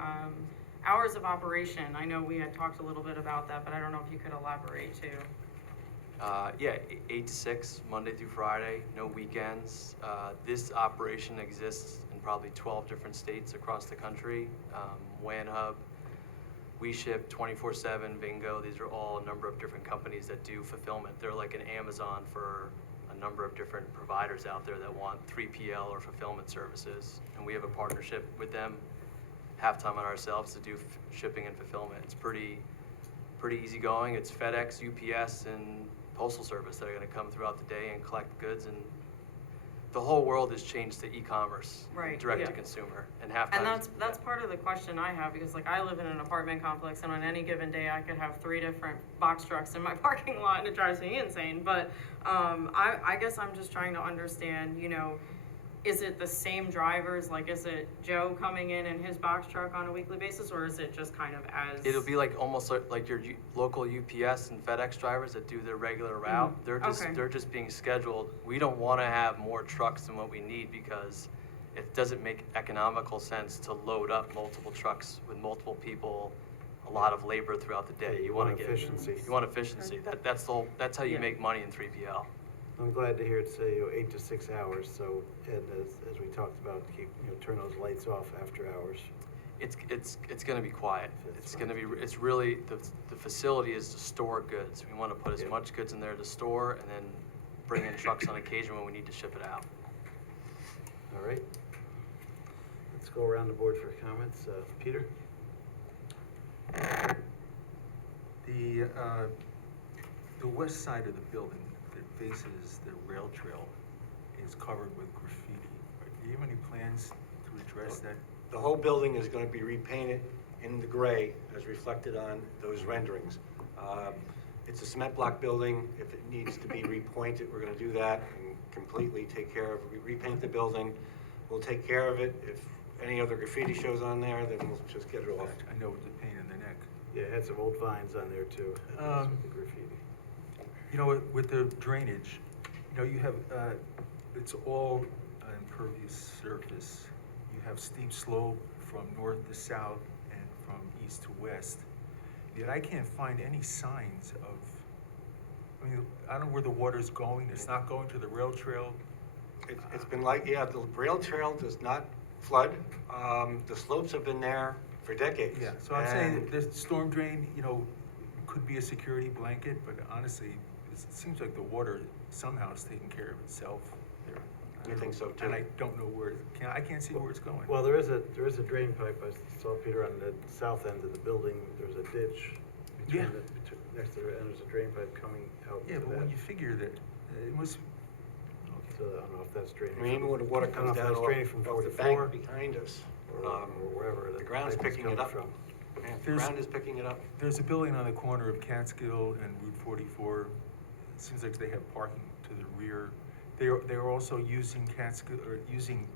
hours of operation. I know we had talked a little bit about that, but I don't know if you could elaborate too. yeah, 8 to 6, Monday through Friday, no weekends. This operation exists in probably 12 different states across the country. WAN Hub, We Ship, 24/7, Bingo, these are all a number of different companies that do fulfillment. They're like an Amazon for a number of different providers out there that want 3PL or fulfillment services. And we have a partnership with them, half-time on ourselves to do shipping and fulfillment. It's pretty easygoing. It's FedEx, UPS, and Postal Service that are gonna come throughout the day and collect goods, and the whole world has changed to e-commerce, Right, direct to yeah. consumer, and half And times. that's part of the question I have, because like I live in an apartment complex, and on any given day I could have 3 different box trucks in my parking lot, and it drives me insane. But I guess I'm just trying to understand, you know, is it the same drivers? Like, is it Joe coming in his box truck on a weekly basis, or is it just kind of as? It'll be like almost like your local UPS and FedEx drivers that do their regular route. Okay. They're just being scheduled. We don't want to have more trucks than what we need because it doesn't make economical sense to load up multiple trucks with multiple people, a lot of labor throughout the day. You want to get efficiency. You want efficiency. That's how you Yeah. make money in 3PL. I'm glad to hear it say, 8 to 6 hours, so, and as we talked about, keep, turn those lights off after hours. It's going to be quiet. It's really, the facility is to store goods. We want to put as much goods in there to store and then bring in trucks on occasion when we need to ship it out. All right. Let's go around the board for comments. Peter? The west side of the building that faces the rail trail is covered with graffiti. Do you have any plans to address that? The whole building is going to be repainted in the gray as reflected on those renderings. It's a cement block building. If it needs to be repointed, we're going to do that and completely take care of it. We repaint the building. We'll take care of it. If any other graffiti shows on there, then we'll just get it off. I know it's a pain in the neck. Yeah, it had some old vines on there too, with the graffiti. With the drainage, you have, it's all impervious surface. You have steep slope from north to south and from east to west. Yet I can't find any signs of, I don't know where the water's going. It's not going to the rail trail. It's been like, the rail trail does not flood. The slopes have been there for decades. Yeah, so I'm saying the storm drain, could be a security blanket, but honestly, it seems like the water somehow is taking care of itself there. I think so too. And I don't know where, I can't see where it's going. Well, there is a drain pipe. I saw, Peter, on the south end of the building. There's a ditch next to it, and there's a drain pipe coming out. Yeah, but when you figure that, it was, So I don't know if that's draining. Even when the water I don't know comes if down that's draining from off the 44 bank behind us, or wherever the ground's pipe is picking it coming up. from. Yeah, the ground is picking it up. there's a building on the corner of Catskill and Route 44. It seems like they have parking to the rear. They're also using Catskill, or using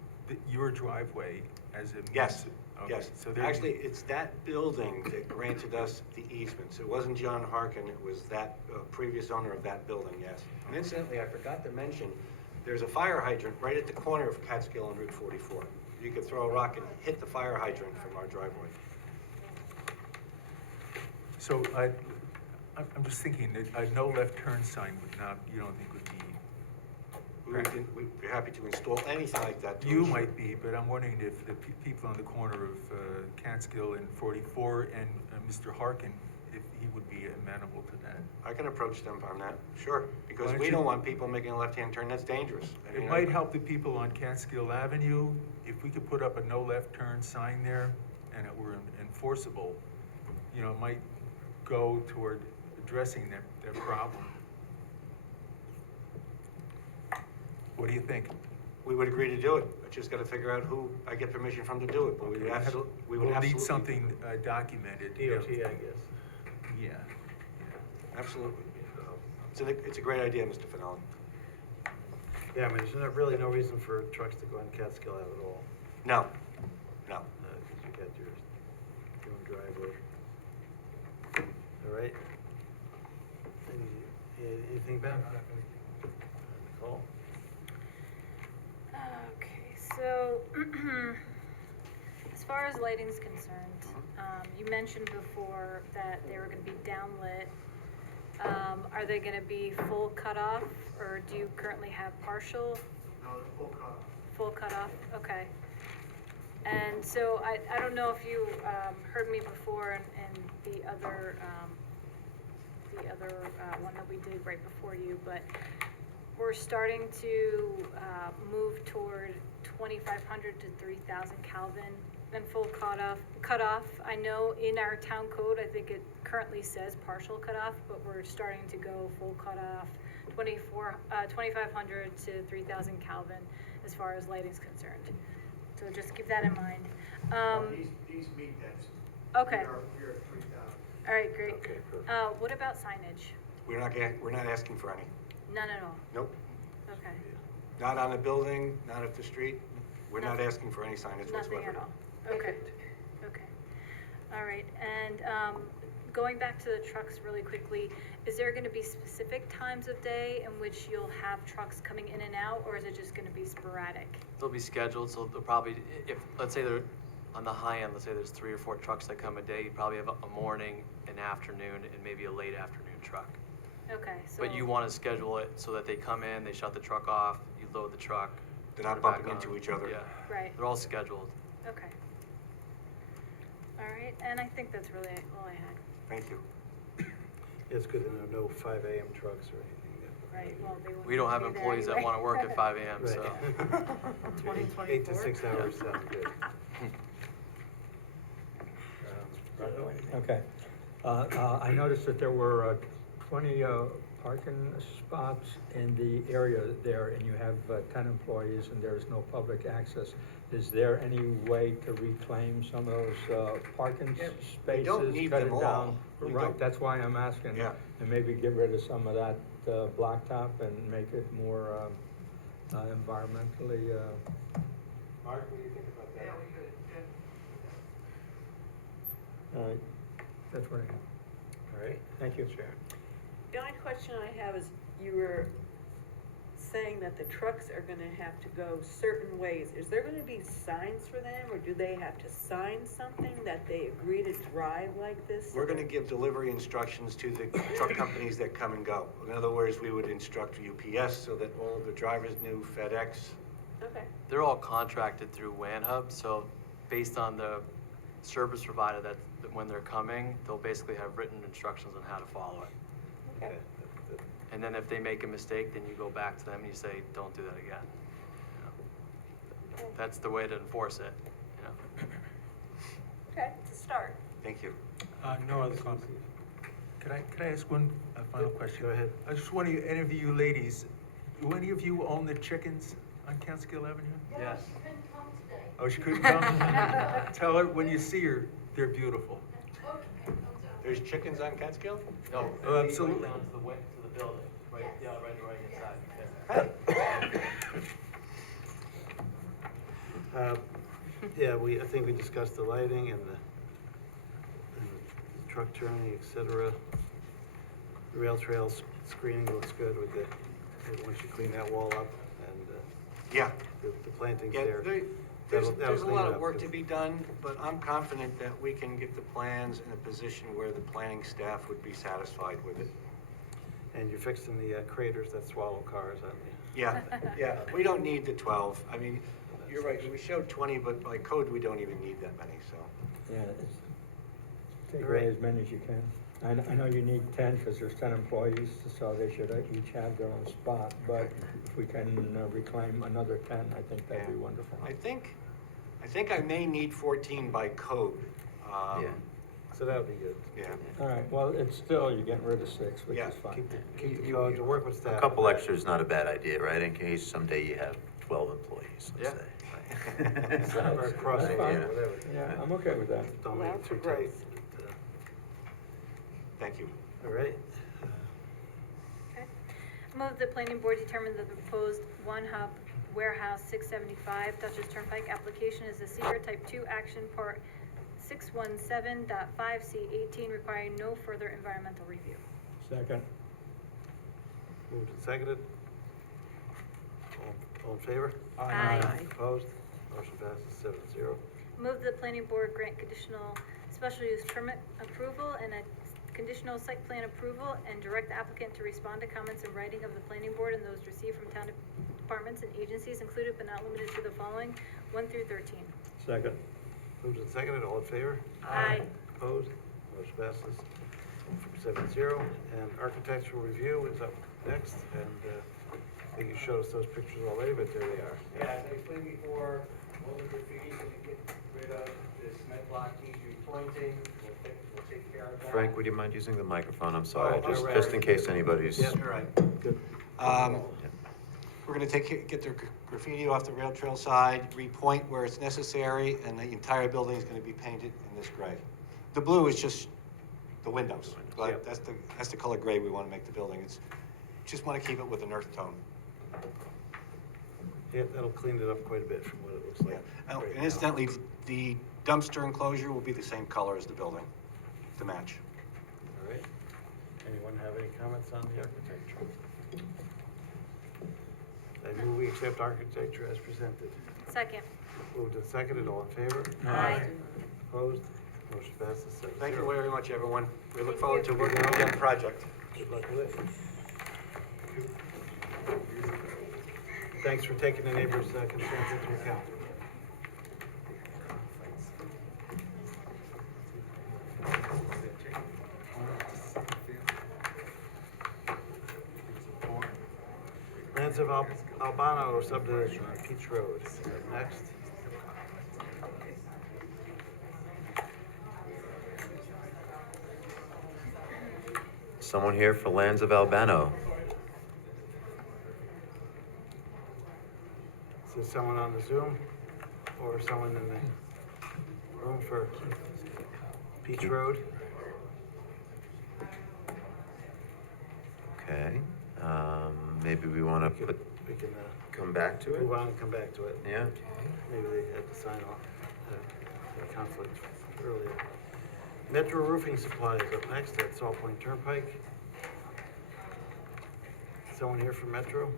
your driveway as a. Yes, Okay, yes. so they're. Actually, it's that building that granted us the easements. It wasn't John Harkin, it was that previous owner of that building, yes. And incidentally, I forgot to mention, there's a fire hydrant right at the corner of Catskill and Route 44. You could throw a rock and hit the fire hydrant from our driveway. So I'm just thinking that a no left turn sign would not, you don't think would be. We'd be happy to install anything like that. to You ensure- might be, but I'm wondering if the people on the corner of Catskill and 44 and Mr. Harkin, if he would be amenable to that. I can approach them on that, sure, because Why don't we you- don't want people making a left-hand turn, that's dangerous. I It mean, might help the people on Catskill Avenue if we could put up a no left turn sign there and it were enforceable. It might go toward addressing that problem. What do you think? We would agree to do it, I just gotta figure out who I get permission from to do it, but we would absolutely, We'll need something documented. DOT, I guess. Yeah. Absolutely. It's a great idea, Mr. Finale. Yeah, there's really no reason for trucks to go on Catskill Ave at all. No, no. believe. All right. Anything, Ben? Nicole? Okay, so, as far as lighting's concerned, you mentioned before that they were gonna be downlit. Are they gonna be full cutoff, or do you currently have partial? No, the full cutoff. Full cutoff, okay. And so I don't know if you, heard me before and the other one that we did right before you, but we're starting to, move toward 2,500 to 3,000 Kelvin and full cutoff. I know in our town code, I think it currently says partial cutoff, but we're starting to go full cutoff, 2,500 to 3,000 Kelvin as far as lighting's concerned. So just keep that in mind. These meet that. Okay. We are at 3,000. All right, great. Okay, perfect. What about signage? We're not asking for any. None at all? Nope. Okay. Not on the building, not at the street. We're not Nothing. asking for any signage whatsoever. Nothing at all? Okay, okay. All right, and going back to the trucks really quickly, is there gonna be specific times of day in which you'll have trucks coming in and out, or is it just gonna be sporadic? They'll be scheduled, so they'll probably, if, let's say they're on the high end, let's say there's 3 or 4 trucks that come a day, you probably have a morning, an afternoon, and maybe a late afternoon truck. Okay, so. But you wanna schedule it so that they come in, they shut the truck off, you load the truck. They're not put it back bumping into on. each other. Yeah, Right, they're all scheduled. okay. All right, and I think that's really all I had. Thank you. It's good to know no 5 AM trucks or anything. Right, well, they won't We don't have be there employees that anyway. wanna work at 5 AM, so. Right. 8 to 6 hours sounds good. Okay. I noticed that there were 20 parking spots in the area there, and you have 10 employees, and there's no public access. Is there any way to reclaim some of those parking Yeah, spaces? we don't need cut them it down? all. We Right, don't- that's why I'm asking. Yeah. And maybe get rid of some of that blacktop and make it more environmentally. Mark, what do you think about that? All right, that's what I have. All right. Thank you. Sharon? The only question I have is, you were saying that the trucks are gonna have to go certain ways. Is there gonna be signs for them, or do they have to sign something that they agree to drive like this? We're gonna give delivery instructions to the truck companies that come and go. In other words, we would instruct UPS so that all of the drivers knew, FedEx. Okay, They're all contracted through WAN Hub, so based on the service provider that when they're coming, they'll basically have written instructions on how to follow it. okay. And then if they make a mistake, then you go back to them and you say, don't do that again. You know? That's the way to enforce it, you know? Okay, it's a start. Thank you. No other comments. Could I ask one final question? Go ahead. I just wonder, any of you ladies, do any of you own the chickens on Catskill Avenue? Yes. Oh, she couldn't come? Tell her when you see her, they're beautiful. There's chickens on Catskill? No. Oh, absolutely. Down to the building, right, yeah, right inside. Yeah, I think we discussed the lighting and the truck turning, et cetera. The rail trail screening looks good with once you clean that wall up and, Yeah. the plantings Yeah, there. there's That'll a clean lot it of up, work 'cause- to be done, but I'm confident that we can get the plans in a position where the planning staff would be satisfied with it. And you're fixing the craters that swallow cars, aren't you? Yeah, yeah, we don't need the 12. I mean, you're right, we showed 20, but by code, we don't even need that many, so. Yeah, take All right. away as many as you can. I know you need 10 because there's 10 employees, so they should each have their own spot. But if we can reclaim another 10, I think that'd be wonderful. I think I may need 14 by code. Yeah. So that would be good. Yeah. All right, well, it's still, you're getting rid of 6, which Yeah. is fine. Keep the code, to work with staff. A couple extra is not a bad idea, right? In case someday you have 12 employees, let's Yeah. say. Or crossover, fine. or whatever. Yeah, I'm okay with that. Don't make Allow it for too tight. growth. but, Thank you. All right. Okay. Move the planning board determine that the proposed One Hub Warehouse 675 Dutchess Turnpike application is a secret type 2 action part 617.5C18, requiring no further environmental review. Second. Moved and seconded. All in favor? Aye. Opposed? Motion passes 7-0. Move the planning board grant conditional special use permit approval and a conditional site plan approval, and direct the applicant to respond to comments in writing of the planning board and those received from town departments and agencies, included but not limited to the following, 1 through 13. Second. Moved and seconded. All in favor? Aye. Opposed? Motion passes 7-0. And architectural review is up next, and I think you showed us those pictures already, but there they are. Yeah, as I explained before, all the graffiti that we get rid of, the cement block needs repointing, we'll take care of that. Frank, would you mind using the microphone? I'm sorry, Oh, just, right. just in case anybody's. Yeah, You're right. good. We're gonna get their graffiti off the rail trail side, repoint where it's necessary, and the entire building is gonna be painted in this gray. The blue is just the windows, but Yep. that's the color gray we wanna make the building. Just wanna keep it with an earth tone. Yeah, that'll clean it up quite a bit from what it looks like. Oh, right and now. incidentally, the dumpster enclosure will be the same color as the building, to match. All right. Anyone have any comments on the architecture? I move we accept architecture as presented. Second. Moved and seconded. All in favor? Aye. Opposed? Motion passes 7-0. Thank you very much, everyone. We look Thank forward you. to working on the project. Good luck with it. Thanks for taking the neighbors' concerns into account. Lands of Albano subdivision, Peach Road. Next. Someone here for Lands of Albano. Is there someone on the Zoom or someone in the room for Peach Road? Okay, maybe we wanna put, We can come back to it? move on and come back to it. Yeah, Maybe they had to sign off the conflict earlier. Metro Roofing Supply is up next at Salt Point Turnpike. Someone here from Metro?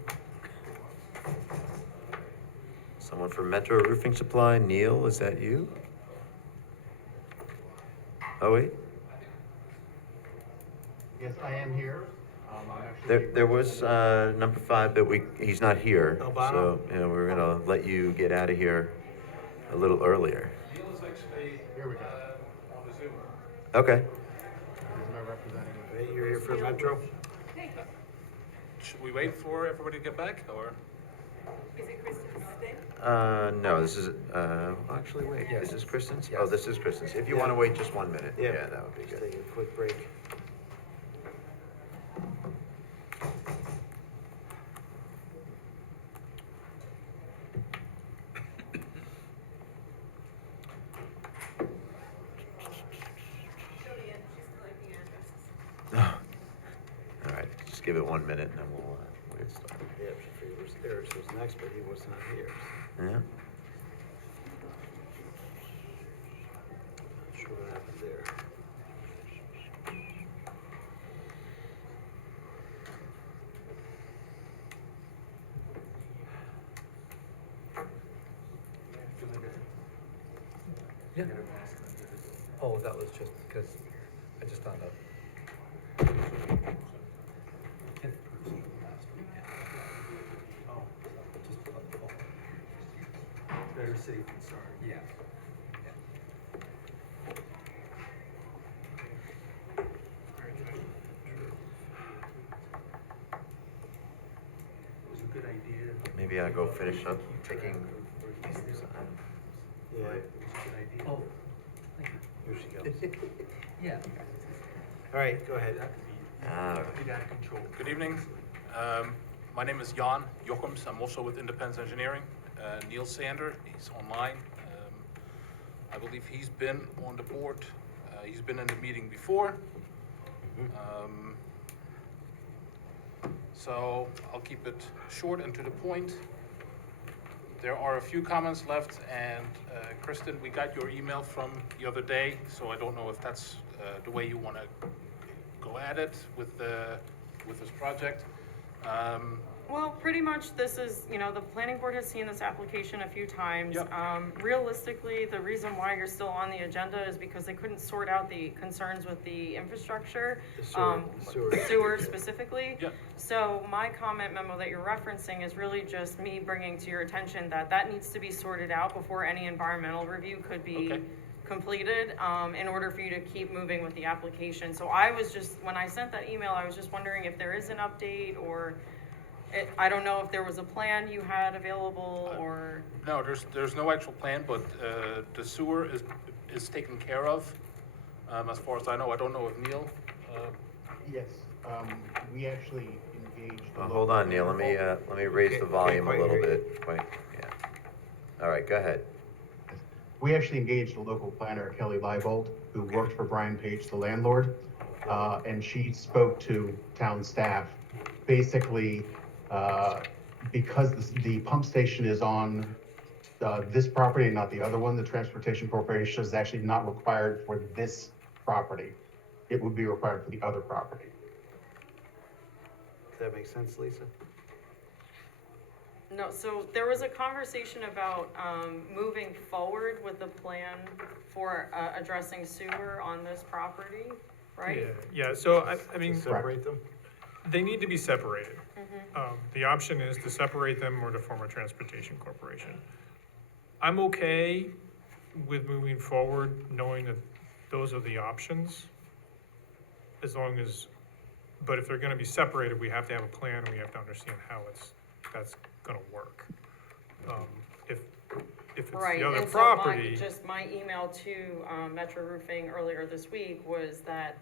someone from Metro Roofing Supply, Neil, is that you? Oh, wait, Yes, I am here. I'm actually. there was, number 5, but he's not here. Albano? So, we're gonna let you get out of here a little earlier. Neil is actually. Here we go. On the Zoom. Okay. He's my representative. Hey, you're here for Metro? Should we wait for everybody to get back, or? Is it Kristen's thing? No, this is, actually, wait, Yes. is this Kristen's? Yes. Oh, this is Kristen's. If you Yeah. wanna wait just 1 minute, Yeah. yeah, that would be Just good. take a quick break. All right, just give it 1 minute and then we'll get started. Yeah, Eric was next, but he was not here. Yeah? Not sure what happened there. Yeah. Oh, that was just because I just found out. Better safe than sorry. Yeah. It was a good idea. Maybe I'll go finish up taking. Yeah, It was a good idea. Oh, thank here she goes. you. Yeah. All right, go ahead. Alright. Get out of control. Good evening. My name is Jan Jochems. I'm also with Independence Engineering. Neil Sander, he's online. I believe he's been on the board. He's been in the meeting before. So I'll keep it short and to the point. There are a few comments left, and Kristen, we got your email from the other day, so I don't know if that's the way you want to go at it with this project. Well, pretty much this is, you know, the planning board has seen this application a few times. Yep. Realistically, the reason why you're still on the agenda is because they couldn't sort out the concerns with the infrastructure. The Sewer specifically. Yep. So my comment memo that you're referencing is really just me bringing to your attention that that needs to be sorted out before any environmental review could be Okay. completed, in order for you to keep moving with the application. So I was just, when I sent that email, I was just wondering if there is an update, or I don't know if there was a plan you had available, or. No, there's no actual plan, but the sewer is taken care of, as far as I know. I don't know if Neil, Yes, we actually engaged. Hold on, Neil, let me raise the volume a little bit. Wait, yeah. All right, go ahead. We actually engaged a local planner, Kelly Leibold, who worked for Brian Page, the landlord, and she spoke to town staff. Basically, because the pump station is on this property and not the other one, the Transportation Corporation is actually not required for this property. It would be required for the other property. Does that make sense, Lisa? No, so there was a conversation about, moving forward with the plan for, addressing sewer on this property, right? Yeah, so I mean, Separate them? they need to be separated. The option is to separate them or to form a transportation corporation. I'm okay with moving forward, knowing that those are the options, as long as, but if they're gonna be separated, we have to have a plan, and we have to understand how that's gonna work. If it's Right, the other and so property. my email to, Metro Roofing earlier this week was that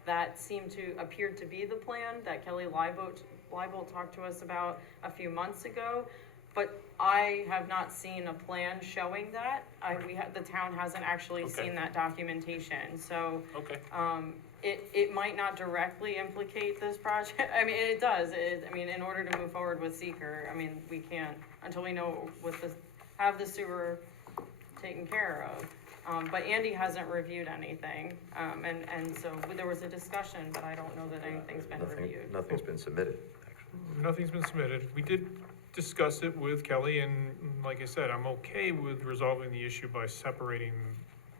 appeared to be the plan that Kelly Leibold talked to us about a few months ago. But I have not seen a plan showing that. The town hasn't actually Okay. seen that documentation, so. okay. It might not directly implicate this project. I mean, it does. In order to move forward with seeker, we can't, until we know have the sewer taken care of. But Andy hasn't reviewed anything, and so there was a discussion, but I don't know that anything's been reviewed. Nothing's been submitted, actually. Nothing's been submitted. We did discuss it with Kelly, and like I said, I'm okay with resolving the issue by separating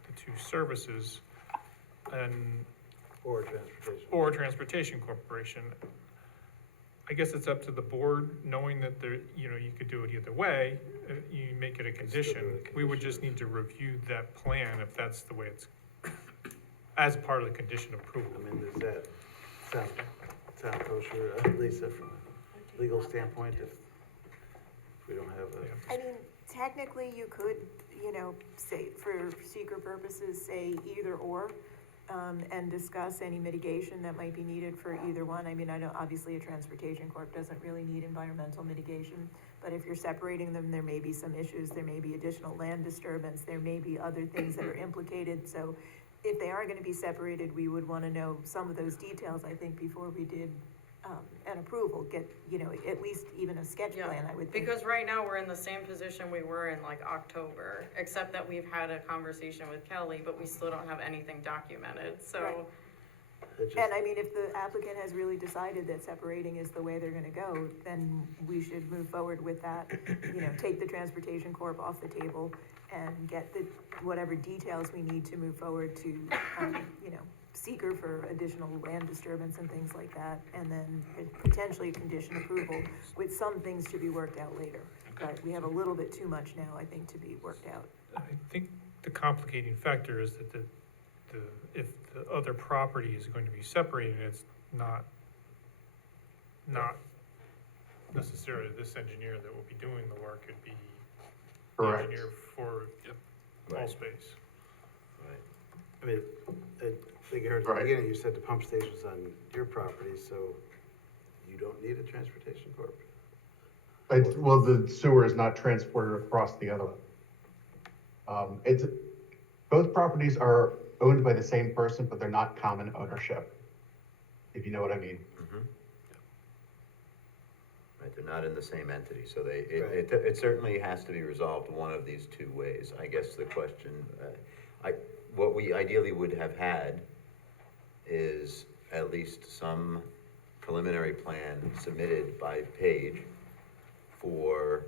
the two services or transportation corporation. I guess it's up to the board, knowing that you could do it either way, you make it a condition. We would just need to review that plan if that's the way it's, as part of the condition of approval. Does that sound kosher, Lisa, from a legal standpoint, if we don't have a? Technically, you could, say, for seeker purposes, say either or, and discuss any mitigation that might be needed for either one. I know obviously a transportation corp doesn't really need environmental mitigation, but if you're separating them, there may be some issues, there may be additional land disturbance, there may be other things that are implicated, so if they are gonna be separated, we would wanna know some of those details, I think, before we did, an approval, get, at least even a sketch plan, I would think. Because right now, we're in the same position we were in October, except that we've had a conversation with Kelly, but we still don't have anything documented, so. Right. And if the applicant has really decided that separating is the way they're gonna go, then we should move forward with that. Take the transportation corp off the table and get whatever details we need to move forward to, seeker for additional land disturbance and things like that, and then potentially condition approval with some things to be worked out later. But we have a little bit too much now, I think, to be worked out. I think the complicating factor is that if the other property is going to be separated, it's not necessarily this engineer that will be doing the work, it'd be the Correct. engineer for all space. I think I heard at the beginning, you said the pump station's on your property, so you don't need a transportation corp? Well, the sewer is not transported across the other one. Both properties are owned by the same person, but they're not common ownership, if you know what I mean. right? They're not in the same entity, so it certainly has to be resolved one of these two ways. I guess the question, what we ideally would have had is at least some preliminary plan submitted by Paige for,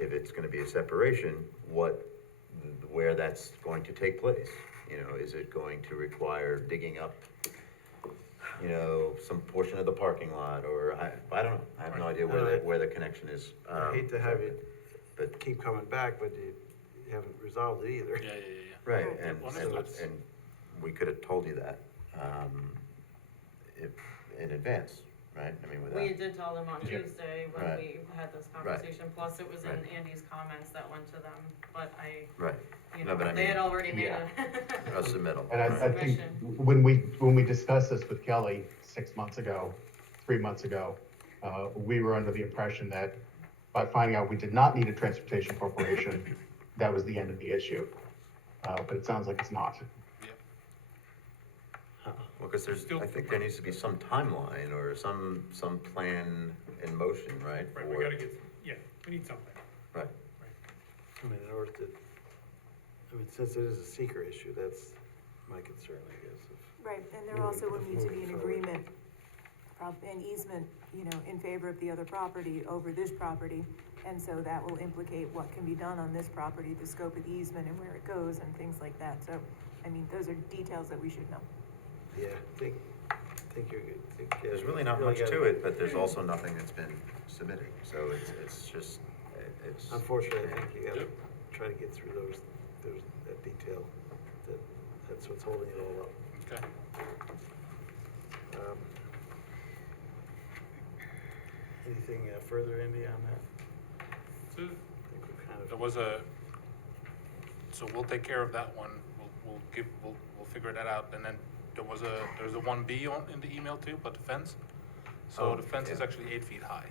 if it's gonna be a separation, where that's going to take place. You know, is it going to require digging up, you know, some portion of the parking lot, or I don't know, I have no idea where the connection is. I hate to have you But, keep coming back, but you haven't resolved it either. Yeah. right, Yeah, and, understood. and we could have told you that, if, in advance, right? I mean, without. We did tell them on Yeah. Tuesday when Right. we had this Right. conversation, plus it was in Right. Andy's comments that went to them, but Right. you No, know, but I they had mean, already made A submittal. And I think Submission. when we discussed this with Kelly 6 months ago, 3 months ago, we were under the impression that by finding out we did not need a transportation corporation, that was the end of the issue. But it sounds like it's not. Well, because I think there needs to be some timeline or some plan in motion, right? Right, we gotta get, yeah, we need something. Right. I mean, in order to, since it is a secret issue, that's my concern, I guess. Right, and there also will need to be an agreement, an easement, you know, in favor of the other property over this property. And so that will implicate what can be done on this property, the scope of the easement and where it goes and things like that. So, I mean, those are details that we should know. Yeah, I think you're good. There's really not much to it, but there's also nothing that's been submitted, so it's just, it's. Unfortunately, I think you gotta try to get through that detail, that's what's holding it all up. Okay. Anything further, Andy, on that? So, I think we've kind of. there was so we'll take care of that one, we'll figure that out, and then there's a 1B in the email too, but the fence. So the fence is actually 8 feet high.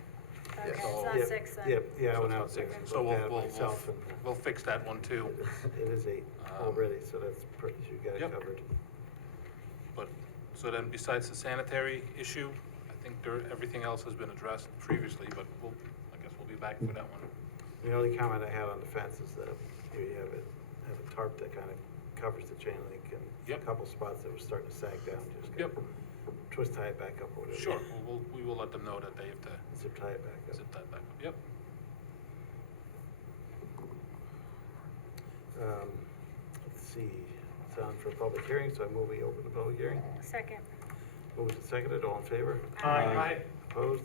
Okay, it's So- not 6 then. Yeah, I So went it's out not there 6. and So looked at it myself, and we'll fix that one too. it is 8 already, so you got it Yep. covered. But, so then besides the sanitary issue, I think everything else has been addressed previously, but I guess we'll be back for that one. The only comment I had on the fence is that you have a tarp that kind of covers the chain link, and a couple spots that were starting to sag down, just twist tie it back up or whatever. Sure, we will let them know that they have to Zip tie it back up. zip that back up. Yep. Let's see, it's on for a public hearing, so I move we open the public hearing. Second. Moved and seconded, all in favor? Aye. Opposed?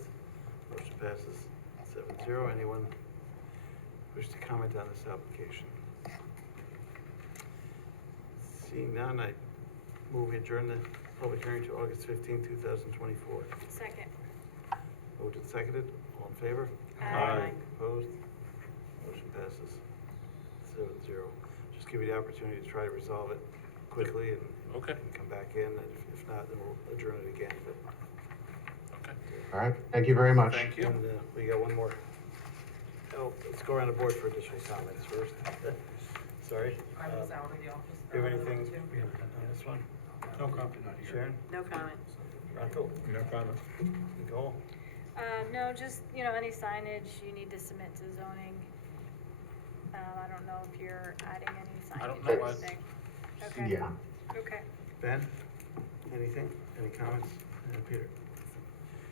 Motion passes 7-0. Anyone wish to comment on this application? Seeing none, I move we adjourn the public hearing to August 15, 2024. Second. Moved and seconded, all in favor? Aye. Opposed? Motion passes 7-0. Just give you the opportunity to try to resolve it quickly and come back in, and if not, then we'll adjourn it again, but. All right, thank you very much. Thank you. And we got one more. Oh, let's go around the board for additional comments first. Sorry. I was out of the office. Do you have anything on this one? No comment. Sharon? No comment. Rocco? No comment. Nicole? No, just, you know, any signage you need to submit to zoning. I don't know if you're adding any I don't signage know or what- anything. Okay. Yeah. Okay. Ben? Anything? Any comments? Peter?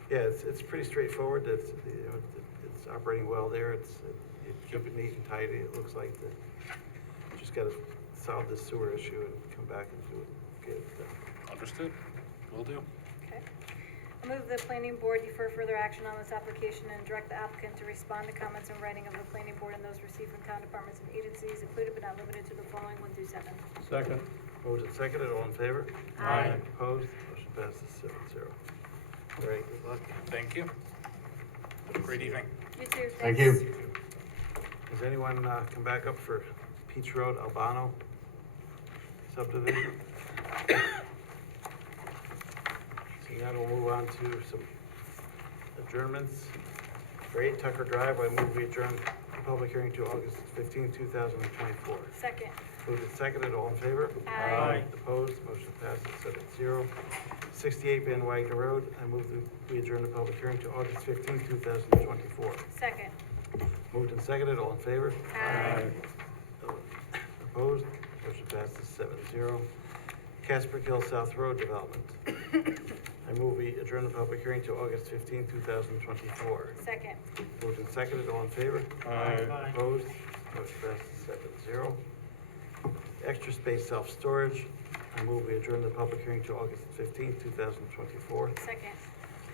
Yeah, it's pretty straightforward. It's, you know, it's operating well there. You keep it neat and tidy. It looks like just gotta solve this sewer issue and come back and do it, get it done. Understood. Will do. Okay. I move the planning board defer further action on this application and direct the applicant to respond to comments in writing of the planning board and those received from town departments and agencies, included but not limited to the following 1 through 7. Second. Moved and seconded, all in favor? Aye. Opposed? Motion passes 7-0. All right, good luck. Thank you. Have a great evening. You too. Thank thanks. you. Does anyone come back up for Peach Road Albano subdivision? So now we'll move on to some adjournments. For 8 Tucker Drive, I move we adjourn the public hearing to August 15, 2024. Second. Moved and seconded, all in favor? Aye. Opposed, motion passes 7-0. 68 Van Wagner Road, I move that we adjourn the public hearing to August 15, 2024. Second. Moved and seconded, all in favor? Aye. Opposed, motion passes 7-0. Casper Hill South Road Development. I move we adjourn the public hearing to August 15, 2024. Second. Moved and seconded, all in favor? Aye. Opposed, motion passes 7-0. Extra space self-storage, I move we adjourn the public hearing to August 15, 2024. Second.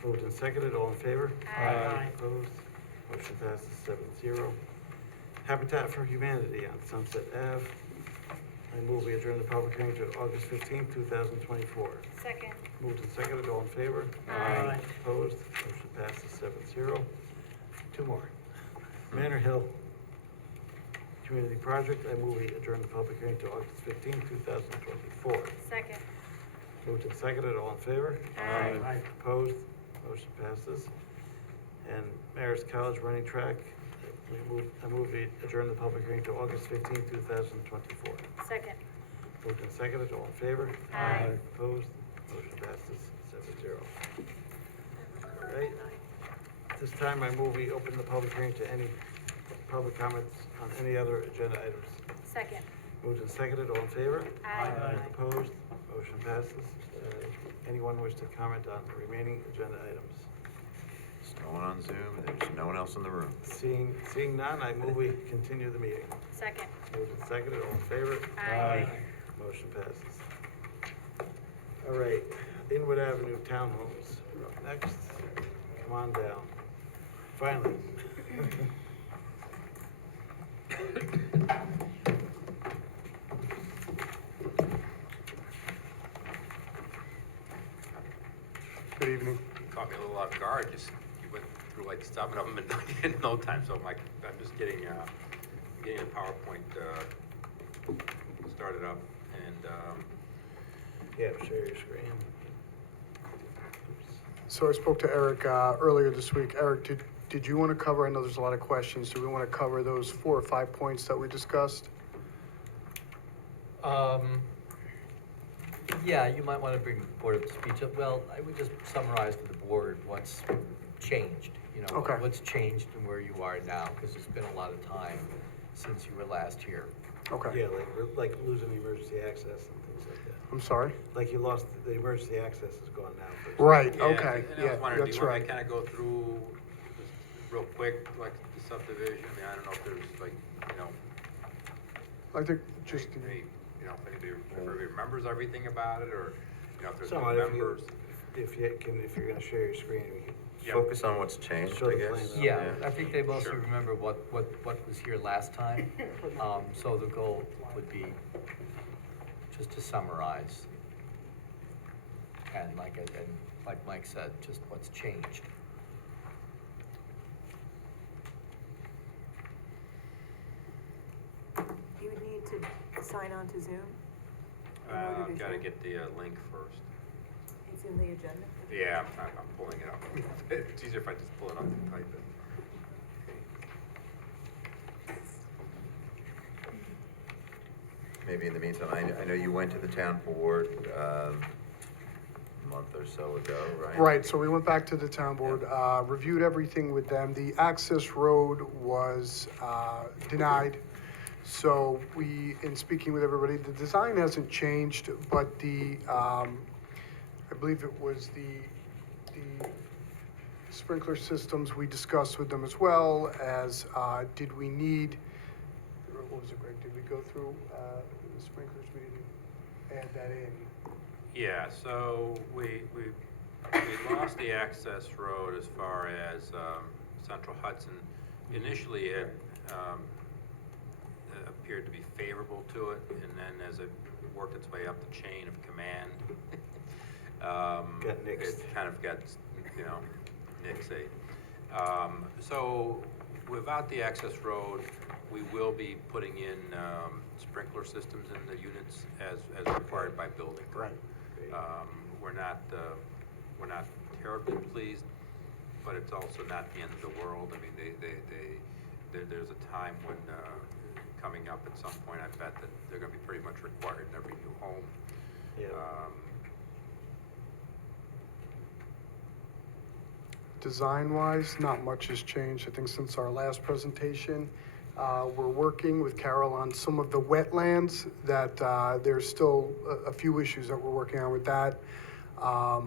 Moved and seconded, all in favor? Aye. Opposed, motion passes 7-0. Habitat for Humanity on Sunset Ave, I move we adjourn the public hearing to August 15, 2024. Second. Moved and seconded, all in favor? Aye. Opposed, motion passes 7-0. Two more. Manor Hill Community Project, I move we adjourn the public hearing to August 15, 2024. Second. Moved and seconded, all in favor? Aye. Opposed, motion passes. And Mayor's College Running Track, I move we adjourn the public hearing to August 15, 2024. Second. Moved and seconded, all in favor? Aye. Opposed, motion passes 7-0. All right, at this time, I move we open the public hearing to any public comments on any other agenda items. Second. Moved and seconded, all in favor? Aye. Opposed, motion passes. Anyone wish to comment on the remaining agenda items? There's no one on Zoom, and there's no one else in the room. Seeing none, I move we continue the meeting. Second. Moved and seconded, all in favor? Aye. Motion passes. All right, Inwood Avenue Townhomes, we're up next. Come on down. Finally. Good evening. Caught me a little off guard, you went through like 7 of them in no time, so I'm just getting a PowerPoint started up, and, Yeah, share your screen. So I spoke to Eric earlier this week. Eric, did you want to cover, I know there's a lot of questions, do we want to cover those 4 or 5 points that we discussed? Yeah, you might want to bring the board up to speed. Well, I would just summarize to the board what's changed, Okay. what's changed and where you are now, because it's been a lot of time since you were last here. Okay. Yeah, like losing the emergency access and things like that. I'm sorry? Like you lost, the emergency access is gone now. for example. Right, yeah, okay, and I yeah, was wondering, do that's you want right. me to kind of go through just real quick, like the subdivision? I mean, I don't know if there's like, I think just, if anybody remembers everything about it, or, if there's Somewhat, no if you- members. If you're gonna share your screen, we can. Yep. Focus on what's changed, Show I the guess. plan. Yeah, I think they mostly Sure. remember what was here last time. So the goal would be just to summarize. And like Mike said, just what's changed. You would need to sign on to Zoom in order to Gotta share. get the link first. It's in the agenda. Yeah, I'm pulling it up. It's easier if I just pull it up and type it. Maybe in the meantime, I know you went to the town board, a month or so ago, right? right, so we went back to the town board, reviewed everything with them. The access road was denied. So we, in speaking with everybody, the design hasn't changed, but I believe it was the sprinkler systems we discussed with them, as well as, did we need, what was it, Greg, did we go through the sprinklers, we didn't add that in? Yeah, so we lost the access road as far as Central Hudson. Initially, it appeared to be favorable to it, and then as it worked its way up the chain of command, Got nixed. it kind of got, nixed. So without the access road, we will be putting in sprinkler systems in the units as required by building. Right. We're not terribly pleased, but it's also not the end of the world. I mean, there's a time when coming up at some point. I bet that they're gonna be pretty much required in every new home. Yeah. Design-wise, not much has changed, I think, since our last presentation. We're working with Carol on some of the wetlands that, there's still a few issues that we're working on with that. I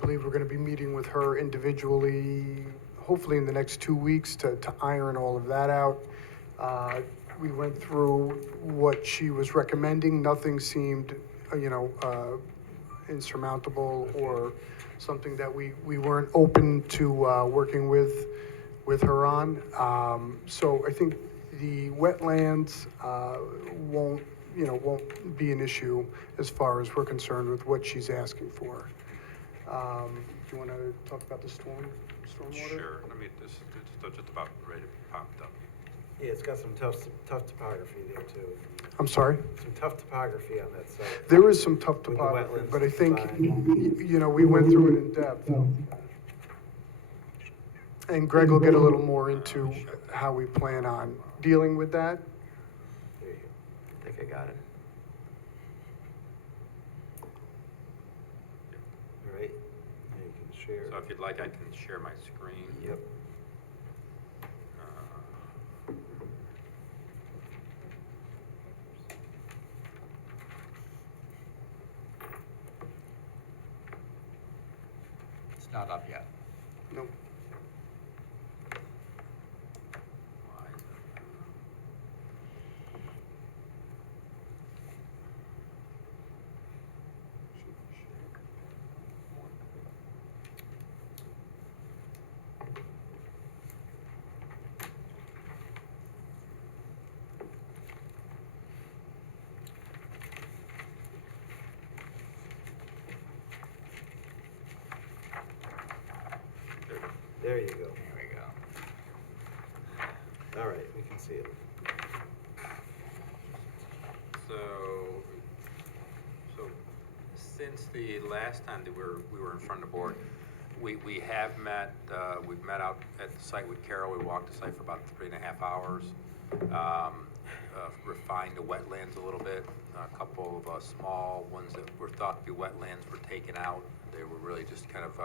believe we're gonna be meeting with her individually, hopefully in the next 2 weeks to iron all of that out. We went through what she was recommending. Nothing seemed, insurmountable or something that we weren't open to working with her on. So I think the wetlands won't be an issue as far as we're concerned with what she's asking for. Do you want to talk about the stormwater? Sure, I mean, this is just about ready to be popped up. Yeah, it's got some tough topography there too. I'm sorry? Some tough topography on that site. There is some tough With the topography, wetlands but I think, design. we went through it in depth. And Greg will get a little more into how we plan on dealing with that. There you go. I think I got it. All right, now you can share. So if you'd like, I can share my screen. Yep. It's not up yet. Nope. There you go. There we go. All right, we can see it. So since the last time that we were in front of the board, we have met, we've met out at the site with Carol. We walked the site for about 3.5 hours. Refined the wetlands a little bit. A couple of small ones that were thought to be wetlands were taken out. They were really just kind of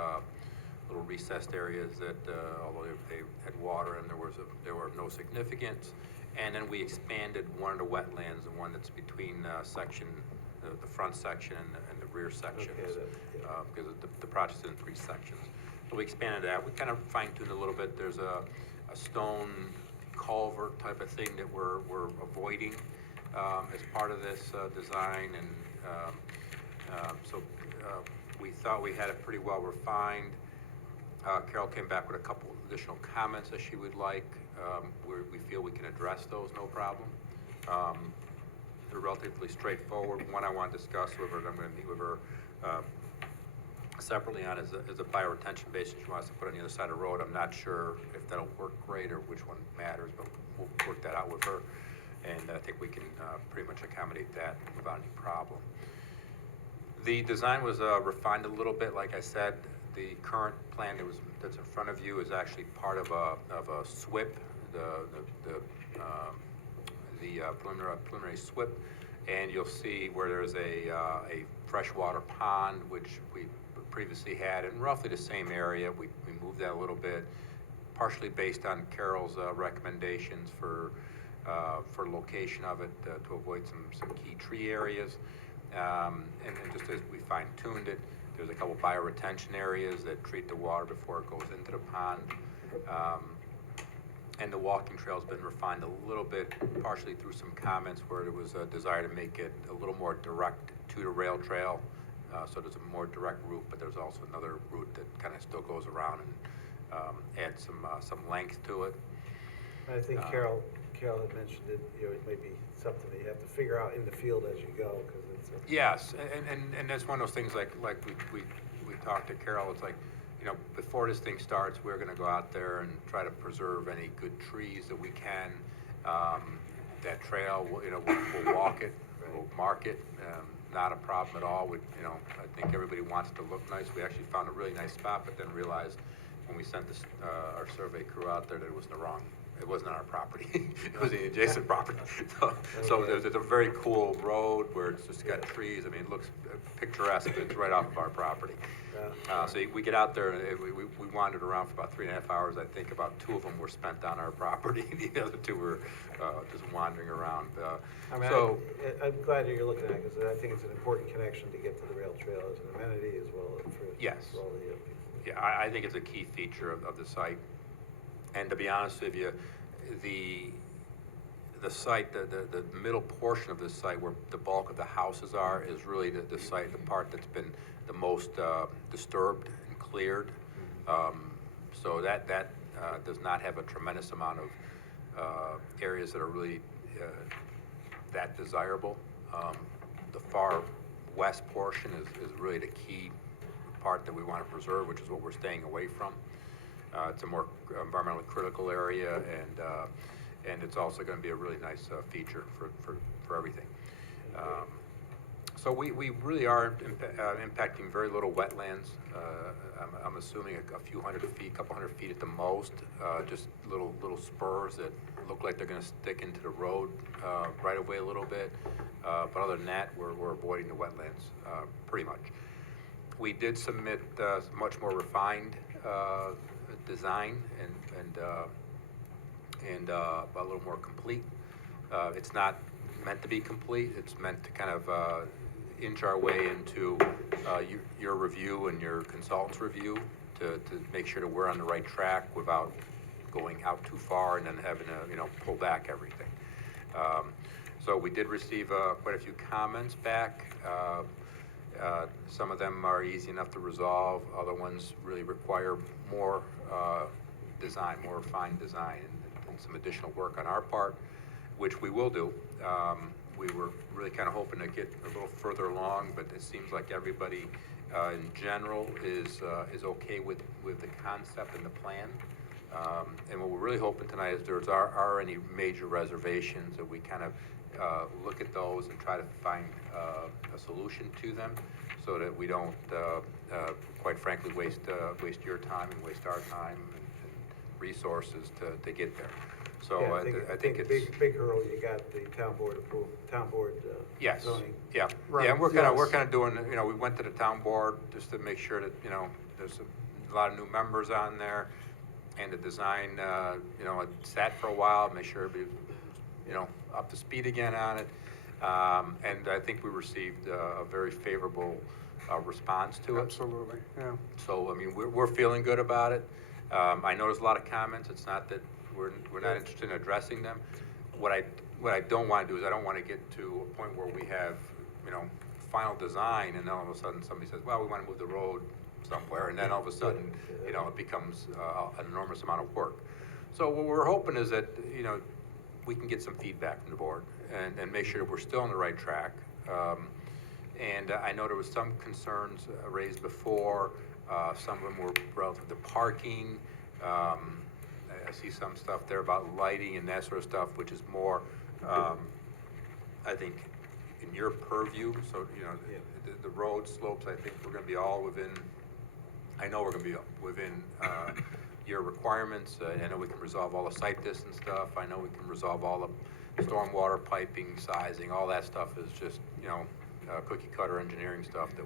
little recessed areas that, although they had water and there were of no significance. And then we expanded one of the wetlands, the one that's between the front section and the rear sections, because the project's in 3 sections. So we expanded that. We kind of fine-tuned a little bit. There's a stone culvert type of thing that we're avoiding as part of this design, and so we thought we had it pretty well refined. Carol came back with a couple additional comments that she would like. We feel we can address those, no problem. They're relatively straightforward. One I want to discuss with her, and I'm going to meet with her separately on, is a bioretention basin she wants to put on the other side of the road. I'm not sure if that'll work great or which one matters, but we'll work that out with her. And I think we can pretty much accommodate that without any problem. The design was refined a little bit. Like I said, the current plan that's in front of you is actually part of a SWIP, the preliminary SWIP, and you'll see where there's a freshwater pond, which we previously had in roughly the same area. We moved that a little bit, partially based on Carol's recommendations for location of it to avoid some key tree areas, and just as we fine-tuned it. There's a couple bioretention areas that treat the water before it goes into the pond. And the walking trail's been refined a little bit, partially through some comments where there was a desire to make it a little more direct to the rail trail. So there's a more direct route, but there's also another route that kind of still goes around and adds some length to it. I think Carol had mentioned it, it may be something that you have to figure out in the field as you go, because it's. Yes, and that's one of those things like we talked to Carol. It's like, before this thing starts, we're going to go out there and try to preserve any good trees that we can. That trail, we'll walk it, we'll mark it. Not a problem at all. I think everybody wants it to look nice. We actually found a really nice spot, but then realized when we sent our survey crew out there that it was in the wrong it wasn't on our property, it was the adjacent property. So there's a very cool road where it's just got trees, I mean, it looks picturesque, but it's right off of our property. So we get out there, and we wandered around for about 3.5 hours. I think about 2 of them were spent on our property, the other 2 were just wandering around. I mean, So, I'm glad that you're looking at it, because I think it's an important connection to get to the rail trail as an amenity as well for Yes. for all the people. yeah, I think it's a key feature of the site. And to be honest with you, the site, the middle portion of this site where the bulk of the houses are is really the site, the part that's been the most disturbed and cleared. So that does not have a tremendous amount of areas that are really that desirable. The far west portion is really the key part that we want to preserve, which is what we're staying away from. It's a more environmentally critical area, and it's also going to be a really nice feature for everything. So we really are impacting very little wetlands. I'm assuming a few hundred feet, couple hundred feet at the most, just little spurs that look like they're going to stick into the road right away a little bit. But other than that, we're avoiding the wetlands pretty much. We did submit much more refined design and a little more complete. It's not meant to be complete. It's meant to kind of inch our way into your review and your consultant's review to make sure that we're on the right track without going out too far and then having to pull back everything. So we did receive quite a few comments back. Some of them are easy enough to resolve. Other ones really require more design, more refined design, and some additional work on our part, which we will do. We were really kind of hoping to get a little further along, but it seems like everybody in general is okay with the concept and the plan. And what we're really hoping tonight is there's are any major reservations that we kind of look at those and try to find a solution to them, so that we don't, quite frankly, waste your time and waste our time and resources to get there. So Yeah, I think it's big hurdle, you got the town board approval, yes, zoning. yeah, Right, yeah. And we're yes. kind of doing. We went to the town board just to make sure that there's a lot of new members on there, and the design it sat for a while, make sure everybody up to speed again on it. And I think we received a very favorable response to it. Absolutely, yeah. So, I mean, we're feeling good about it. I know there's a lot of comments. It's not that we're not interested in addressing them. What I don't want to do is I don't want to get to a point where we have, final design, and then all of a sudden somebody says, well, we want to move the road somewhere, and then all of a sudden, it becomes an enormous amount of work. So what we're hoping is that, we can get some feedback from the board and make sure that we're still on the right track. And I know there was some concerns raised before. Some of them were relative to parking. I see some stuff there about lighting and that sort of stuff, which is more, I think, in your purview. So, the road slopes, I think we're going to be all within, I know we're going to be within your requirements. I know we can resolve all the site distance stuff. I know we can resolve all the stormwater piping, sizing, all that stuff is just, cookie cutter engineering stuff that,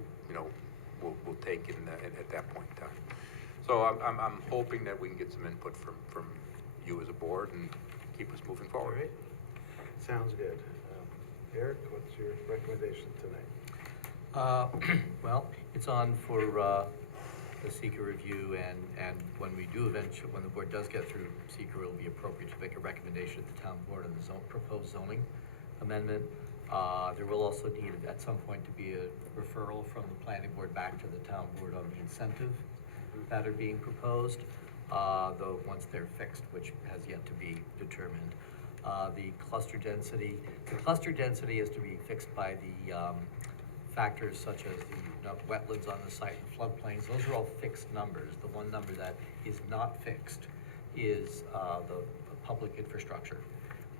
we'll take at that point in time. So I'm hoping that we can get some input from you as a board and keep us moving All forward. right, sounds good. Eric, what's your recommendation tonight? Well, it's on for the seeker review, and when we do eventually, when the board does get through seeker, it'll be appropriate to make a recommendation to the town board on the proposed zoning amendment. There will also need at some point to be a referral from the planning board back to the town board on the incentives that are being proposed, though once they're fixed, which has yet to be determined. The cluster density is to be fixed by the factors such as the wetlands on the site and floodplains. Those are all fixed numbers. The one number that is not fixed is the public infrastructure.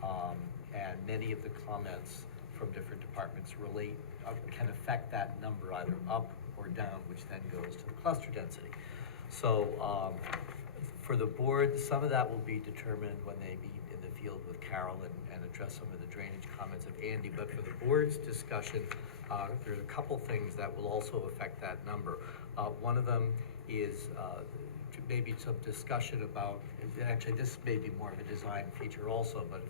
And many of the comments from different departments can affect that number either up or down, which then goes to the cluster density. So For the board, some of that will be determined when they meet in the field with Carol and address some of the drainage comments of Andy. But for the board's discussion, there's a couple things that will also affect that number. One of them is maybe some discussion about, actually this may be more of a design feature also, but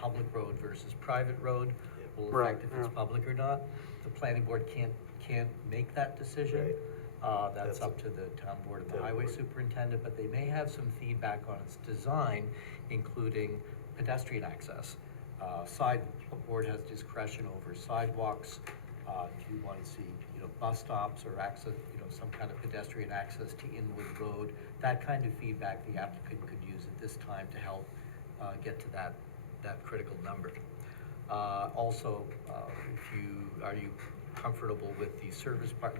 public road versus private road will affect if it's public or not. The planning board can't make that decision. That's up to the town board and the highway superintendent, but they may have some feedback on its design, including pedestrian access. Board has discretion over sidewalks. Do you want to see, bus stops or access, some kind of pedestrian access to Inwood Road? That kind of feedback the applicant could use at this time to help get to that critical number. Also, are you comfortable with the service part,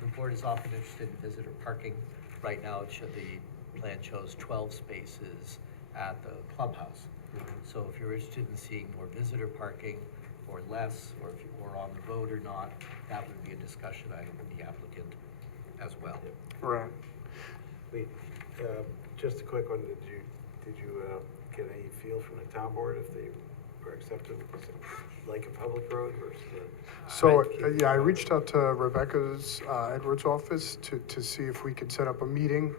the board is often interested in visitor parking. Right now, the plan shows 12 spaces at the clubhouse. So if you're interested in seeing more visitor parking or less, or if you're on the road or not, that would be a discussion item with the applicant as well. Right. Just a quick one, did you get any feel from the town board if they were accepted, like a public road versus a? So, yeah, I reached out to Rebecca's Edwards office to see if we could set up a meeting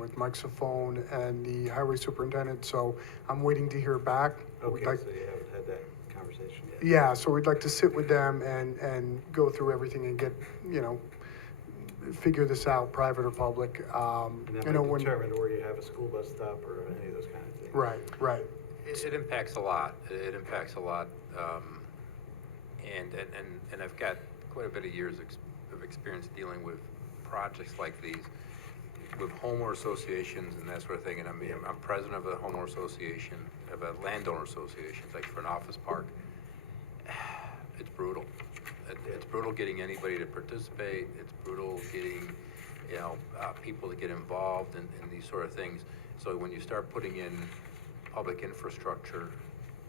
with Mike's phone and the highway superintendent, so I'm waiting to hear back. Okay, so you haven't had that conversation yet? Yeah, so we'd like to sit with them and go through everything and get, figure this out, private or public. And that might determine where you have a school bus stop or any of those kind of things. Right. It impacts a lot. It impacts a lot. And I've got quite a bit of years of experience dealing with projects like these, with homeowner associations and that sort of thing. And I'm president of a homeowner association, of a landowner association, like for an office park. It's brutal. It's brutal getting anybody to participate. It's brutal getting, people to get involved in these sort of things. So when you start putting in public infrastructure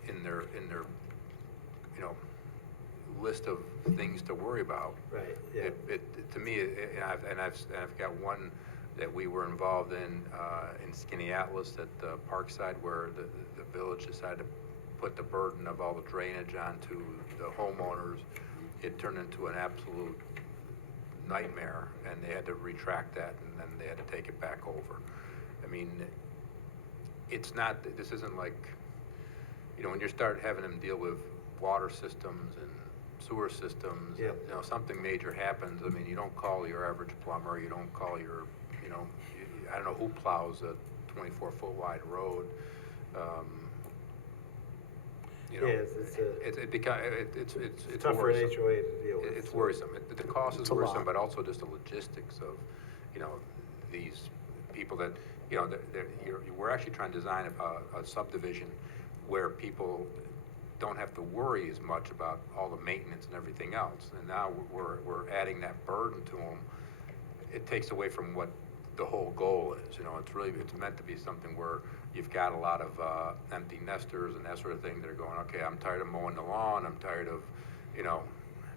in their list of things to worry about. Right, yeah. To me, I've got one that we were involved in Skinny Atlas at Parkside, where the village decided to put the burden of all the drainage onto the homeowners. It turned into an absolute nightmare, and they had to retract that, and then they had to take it back over. I mean, this isn't like, when you start having them deal with water systems and sewer systems, something major happens. I mean, you don't call your average plumber, you don't call your, I don't know who plows a 24-foot wide road. It's tough for an worrisome. HOA to deal with. It's worrisome. The cost is worrisome, but also just the logistics of, these people that, we're actually trying to design a subdivision where people don't have to worry as much about all the maintenance and everything else. And now we're adding that burden to them. It takes away from what the whole goal is. It's meant to be something where you've got a lot of empty nesters and that sort of thing that are going, okay, I'm tired of mowing the lawn, I'm tired of,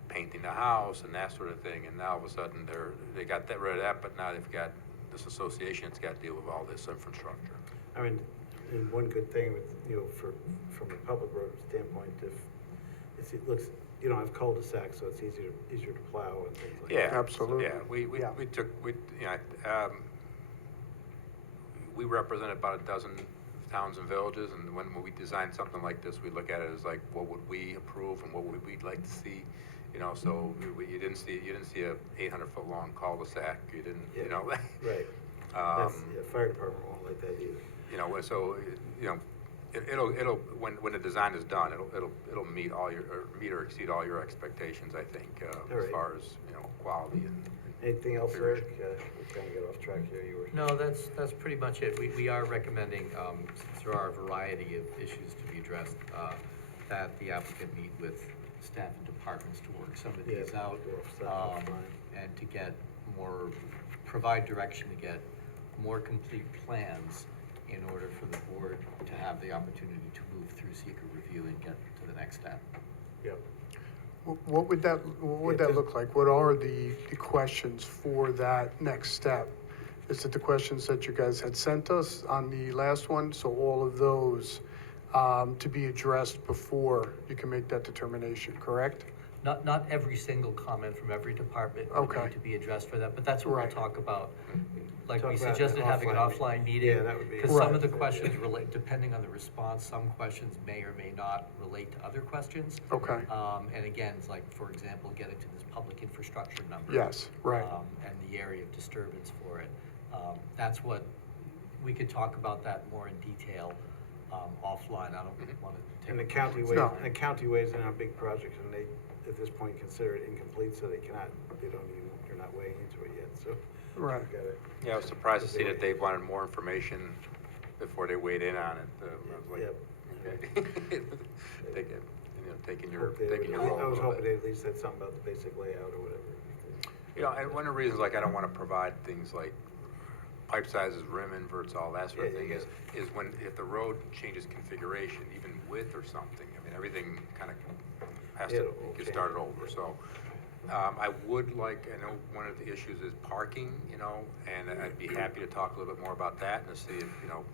painting the house and that sort of thing. And now all of a sudden they got rid of that, but now they've got this association that's got to deal with all this infrastructure. I mean, and one good thing with, from a public road standpoint, if it looks, you don't have cul-de-sacs, so it's easier to plow and things like that. Yeah, absolutely. Yeah, we represent about a dozen towns and villages, and when we design something like this, we look at it as like, what would we approve and what would we like to see? So you didn't see a 800-foot long cul-de-sac. You didn't, Right. Fire department won't like that either. So it'll when the design is done, it'll meet or exceed all your expectations, I think, as far as quality and. Anything else, Eric? We're trying to get off track here. No, that's pretty much it. We are recommending, since there are a variety of issues to be addressed, that the applicant meet with staff and departments to work some of these out, and to get provide direction to get more complete plans in order for the board to have the opportunity to move through seeker review and get to the next step. Yep. What would that look like? What are the questions for that next step? Is it the questions that you guys had sent us on the last one? So all of those to be addressed before you can make that determination, correct? Not every single comment from every department would Okay. need to be addressed for that, but that's what we'll Right. talk about. Like Talk we about suggested, an having an offline offline meeting. meeting. Yeah, that would be- Because some Right. of the questions relate, depending on the response, some questions may or may not relate to other questions. Okay. And again, it's like, for example, getting to this public infrastructure number. Yes, right. And the area of disturbance for it. That's what, we could talk about that more in detail, offline. I don't want to take. And the up county much ways, time. and the county ways in our big projects, and they, at this point, consider it incomplete, so they cannot, they don't even, they're not weighing into it yet, so. Right. we've got it. Yeah, I was surprised to see that they wanted more information before they weighed in on it. I was like, Yep. okay. Taking your, Hope they taking your would- role. I was a little hoping bit. they at least said something about the basic layout or whatever. You know, and one of the reasons, like, I don't want to provide things like pipe sizes, rim inverts, all that sort of Yeah, thing, yeah. is when, if the road changes configuration, even width or something, I mean, everything kind of has to Yeah, get okay. started over, so. I would like, I know one of the issues is parking, you know, and I'd be happy to talk a little bit more about that and to see if, you know,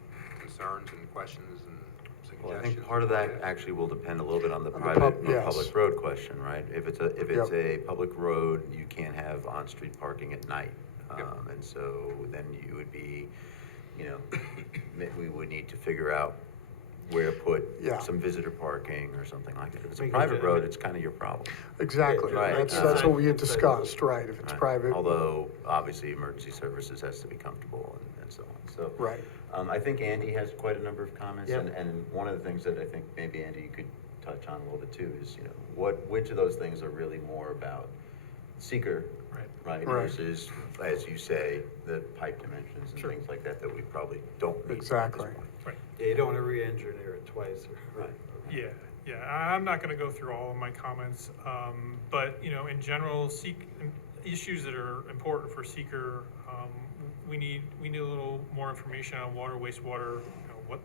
concerns and questions and suggestions. Well, I think part of that actually will depend a little bit on the On the private pub- or yes. public road question, right? If it's Yep. a public road, you can't have on-street parking at night. Yep. And so then you would be, you know, we would need to figure out where to put Yeah. some visitor parking or something like that. If it's a Make it private legit. road, it's kind of your problem. Exactly. Right. That's what we had discussed, right, if it's Right. private. Although, obviously, emergency services has to be comfortable and so on, so. Right. I think Andy has quite a number of comments, Yep. and one of the things that I think maybe Andy, you could touch on a little bit too, is, you know, which of those things are really more about seeker, right? Right. Versus, as you say, the pipe dimensions and Sure. things like that, that we probably don't need at this Exactly. point. Yeah, you don't want to re-engineer it twice. Right. Yeah, I'm not gonna go through all of my comments, but, you know, in general, issues that are important for seeker, we need a little more information on water, wastewater, what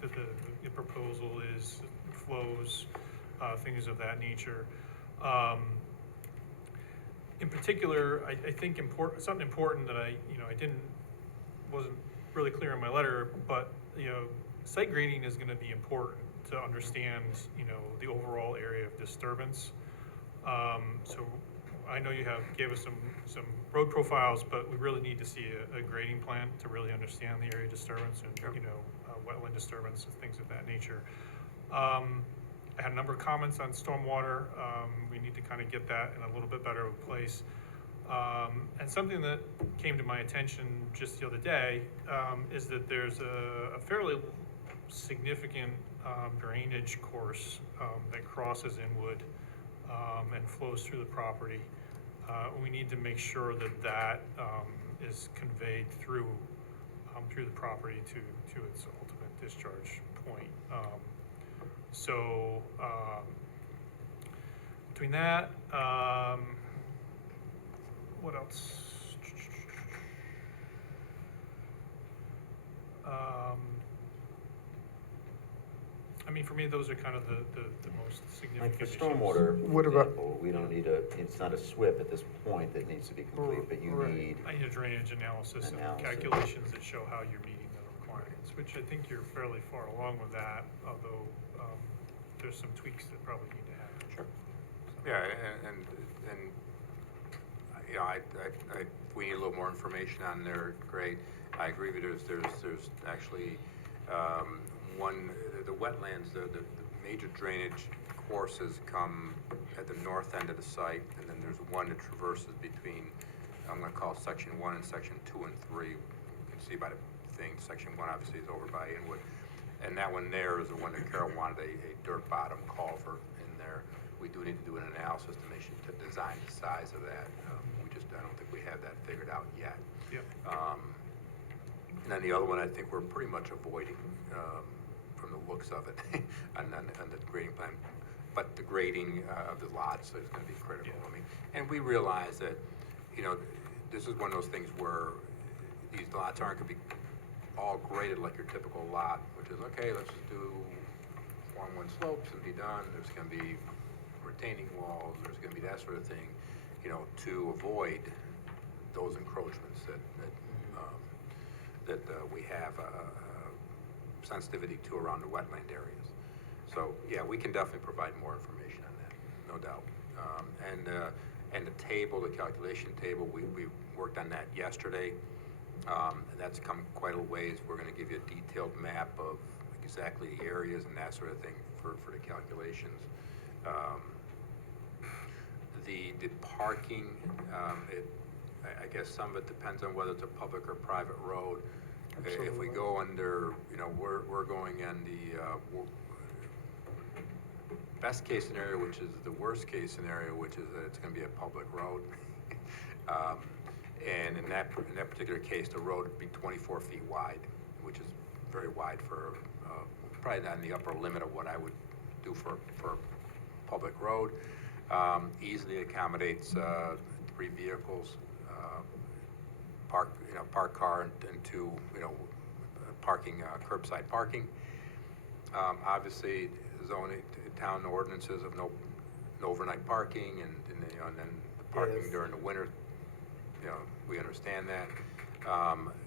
the proposal is, flows, things of that nature. In particular, I think something important that I wasn't really clear in my letter, but, site grading is gonna be important to understand, the overall area of disturbance. So I know you gave us some road profiles, but we really need to see a grading plan to really understand the area disturbance and, wetland disturbance and things of that nature. I had a number of comments on stormwater. We need to kind of get that in a little bit better of a place. And something that came to my attention just the other day, is that there's a fairly significant drainage course that crosses Inwood and flows through the property. We need to make sure that is conveyed through the property to its ultimate discharge point. So between that, what else? I mean, for me, those are kind of the most significant Like for issues. stormwater, What for about- example, we don't need it's not a SWIP at this point that needs to be complete, but you Right. need, I need a drainage analysis and Analysis. calculations that show how you're meeting the requirements, which I think you're fairly far along with that, although, there's some tweaks that probably need to happen. Sure. Yeah, and, you know, we need a little more information on there, great. I agree with there's actually, the wetlands, the major drainage courses come at the north end of the site, and then there's one that traverses between, I'm gonna call section 1 and section 2 and 3. You can see by the thing, section 1 obviously is over by Inwood. And that one there is the one that Carol wanted a dirt bottom culvert in there. We do need to do an analysis to design the size of that. I don't think we have that figured out yet. Yep. And then the other one, I think we're pretty much avoiding, from the looks of it, on the grading plan. But the grading of the lots is gonna be critical. I mean, and we realize that, this is one of those things where these lots aren't gonna be all graded like your typical lot, which is, okay, let's just do 1-1 slopes and be done. There's gonna be retaining walls, there's gonna be that sort of thing, to avoid those encroachments that that we have sensitivity to around the wetland areas. So, yeah, we can definitely provide more information on that, no doubt. And the table, the calculation table, we worked on that yesterday. And that's come quite a ways. We're gonna give you a detailed map of exactly the areas and that sort of thing for the calculations. The parking, I guess some of it depends on whether it's a public or private road. If we go under, we're going in the best case scenario, which is the worst case scenario, which is that it's gonna be a public road. And in that particular case, the road would be 24 feet wide, which is very wide for, probably not in the upper limit of what I would do for a public road. Easily accommodates 3 vehicles, park car and 2, parking, curbside parking. Obviously, zoning, town ordinances of no overnight parking and then the parking during the winter. We understand that.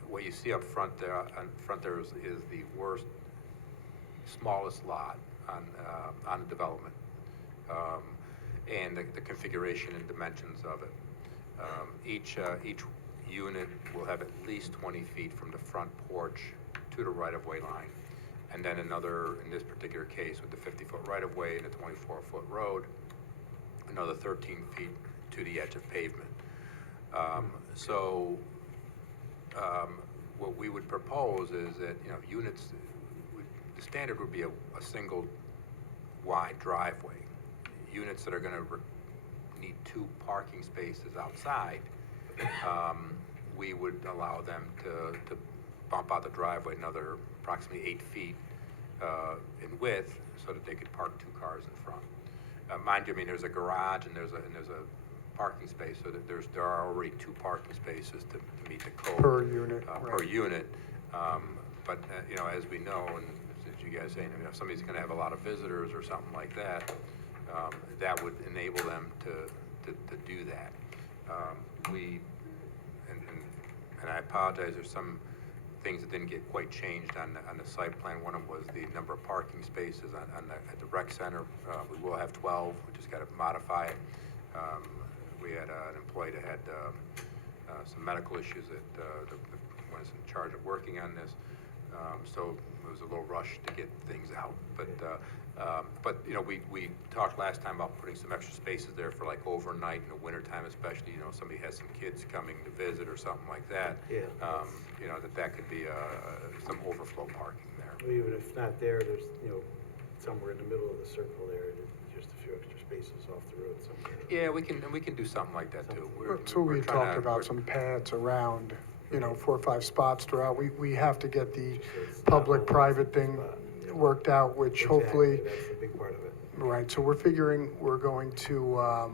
What you see up front there is the smallest lot on the development, and the configuration and dimensions of it. Each unit will have at least 20 feet from the front porch to the right-of-way line, and then another, in this particular case, with the 50-foot right-of-way and a 24-foot road, another 13 feet to the edge of pavement. What we would propose is that, units, the standard would be a single wide driveway. Units that are gonna need 2 parking spaces outside, we would allow them to bump out the driveway another approximately 8 feet in width so that they could park 2 cars in front. Mind you, there's a garage and there's a parking space, so that there are already 2 parking spaces to meet the code. Per unit, Per right. unit. But, as we know, and as you guys saying, if somebody's gonna have a lot of visitors or something like that, that would enable them to do that. And I apologize, there's some things that didn't get quite changed on the site plan. One of them was the number of parking spaces at the rec center. We will have 12, we just gotta modify it. We had an employee that had some medical issues that was in charge of working on this. So it was a little rush to get things out. But we talked last time about putting some extra spaces there for like overnight in the wintertime, especially, somebody has some kids coming to visit or something like that. Yeah. That could be some overflow parking there. Even if not there, there's, somewhere in the middle of the circle there, just a few extra spaces off the road somewhere. Yeah, we can do something like that too. So we talked about some pads around, 4 or 5 spots throughout. We have to get the public-private thing worked out, which hopefully. That's a big part of it. Right, so we're figuring we're going to,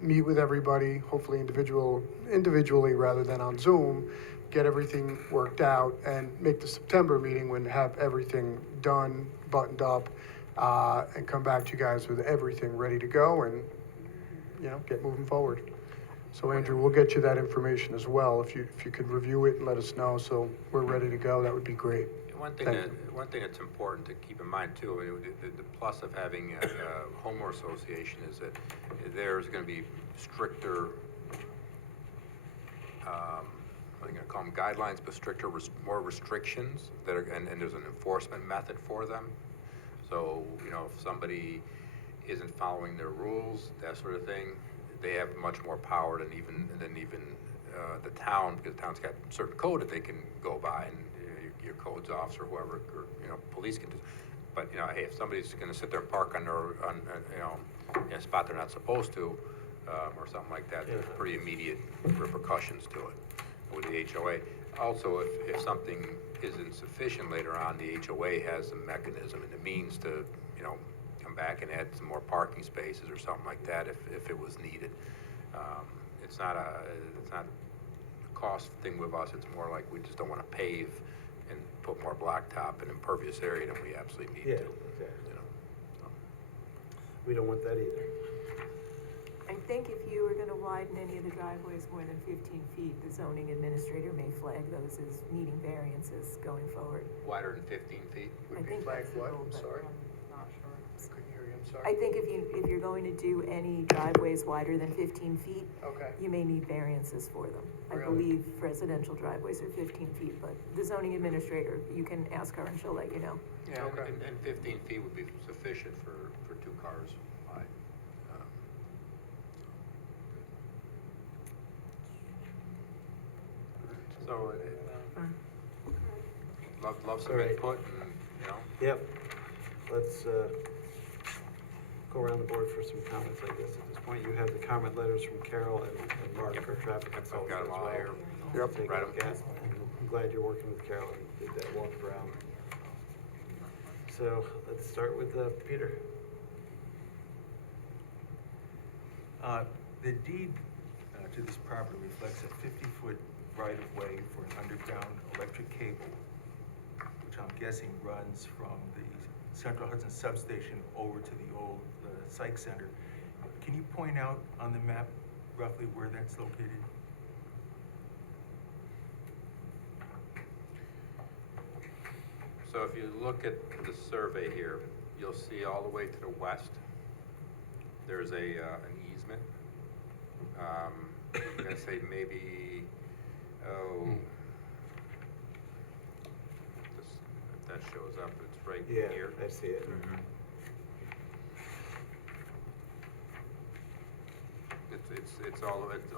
meet with everybody, hopefully individually rather than on Zoom, get everything worked out and make the September meeting when have everything done, buttoned up, and come back to you guys with everything ready to go and, get moving forward. So Andrew, we'll get you that information as well. If you could review it and let us know so we're ready to go, that would be great. One thing that's important to keep in mind too, the plus of having a homeowner association is that there's going to be stricter, I'm going to call them guidelines, but stricter, more restrictions that are, and there's an enforcement method for them. So, if somebody isn't following their rules, that sort of thing, they have much more power than even the town, because the town's got a certain code that they can go by, and your codes officer, whoever, or, police can do. But, hey, if somebody's gonna sit there and park in a spot they're not supposed to, or something like that, there's pretty immediate repercussions to it with the HOA. Also, if something isn't sufficient later on, the HOA has a mechanism and a means to, come back and add some more parking spaces or something like that if it was needed. It's not a cost thing with us, it's more like we just don't wanna pave and put more blacktop and impervious area than we absolutely need to. We don't want that either. I think if you were gonna widen any of the driveways more than 15 feet, the zoning administrator may flag those as needing variances going forward. Wider than 15 feet? I think Flag that's the what? rule, I'm but, sorry. Not sure. I couldn't hear you, I'm sorry. I think if you're going to do any driveways wider than 15 feet, Okay. you may need variances for them. I Really? believe residential driveways are 15 feet, but the zoning administrator, you can ask her and she'll let you know. Yeah, Okay. and 15 feet would be sufficient for two cars wide. So, love some All right. input and, you know. Yep. Let's, go around the board for some comments, I guess, at this point. You have the comment letters from Carol and Mark, our traffic I've consultants got as them all well. here. Yep. Take a Write 'em. look at, and I'm glad you're working with Carol and did that walk around. So, let's start with, Peter. The deed to this property reflects a 50-foot right-of-way for an underground electric cable, which I'm guessing runs from the Central Hudson substation over to the old psych center. Can you point out on the map roughly where that's located? So if you look at the survey here, you'll see all the way to the west, there's an easement. I'm gonna say maybe, if that shows up, it's right Yeah, here. I see it.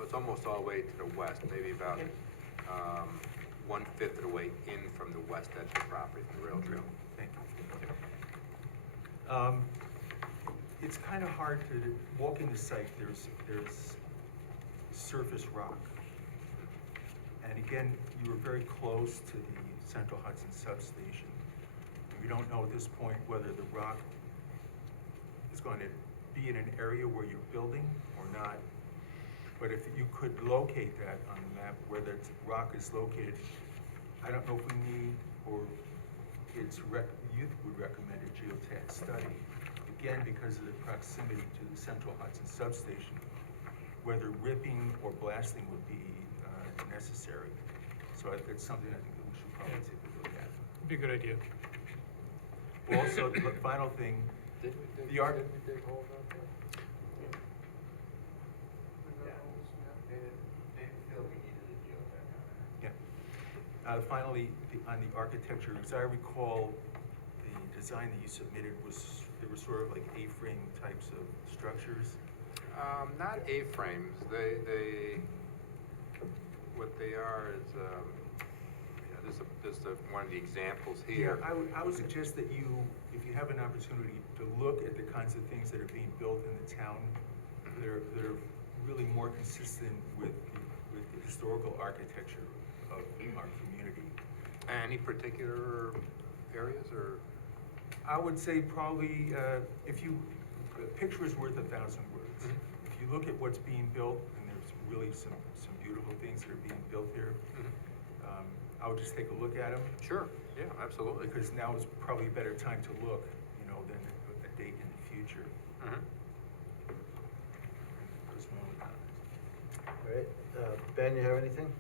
It's almost all the way to the west, maybe about 1/5 of the way in from the west edge of the property, from the rail trail. Thank you. It's kind of hard to walk in the site. There's surface rock. And again, you were very close to the Central Hudson substation. We don't know at this point whether the rock is going to be in an area where you're building or not. But if you could locate that on the map, where that rock is located, I don't know if we need, or youth would recommend a geotech study. Again, because of the proximity to the Central Hudson substation, whether ripping or blasting would be necessary. So it's something I think that we should probably take a look at. It'd be a good idea. Also, the final thing, the art. Yeah. Finally, on the architecture, as I recall, the design that you submitted there were sort of like A-frame types of structures. Not A-frames, what they are is, this is one of the examples here. Yeah, I would suggest that you, if you have an opportunity to look at the kinds of things that are being built in the town, that are really more consistent with the historical architecture of our community. Any particular areas, or? I would say probably, a picture is worth 1,000 words. If you look at what's being built, and there's really some beautiful things that are being built here, I would just take a look at them. Sure, yeah, absolutely. Because now is probably a better time to look, than a date in the future. Just one other comment. All right, Ben, you have anything?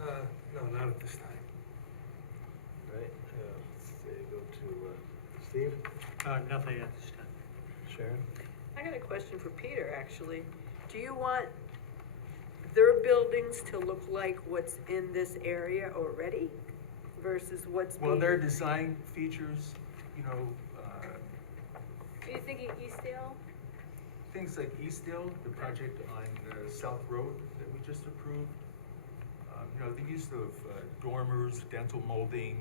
No, not at this time. All right, let's see, go to, Steve? Nothing at this time. Sharon? I got a question for Peter, actually. Do you want their buildings to look like what's in this area already versus what's being? Well, their design features, Are you thinking Eastdale? things like Eastdale, the project on South Road that we just approved. The use of dormers, dental molding,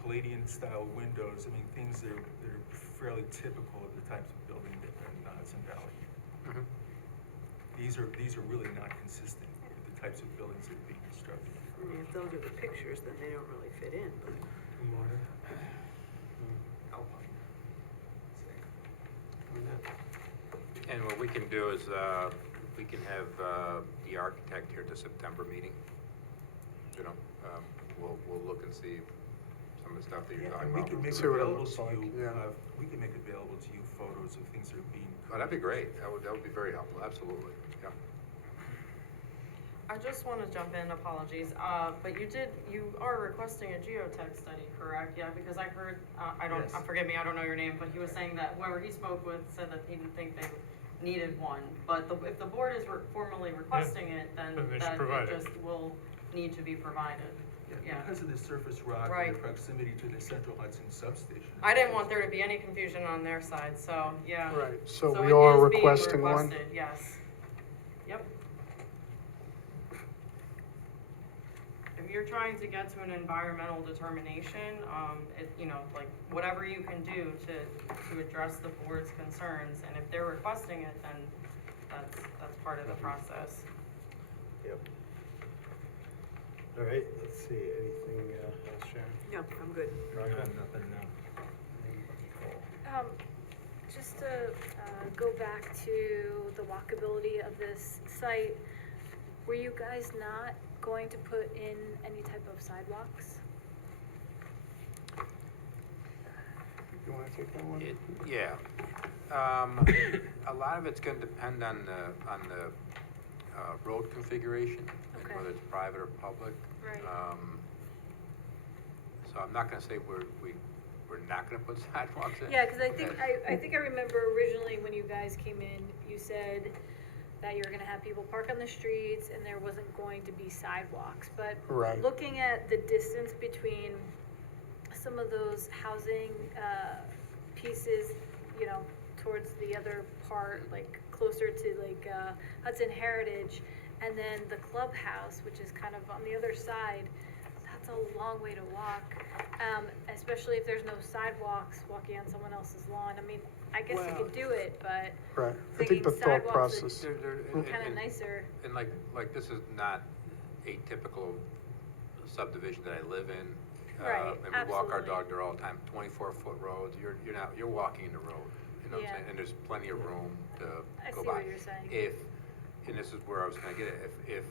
Palladian-style windows, things that are fairly typical of the types of building that are in Hudson Valley. These are really not consistent with the types of buildings that are being constructed. I mean, if those are the pictures, then they don't really fit in, but. Alpine. And what we can do is, we can have the architect here at the September meeting. We'll look and see some some of the stuff that you're Yeah, talking and we about. can make See what it available looks to like, you, yeah. we can make available to you photos of things that are being. Oh, that'd be great. That would be very helpful, absolutely, yeah. I just want to jump in, apologies, but you are requesting a geotech study, correct? Yeah, because I heard, Yes. forgive me, I don't know your name, but he was saying that whoever he spoke with said that he didn't think they needed one. But if the board is formally requesting it, then Then they should that provide it it. just will need to be provided. Yeah. Because of the surface rock and Right. the proximity to the Central Hudson substation. I didn't want there to be any confusion on their side, so, yeah. Right, so we it are is being requesting one? requested, yes. Yep. If you're trying to get to an environmental determination, like, whatever you can do to address the board's concerns, and if they're requesting it, then that's part of the process. Yep. All right, let's see, anything else, Sharon? No, I'm good. Nothing, Just to go back to the walkability of this site, were you guys not going to put in any type of sidewalks? You wanna take that one? Yeah. A lot of it's gonna depend on the road configuration, and Okay. whether it's private or public. Right. So I'm not gonna say we're not gonna put sidewalks in. Yeah, because I think I remember originally when you guys came in, you said that you were gonna have people park on the streets and there wasn't going to be sidewalks. But Right. looking at the distance between some of those housing pieces, towards the other part, like closer to like Hudson Heritage, and then the clubhouse, which is kind of on the other side, that's a long way to walk, especially if there's no sidewalks walking on someone else's lawn. I mean, I guess you could do it, but Right, I thinking think the thought sidewalks process, would kind of nicer. And like this is not a typical subdivision that I live in. Right, And we walk our absolutely. dog there all the time, 24-foot roads, you're walking the road, you know what I'm Yeah. saying? And there's plenty of room to I go see by. what you're saying. And this is where I was gonna get it, if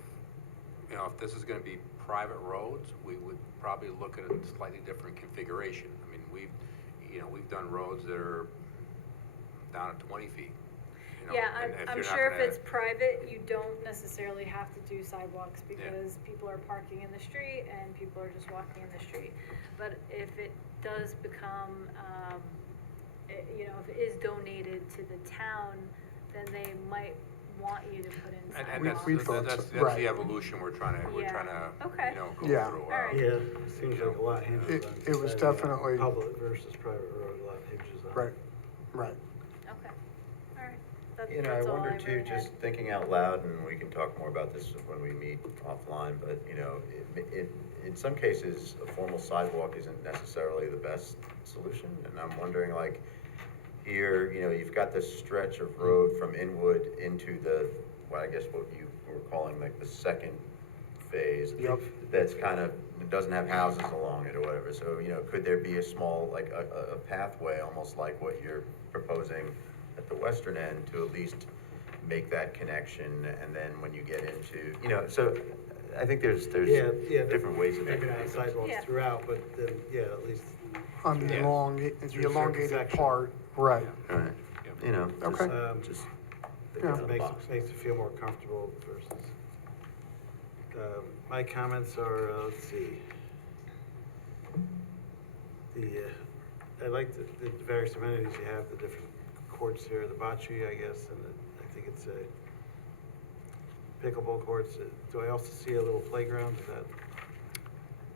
this is gonna be private roads, we would probably look at a slightly different configuration. I mean, we've done roads that are down at 20 feet. Yeah, and if I'm you're not sure if gonna- it's private, you don't necessarily have to do sidewalks because people are parking in the street and people are just walking in the street. But if it does become, if it is donated to the town, then they might want you to put in And sidewalks. We thought that's so, right. the evolution we're trying to, Yeah. Okay. go Yeah. through. Alright. Yeah, seems like a lot hinges on. It was deciding on definitely- Public versus private road, a lot hinges on. right, right. Okay, all right. I That's all wonder I too, really just had. thinking out loud, and we can talk more about this when we meet offline, but, in some cases, a formal sidewalk isn't necessarily the best solution, and I'm wondering, like, here, you've got this stretch of road from Inwood into what you were calling like the second phase. Yep. That's kind of, doesn't have houses along it or whatever, so, could there be a small, like, a pathway, almost like what you're proposing at the western end, to at least make that connection, and then when you get into, so I think there's Yeah. different ways of Maybe making not it. sidewalks Yeah. throughout, but then, at least. On the Yeah. elongated, Through a certain elongated section. part, right. All right, Okay. just Yeah. Makes you feel more comfortable versus. My comments are, let's see. I like the various amenities you have, the different courts here, the bocce, I guess, and I think it's a pickleball courts. Do I also see a little playground? Is that?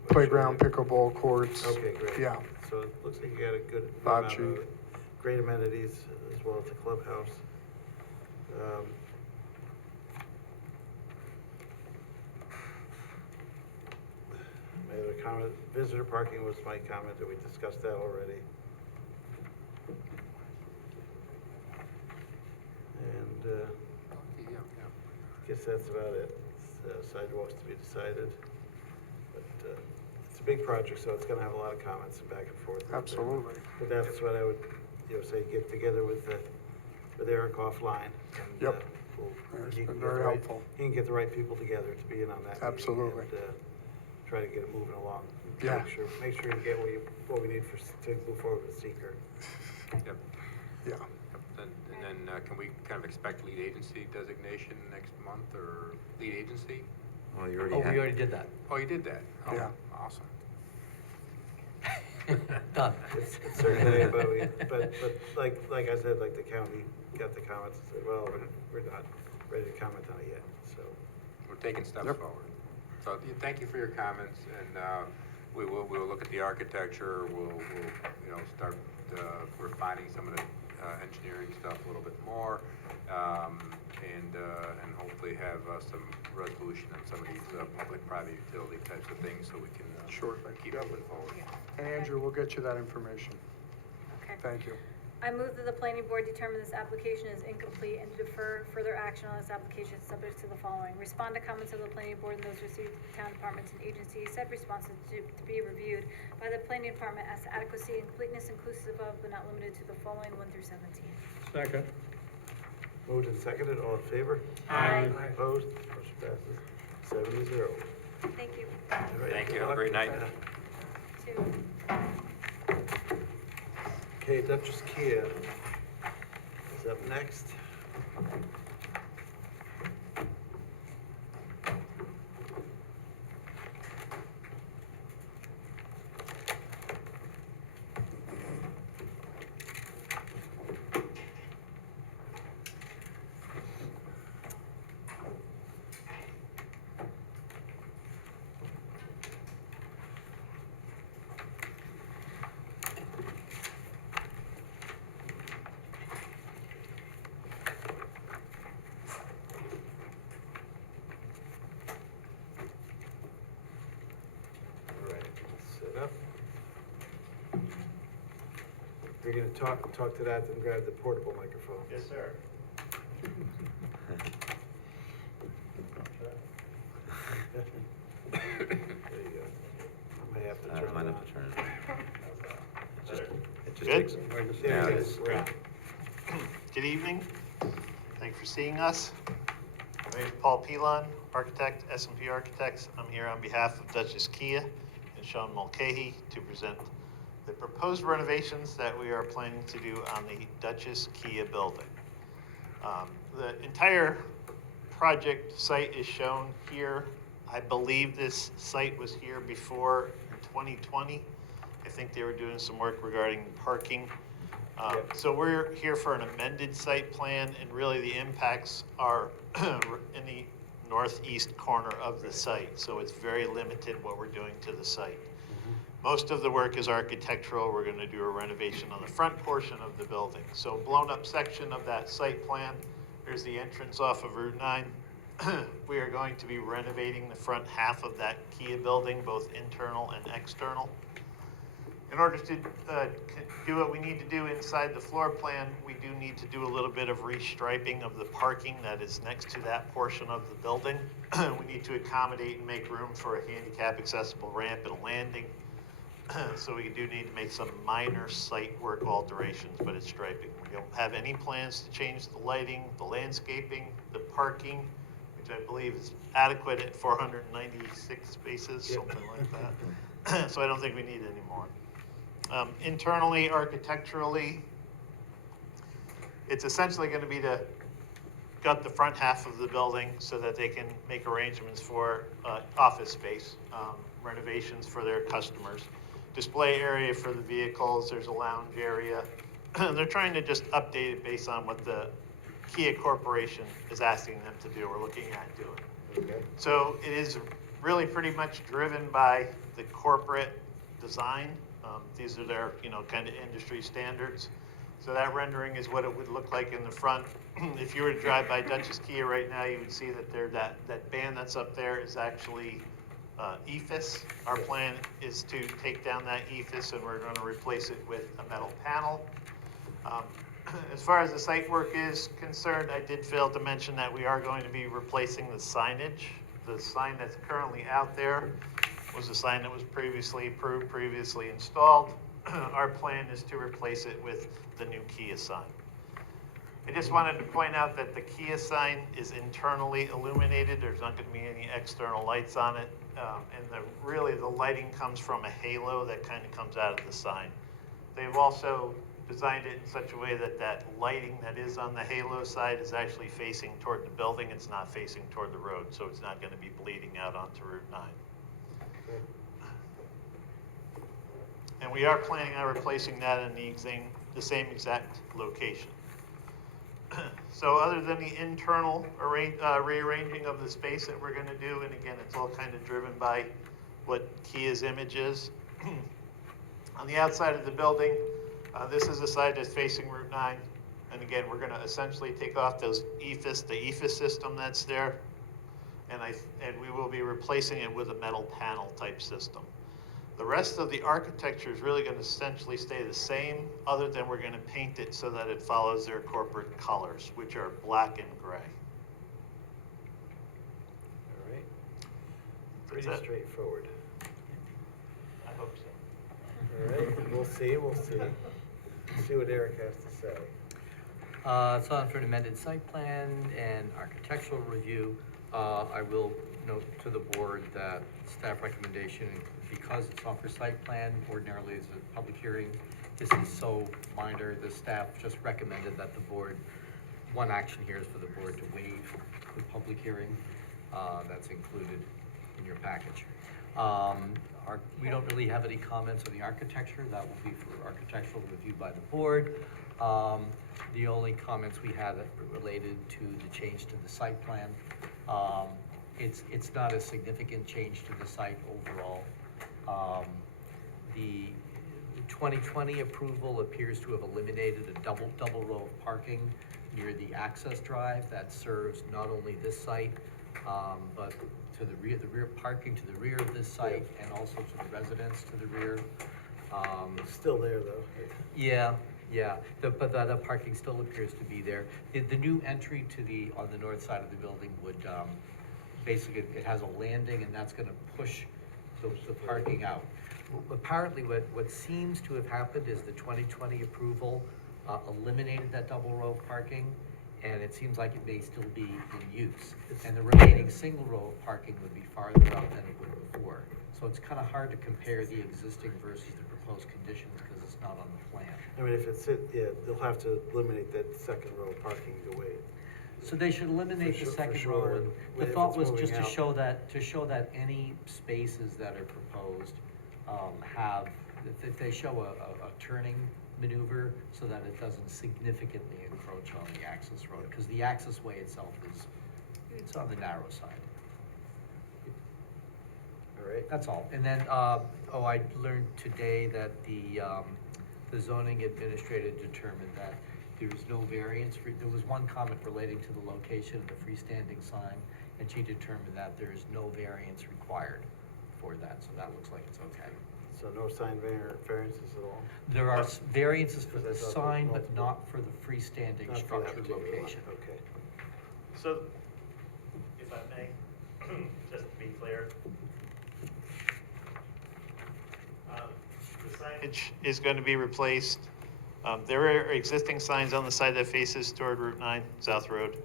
Playground, pickleball courts. Okay, great. Yeah. So it looks like you got a good amount Bocce. of great amenities as well as the clubhouse. My other comment, visitor parking was my comment, that we discussed that already. And, I guess that's about it. Sidewalks to be decided. But, it's a big project, so it's gonna have a lot of comments and back and forth. Absolutely. But that's what I would, say, get together with Eric offline. And, Yep. we'll- It's he can been get very the right- helpful. He can get the right people together to be in on that meeting. Absolutely. And, try to get it moving along. Yeah. Make sure you get what we need to move forward with seeker. Yep. Yeah. And then, can we kind of expect lead agency designation next month, or lead agency? Well, you already Oh, have. we already did that. Oh, you did that? Oh, Yeah. Awesome. Done. It's certainly, but like I said, like the county got the comments and said, well, we're not ready to comment on it yet, so. We're taking steps Yep. forward. So thank you for your comments, and we'll look at the architecture. We'll start refining some of the engineering stuff a little bit more, and hopefully have some resolution on some of these public-private utility types of things, so we can keep moving forward. And Andrew, we'll get you that information. Okay. Thank you. I move that the planning board determine this application is incomplete and to defer further action on this application subject to the following. Respond to comments of the planning board and those received from town departments and agencies. Said responses to be reviewed by the planning department as to adequacy and completeness inclusive of but not limited to the following 1 through 17. Second. Moved and seconded, all in favor? Aye. Opposed? Motion passes 7-0. Thank you. All right, Thank you. good Have a great luck. night. Two. Okay, Duchess Kia is up next. All right, set up. You're gonna talk to that, then grab the portable microphone. Yes, sir. There you go. I may have to turn Might it have on. to turn it on. It just Good? takes. There Yeah, it it is. is. Right. Good evening. Thank you for seeing us. My name is Paul Pilon, architect, S&P Architects. I'm here on behalf of Duchess Kia and Sean Mulcahy to present the proposed renovations that we are planning to do on the Duchess Kia building. The entire project site is shown here. I believe this site was here before in 2020. I think they were doing some work regarding parking. So we're here for an amended site plan, and really the impacts are in the northeast corner of the site. So it's very limited what we're doing to the site. Most of the work is architectural. We're going to do a renovation on the front portion of the building. So blown up section of that site plan. There's the entrance off of Route 9. We are going to be renovating the front half of that Kia building, both internal and external. In order to do what we need to do inside the floor plan, we do need to do a little bit of restriping of the parking that is next to that portion of the building. We need to accommodate and make room for a handicap accessible ramp and a landing. So we do need to make some minor site work alterations, but it's striping. We don't have any plans to change the lighting, the landscaping, the parking, which I believe is adequate at 496 spaces, something like that. So I don't think we need any more. Internally, architecturally, it's essentially going to be to gut the front half of the building so that they can make arrangements for office space, renovations for their customers. Display area for the vehicles, there's a lounge area. They're trying to just update it based on what the Kia Corporation is asking them to do or looking at doing. Okay. So it is really pretty much driven by the corporate design. These are their, kind of industry standards. So that rendering is what it would look like in the front. If you were to drive by Duchess Kia right now, you would see that that band that's up there is actually ephes. Our plan is to take down that ephes and we're going to replace it with a metal panel. As far as the site work is concerned, I did fail to mention that we are going to be replacing the signage. The sign that's currently out there was a sign that was previously approved, previously installed. Our plan is to replace it with the new Kia sign. I just wanted to point out that the Kia sign is internally illuminated. There's not gonna be any external lights on it. And really, the lighting comes from a halo that kind of comes out of the sign. They've also designed it in such a way that that lighting that is on the halo side is actually facing toward the building. It's not facing toward the road, so it's not gonna be bleeding out onto Route 9. And we are planning on replacing that in the same exact location. So other than the internal rearranging of the space that we're gonna do, and again, it's all kind of driven by what Kia's image is. On the outside of the building, this is the side that's facing Route 9. And again, we're gonna essentially take off the EFIS system that's there. And we will be replacing it with a metal panel type system. The rest of the architecture is really gonna essentially stay the same, other than we're gonna paint it so that it follows their corporate colors, which are black and gray. All right. That's Pretty it. straightforward. I hope so. All right, we'll see. See what Eric has to say. It's on for an amended site plan and architectural review. I will note to the board that staff recommendation, because it's on for site plan, ordinarily is a public hearing. This is so minor, the staff just recommended that the board, one action here is for the board to waive the public hearing. That's included in your package. We don't really have any comments on the architecture. That will be for architectural review by the board. The only comments we had that were related to the change to the site plan. It's not a significant change to the site overall. The 2020 approval appears to have eliminated a double row of parking near the access drive that serves not only this site, but to the rear parking to the rear of this site, and also to the residents to the rear. It's still there, though. Yeah, but the parking still appears to be there. The new entry on the north side of the building would, basically, it has a landing, and that's gonna push the parking out. Apparently, what seems to have happened is the 2020 approval eliminated that double row of parking, and it seems like it may still be in use. And the remaining single row of parking would be farther out than it would before. So it's kind of hard to compare the existing versus the proposed conditions, because it's not on the plan. I mean, they'll have to eliminate that second row of parking to wait. So they should eliminate For the sure- for second sure. row, and the If thought it's was moving just out. to show that any spaces that are proposed, that they show a turning maneuver so that it doesn't significantly encroach on the access road, because the access way itself it's on the narrow side. All right. That's all. And then, I learned today that the zoning administrator determined that there is no variance there was one comment relating to the location of the freestanding sign, and she determined that there is no variance required for that, so that looks like it's okay. So no sign variances at all? There are variances for the Because I thought sign, there but was not for the freestanding Not for that structure particular one. location. Okay. So, if I may, just to be clear. The signage is going to be replaced. There are existing signs on the side that faces toward Route 9, South Road.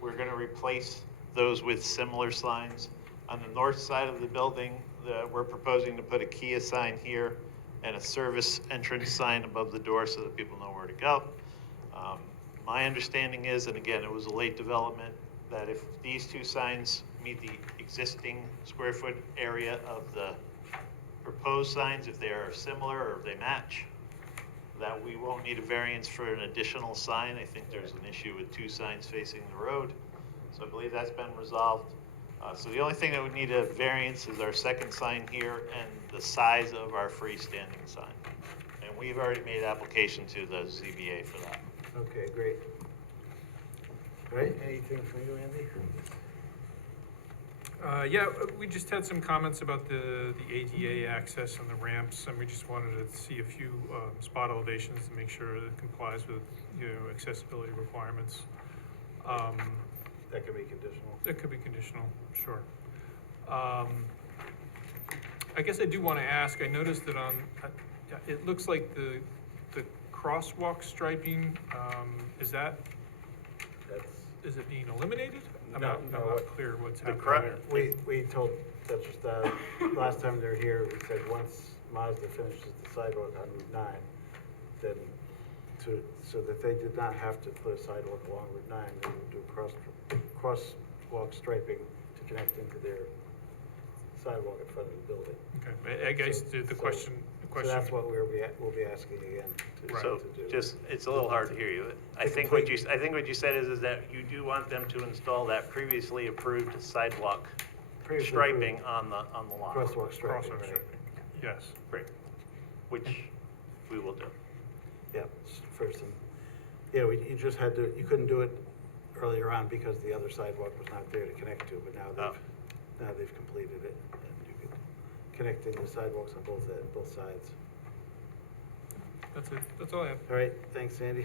We're going to replace those with similar signs. On the north side of the building, we're proposing to put a Kia sign here and a service entrance sign above the door so that people know where to go. My understanding is, and again, it was a late development, that if these two signs meet the existing square foot area of the proposed signs, if they are similar or if they match, that we won't need a variance for an additional sign. I think there's an issue with two signs facing the road. So I believe that's been resolved. So the only thing that would need a variance is our second sign here and the size of our freestanding sign. And we've already made application to the ZBA for that. Okay, great. All right, anything from you, Andy? Yeah, we just had some comments about the ADA access and the ramps, and we just wanted to see a few spot elevations to make sure that it complies with, accessibility requirements. That could be conditional. That could be conditional, sure. I guess I do want to ask, I noticed that it looks like the crosswalk striping, is that, That's, is it being eliminated? I'm No, not, I'm no, not what- clear what's the happening there. we told Dutchess last time they were here, we said once Mazda finishes the sidewalk on Route 9, then so that they did not have to put a sidewalk along Route 9, they would do crosswalk striping to connect into their sidewalk in front of the building. Okay, but I guess the question, So that's what we'll be asking again Right. So, to do. just, it's a little hard to hear you. I To think what you said is that you do want them to install that previously approved sidewalk Previously striping approved on the lot. Crosswalk striping, crosswalk right? striping, yes. Great, which we will do. Yeah, first, and, you just had to, you couldn't do it earlier on because the other sidewalk was not there to connect to, but now they've completed it, and you could connect in the sidewalks on both sides. That's it, that's all I have. All right, thanks, Sandy.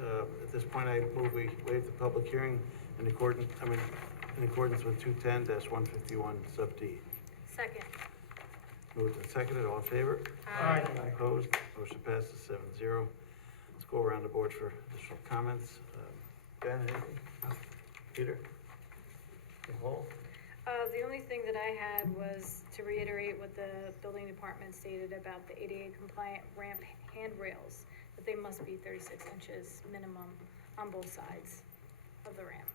At this point, I move we waive the public hearing in accordance with 210-151 sub D. Second. Moved and seconded, all in favor? Aye. Opposed, motion passes 7-0. Let's go around the board for additional comments. Ben, anything? Peter? Nicole? The only thing that I had was to reiterate what the building department stated about the ADA compliant ramp handrails, that they must be 36 inches minimum on both sides of the ramp.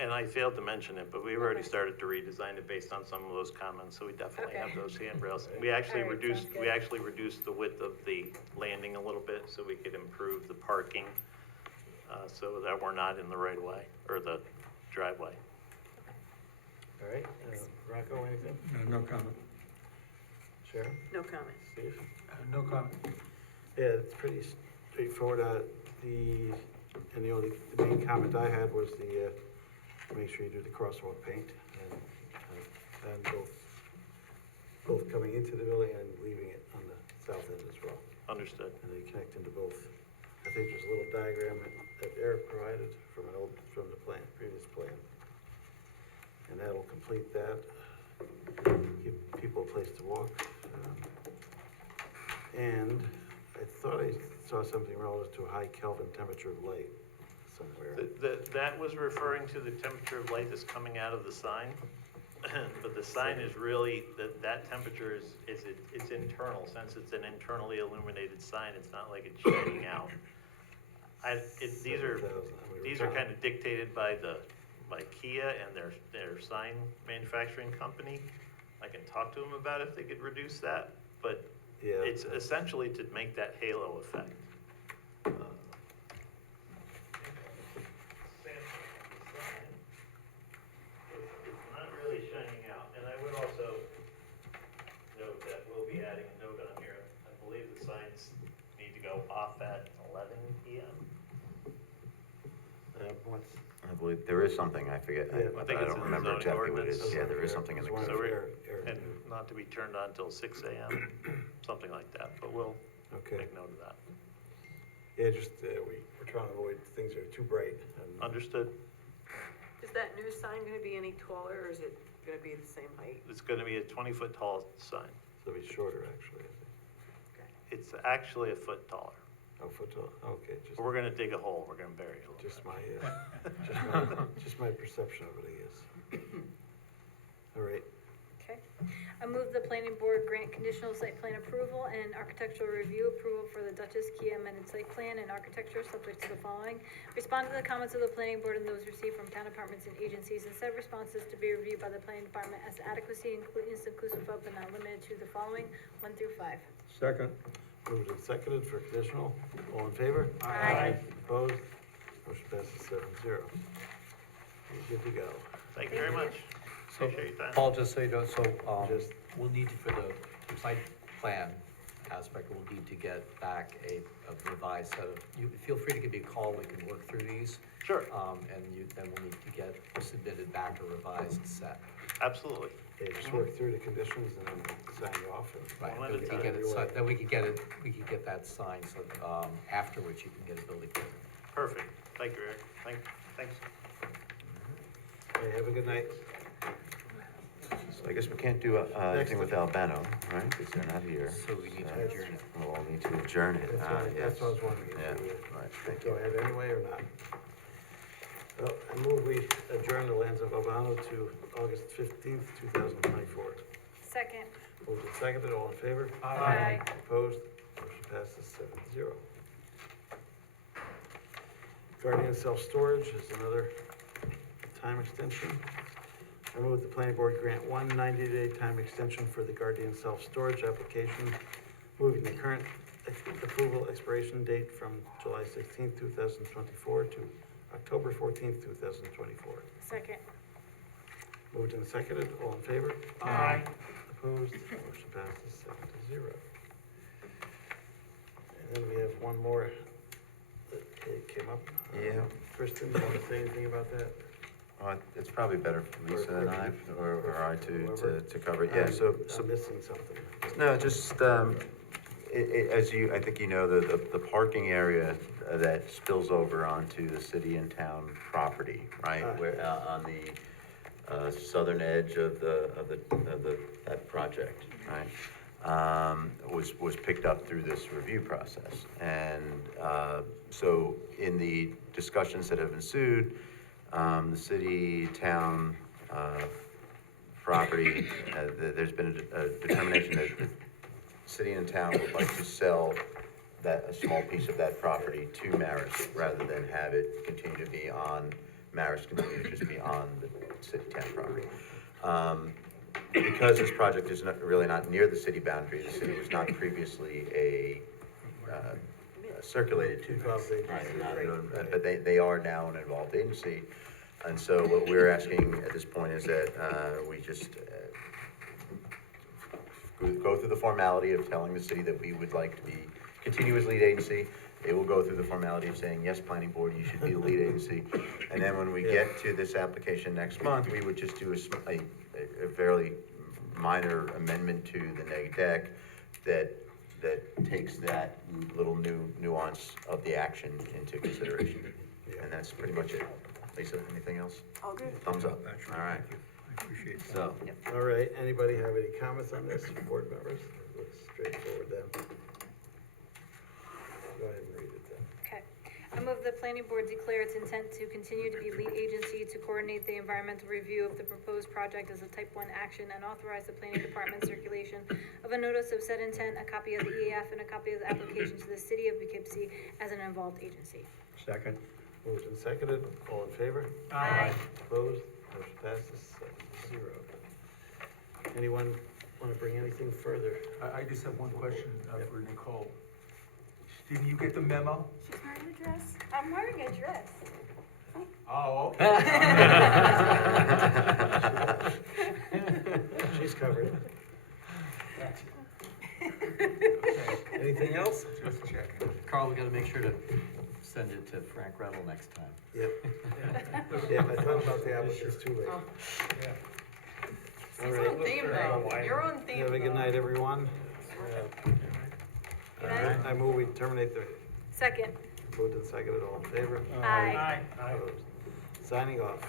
And I failed to mention it, but we've already started to redesign it based on some of those comments, so we definitely have Okay. those handrails. We actually All right, reduced, sounds good. we actually reduced the width of the landing a little bit so we could improve the parking, so that we're not in the right way, or the driveway. All right, Rocco, anything? No comment. Sharon? No comment. Steve? No comment. Yeah, it's pretty straightforward. The main comment I had was make sure you do the crosswalk paint and both coming into the building and leaving it on the south end as well. Understood. And they connect into both. I think there's a little diagram that Eric provided from the previous plan. And that'll complete that, give people a place to walk. And I thought I saw something relative to a high Kelvin temperature of light somewhere. That was referring to the temperature of light that's coming out of the sign. But the sign is really, that temperature it's internal. Since it's an internally illuminated sign, it's not like it's shining out. These are kind of dictated by Kia and their sign manufacturing company. I can talk to them about if they could reduce that, but Yeah. it's essentially to make that halo effect. It's not really shining out, and I would also note that we'll be adding a note on here. I believe the signs need to go off at 11 p.m. I believe there is something, I forget, Yeah. I I think it's don't in the remember zoning exactly what it is. ordinance. Yeah, there is something in the There's one code. So for Eric. And not to be turned on until 6 a.m., something like that, but we'll Okay. make note of that. Yeah, just, we're trying to avoid things that are too bright. And Understood. Is that new sign gonna be any taller, or is it gonna be the same height? It's gonna be a 20-foot tall sign. It'll be shorter, actually, I think. It's actually a foot taller. Oh, foot tall, okay, But we're gonna dig a hole, we're gonna bury it a little just bit. just my perception of it, I guess. All right, Okay. I move the planning board grant conditional site plan approval and architectural review approval for the Duchess Kia amended site plan and architecture subject to the following. Respond to the comments of the planning board and those received from town departments and agencies, and said responses to be reviewed by the planning department as adequacy and inclusive of but not limited to the following, 1 through 5. Second. moved and seconded for conditional, all in favor? Aye. Opposed? Motion passes 7-0. You're good to go. Thank you very much. So, Appreciate your time. Paul, just so you know, Just- we'll need to, for the site plan aspect, we'll need to get back a revised set of, you feel free to give me a call, we can work through these. Sure. And then we'll need to get submitted back a revised set. Absolutely. Yeah, just work through the conditions and then sign you off. Right, One then at we a can time. get it signed, then we could get that signed, so, afterwards you can get a building permit. Perfect. Thank you, Eric. Thanks. Hey, have a good night. I guess we can't do, anything with Albano, right, because they're not here. So we need to adjourn it. We'll all need to adjourn it, That's what, yes. that's what I was wondering. Yeah, If we right, should go ahead anyway or not. Well, I move we adjourn the Lands of Albano to August 15th, 2024. Second. Moved and seconded, all in favor? Aye. Opposed? Motion passes 7-0. Guardian self-storage is another time extension. I move the planning board grant one 90-day time extension for the Guardian self-storage application, moving the current approval expiration date from July 16th, 2024 to October 14th, 2024. Second. Moved and seconded, all in favor? Aye. Opposed, motion passes 7-0. And then we have one more that came up. Yeah. Kristen, do you want to say anything about that? It's probably better for Lisa and I, or I Whoever. to cover it, yeah, so. I'm missing something. No, just, as you, I think you know, the parking area that spills over onto the city and town property, right? Where, on the, southern edge of that project, right? Was picked up through this review process. And, so in the discussions that have ensued, the city, town, property, there's been a determination that the city and town would like to sell a small piece of that property to Marist, rather than have it continue to be on, Marist continue to just be on the city-town property. Because this project is really not near the city boundary, the city was not previously circulated to. Right, but they are now an involved agency. And so what we're asking at this point is that we just go through the formality of telling the city that we would like to be continuous lead agency. They will go through the formality of saying, yes, planning board, you should be the lead agency. And then when we get to this application next month, we would just do a fairly minor amendment to the neg deck that takes that little nuance of the action into consideration. And that's pretty much it. Lisa, anything else? All good. Thumbs up. All right. I appreciate that. So, All right, anybody have any comments on this, board members? Looks straightforward then. Go ahead and read it then. Okay. I move the planning board declare its intent to continue to be lead agency to coordinate the environmental review of the proposed project as a type 1 action, and authorize the planning department circulation of a notice of said intent, a copy of the EAF, and a copy of the application to the city of Poughkeepsie as an involved agency. Second. Moved and seconded, all in favor? Aye. Opposed, motion passes 7-0. Anyone want to bring anything further? I just have one question for Nicole. Didn't you get the memo? She's wearing a dress. I'm wearing a dress. Oh, okay. She's covered. Anything else? Just checking. Carl, we gotta make sure to send it to Frank Revel next time. Yep. Yeah, I thought about the applicants too late. All He's right. on theme though. You're on theme. Have a good night, everyone. Good night. I move we terminate the, Second. moved and seconded, all in favor? Aye. Opposed. Signing off.